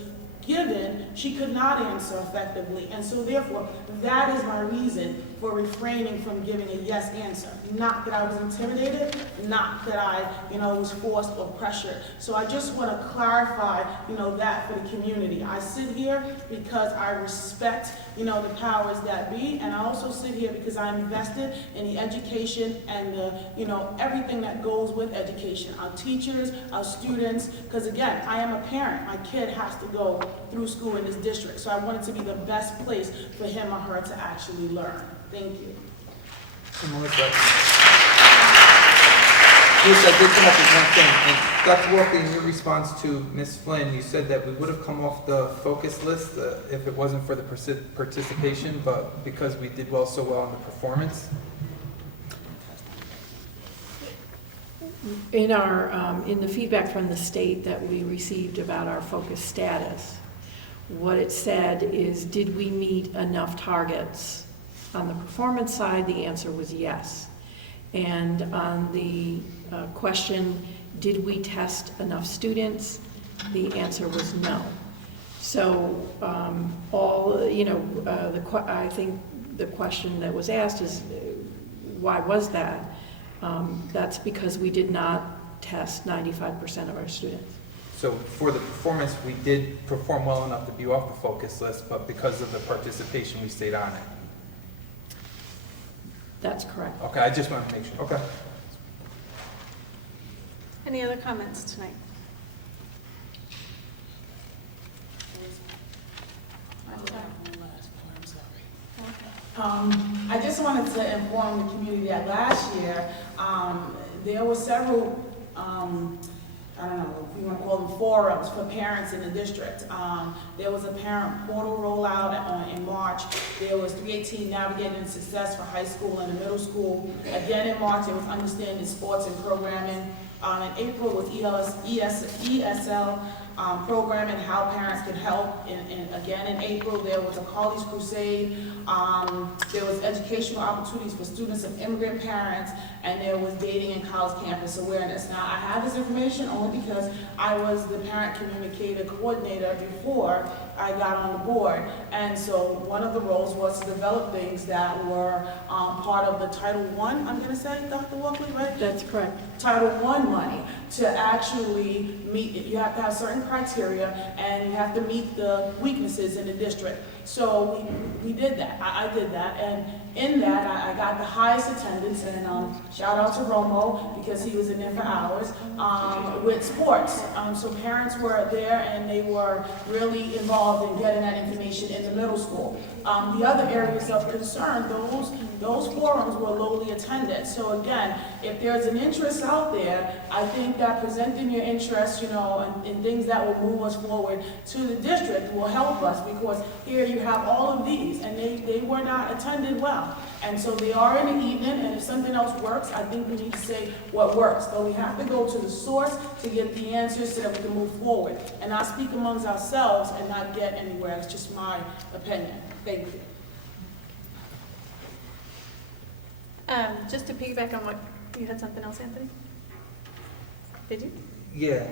given, she could not answer effectively. And so therefore, that is my reason for refraining from giving a yes answer. Not that I was intimidated, not that I, was forced or pressured. So I just want to clarify, that for the community. I sit here because I respect, the powers that be, and I also sit here because I'm invested in the education and the, everything that goes with education. Our teachers, our students, because again, I am a parent. My kid has to go through school in this district, so I want it to be the best place for him or her to actually learn. Thank you. Melissa, I did come up with one thing. And Dr. Walker, in your response to Ms. Flynn, you said that we would have come off the focus list if it wasn't for the participation, but because we did so well in the performance. In the feedback from the state that we received about our focus status, what it said is, did we meet enough targets? On the performance side, the answer was yes. And on the question, did we test enough students? The answer was no. So I think the question that was asked is, why was that? That's because we did not test 95% of our students. So for the performance, we did perform well enough to be off the focus list, but because of the participation, we stayed on it. That's correct. Okay, I just want to make sure. Okay. Any other comments tonight? I just wanted to inform the community that last year, there were several, I don't know if you want to call them forums for parents in the district. There was a parent portal rollout in March. There was 318 Navigating Success for high school and the middle school. Again in March, it was Understanding Sports and Programming. In April was ESL program and how parents can help. Again in April, there was a College Crusade. There was educational opportunities for students of immigrant parents, and there was dating and college campus awareness. Now, I have this information only because I was the parent communicator coordinator before I got on the board. And so one of the roles was to develop things that were part of the Title I, I'm going to say, Dr. Walkley, right? That's correct. Title I money to actually meet it. You have to have certain criteria and you have to meet the weaknesses in the district. So we did that. I did that, and in that I got the highest attendance, and shout out to Romo because he was in there for hours, with sports. So parents were there and they were really involved in getting that information in the middle school. The other areas of concern, those forums were lowly attended. So again, if there's an interest out there, I think that presenting your interest, in things that will move us forward to the district will help us, because here you have all of these and they were not attended well. And so they are in the evening, and if something else works, I think we need to say what works. But we have to go to the source to get the answers so that we can move forward and not speak amongst ourselves and not get anywhere. It's just my opinion. Thank you. Just to piggyback on what, you had something else, Anthony? Did you? Yeah.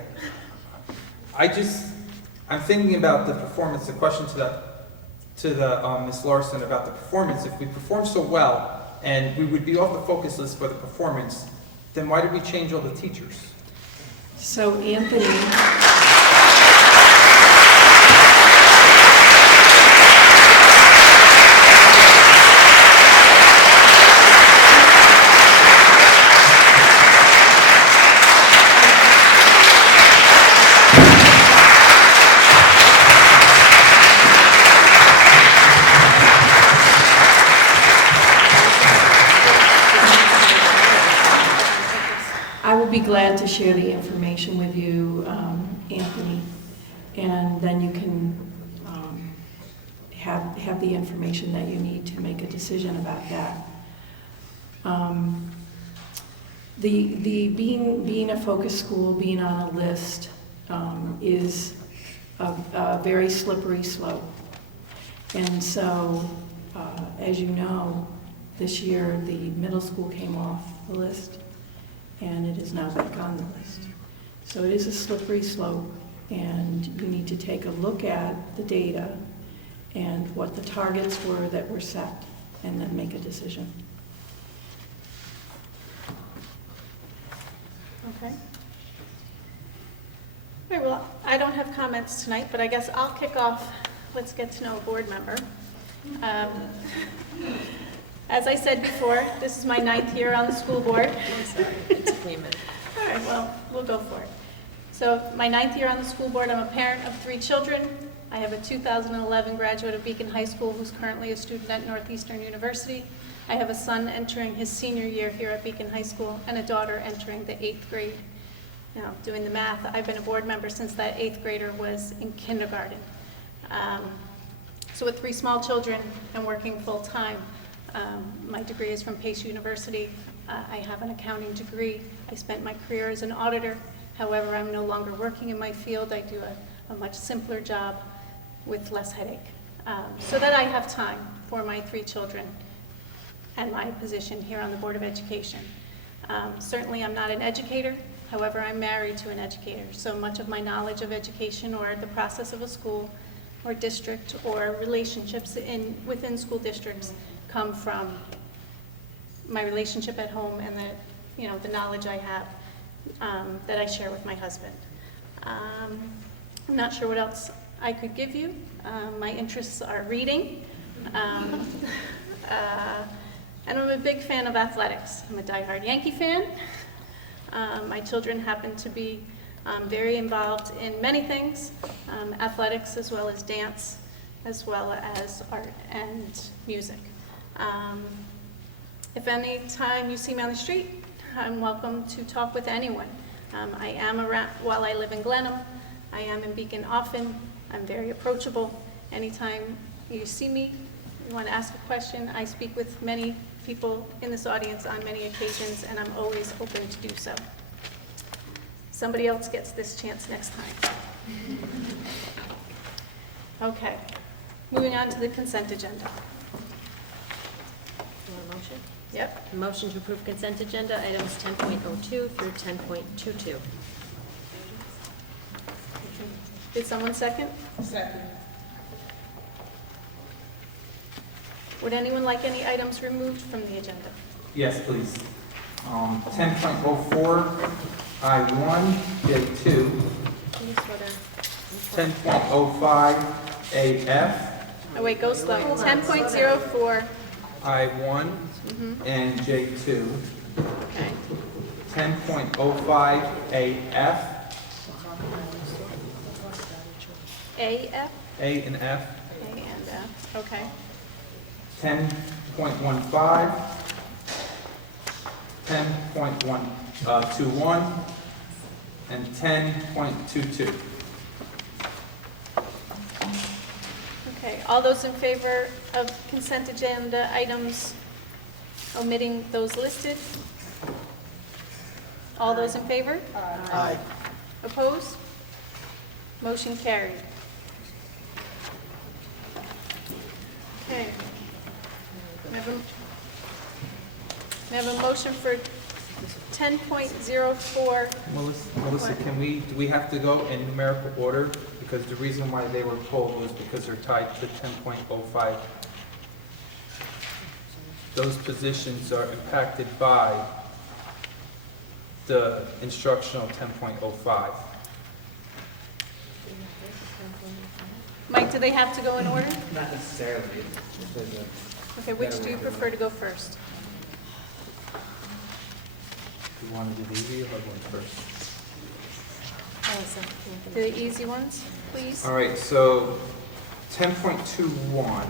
I'm thinking about the performance, the question to the Ms. Larson about the performance. If we perform so well and we would be off the focus list for the performance, then why did we change all the teachers? So Anthony. I will be glad to share the information with you, Anthony, and then you can have the information that you need to make a decision about that. The being a focus school, being on a list, is a very slippery slope. And so, as you know, this year the middle school came off the list, and it is now back on the list. So it is a slippery slope, and you need to take a look at the data and what the targets were that were set, and then make a decision. Okay. All right, well, I don't have comments tonight, but I guess I'll kick off, let's get to know a board member. As I said before, this is my 9th year on the school board. All right, well, we'll go for it. So my 9th year on the school board, I'm a parent of 3 children. I have a 2011 graduate of Beacon High School who's currently a student at Northeastern University. I have a son entering his senior year here at Beacon High School and a daughter entering the 8th grade. Now, doing the math, I've been a board member since that 8th grader was in kindergarten. So with 3 small children and working full-time, my degree is from Pace University. I have an accounting degree. I spent my career as an auditor. However, I'm no longer working in my field. I do a much simpler job with less headache, so that I have time for my 3 children and my position here on the Board of Education. Certainly, I'm not an educator. However, I'm married to an educator, so much of my knowledge of education or the process of a school or district or relationships within school districts come from my relationship at home and the knowledge I have that I share with my husband. I'm not sure what else I could give you. My interests are reading, and I'm a big fan of athletics. I'm a diehard Yankee fan. My children happen to be very involved in many things, athletics as well as dance, as well as art and music. If any time you see me on the street, I'm welcome to talk with anyone. I am around, while I live in Glenham, I am in Beacon often. I'm very approachable. Anytime you see me, you want to ask a question, I speak with many people in this audience on many occasions, and I'm always open to do so. Somebody else gets this chance next time. Okay, moving on to the consent agenda. Motion? Yep. Motion to approve consent agenda items 10.02 through 10.22. Did someone second? Second. Would anyone like any items removed from the agenda? Yes, please. 10.04, I1, J2. 10.05, AF. Oh, wait, go slow. 10.04. I1 and J2. Okay. 10.05, AF. AF? A and F. A and F, okay. 10.15, 10.21, and 10.22. Okay, all those in favor of consent agenda items omitting those listed? All those in favor? Aye. Opposed? Motion carried. Okay. May I have a motion for 10.04? Melissa, do we have to go in numerical order? Because the reason why they were pulled was because they're tied to 10.05. Those positions are impacted by the instructional 10.05. Mike, do they have to go in order? Not necessarily. There's a Okay, which better do you way to prefer to go first? Do you want to do the easy or hard one first? The easy ones, please? All right, so 10.21.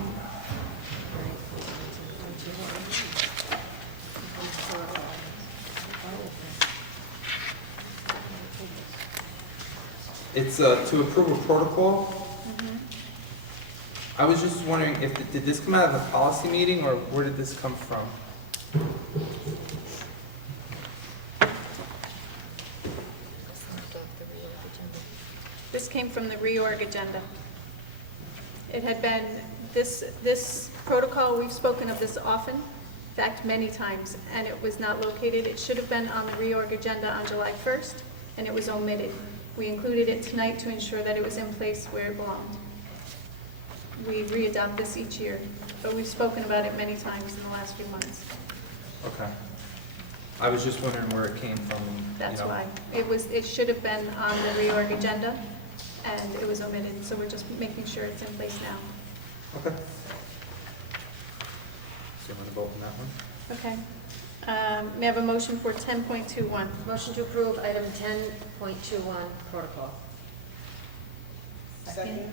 It's to approve a protocol. I was just wondering if, did this come out of a policy meeting or where did this come from? This came from the reorg agenda. It had been, this protocol, we've spoken of this often, in fact, many times, and it was not located. It should have been on the reorg agenda on July 1st, and it was omitted. We included it tonight to ensure that it was in place where it belonged. We re-adopt this each year, but we've spoken about it many times in the last few months. Okay. I was just wondering where it came from. That's why. It should have been on the reorg agenda, and it was omitted, so we're just making sure it's in place now. Okay. So you want to vote on that one? Okay. May I have a motion for 10.21? Motion to approve item 10.21 protocol. Second.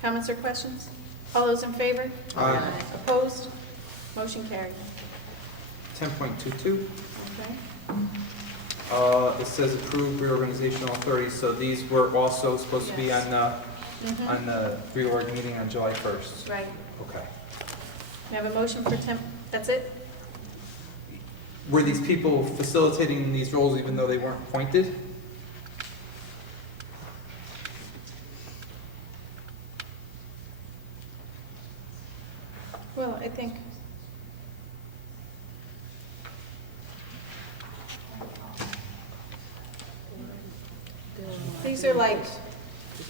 Comments or questions? All those in favor? Aye. Opposed? Motion carried. 10.22. Okay. It says approved reorganizational authority, so these were also supposed to be Yes. on the, Mhm. on the reorg meeting on July 1st. Right. Okay. May I have a motion for 10, that's it? Were these people facilitating these roles even though they weren't appointed? Well, I think. These are like,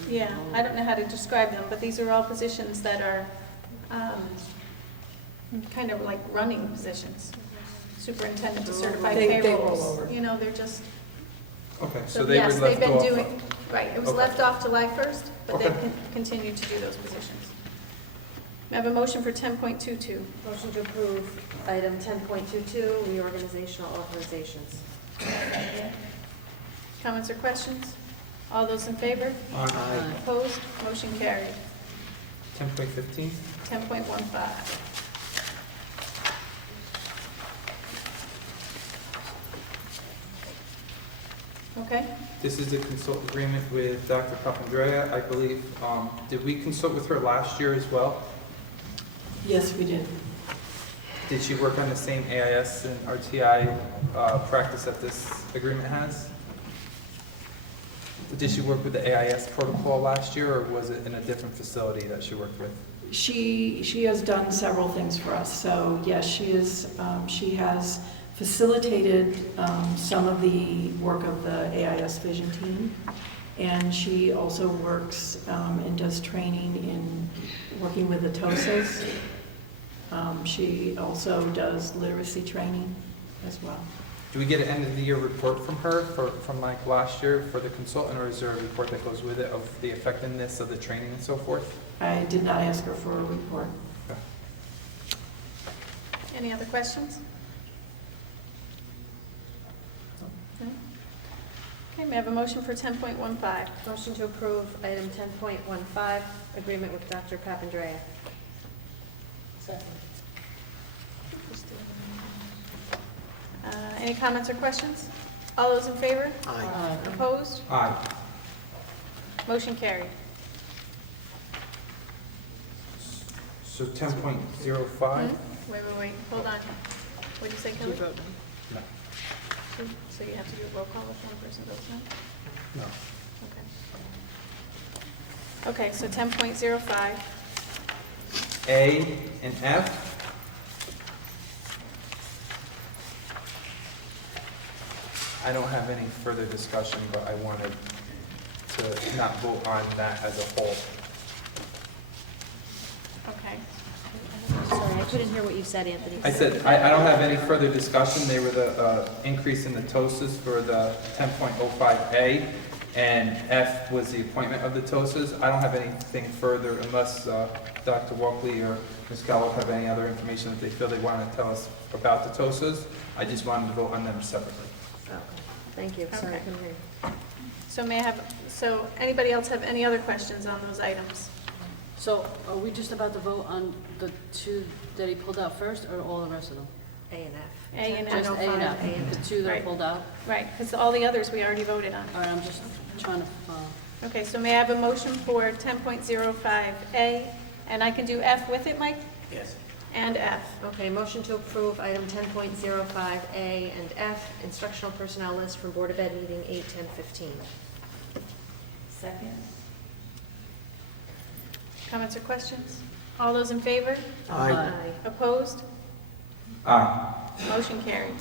yeah, I don't know how to describe them, but these are all positions that are kind of like running positions. Superintendent to certify They roll payrolls, over. you know, they're just. Okay, so they were Yes, left they've been off. doing, right, it was Okay. left off July 1st, but they Okay. continue to do those positions. May I have a motion for 10.22? Motion to approve item 10.22 reorganizational authorizations. Comments or questions? All those in favor? Aye. Opposed? Motion carried. 10.15. 10.15. Okay, This is a consult agreement with Dr. Papandrea, I believe. Did we consult with her last year as well? Yes, we did. Did she work on the same AIS and RTI practice that this agreement has? Did she work with the AIS protocol last year, or was it in a different facility that she worked with? She has done several things for us. So yes, she has facilitated some of the work of the AIS Vision team, and she also works and does training in working with the TOSAs. She also does literacy training as well. Do we get an end of the year report from her from like last year for the consultant, or is there a report that goes with it of the effectiveness of the training and so forth? I did not ask her for a report. Okay. any other questions? No? Okay, may I have a motion for 10.15? Motion to approve item 10.15 agreement with Dr. Papandrea. Second. Any comments or questions? All those in favor? Aye. Opposed? Aye. Motion carried. So 10.05? Wait, hold on. What did you say, Kelly? No. So you have to do a roll call if one person votes no? No. Okay. Okay, so 10.05. A and F? I don't have any further discussion, but I wanted to not vote on that as a whole. Okay. Sorry, I couldn't hear what you said, Anthony. I said, I don't have any further discussion. They were the increase in the TOSAs for the 10.05A, and F was the appointment of the TOSAs. I don't have anything further unless Dr. Walkley or Ms. Gallup have any other information that they feel they want to tell us about the TOSAs. I just wanted to vote on them separately. Okay. Thank you. Sorry, I Okay. couldn't hear you. So may I have, so anybody else have any other questions on those items? So are we just about to vote on the two that he pulled out first, or all the rest of them? A and F. A and Just F. A and F, the two that are Right. pulled out? Right, because all the others we already voted on. All right, I'm just trying to follow. Okay, so may I have a motion for 10.05A, and I can do F with it, Mike? Yes. And F. Okay, motion to approve item 10.05A and F, instructional personnel list from Board of Ed meeting 8/10/15. Second. Comments or questions? All those in favor? Aye. Opposed? Aye. Motion carried.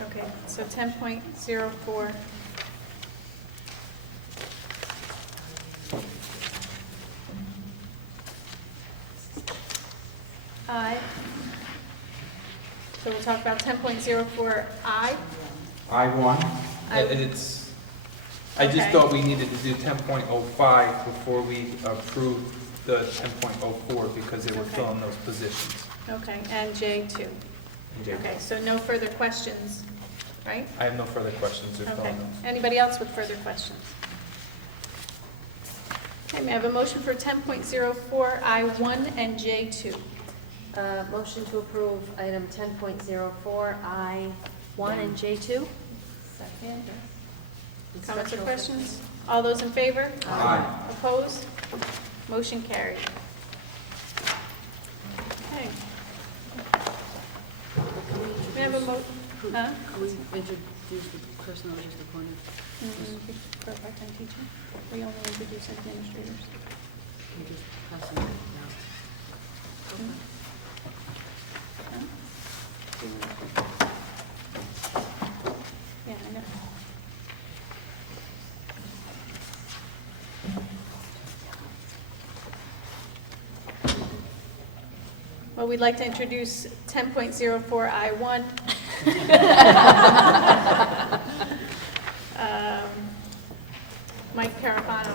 Okay, so 10.04. I. So we'll talk about 10.04I. I1. I- It's, I just Okay. thought we needed to do 10.05 before we approved the 10.04 because they were Okay. filling those positions. Okay, and J2. And J2. Okay, so no further questions, right? I have no further questions. They're Okay. filling those. Anybody else with further questions? Okay, may I have a motion for 10.04 I1 and J2? Motion to approve item 10.04 I1 and J2. Second. Comments or questions? All those in favor? Aye. Opposed? Motion carried. Okay. May I have a huh? Can we introduce the person that was just appointed? For a part-time teacher? We only introduce administrators. We just pass them now. Yeah, I know. Well, we'd like to introduce 10.04 I1. Mike Carafano.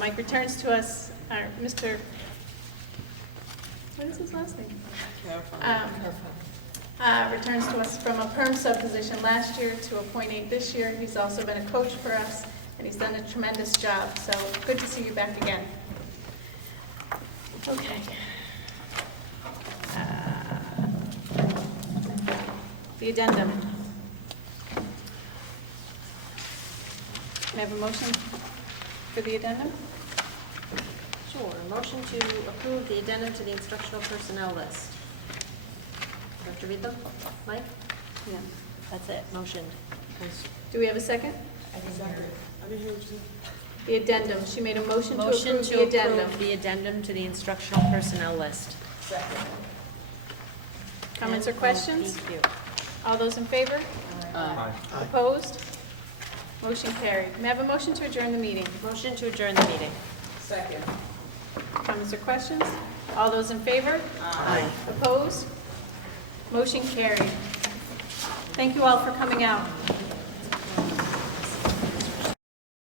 Mike returns to us, Mr. What is his last name? Returns to us from a perm sub position last year to a .8 this year. He's also been a coach for us, and he's done a tremendous job, so good to see you back again. Okay. The addendum. May I have a motion for the addendum? Sure. Motion to approve the addendum to the instructional personnel list. Do I have to read them? Mike? Yeah. That's it. Motion. Do we have a second? I didn't hear what you said. The addendum. She made a motion to Motion approve to the addendum. approve the addendum to the instructional personnel list. Second. Comments or And questions? DQ. All those in favor? Aye. Opposed? Motion carried. May I have a motion to adjourn the meeting? Motion to adjourn the meeting. Second. Comments or questions? All those in favor? Aye. Opposed? Motion carried. Thank you all for coming out.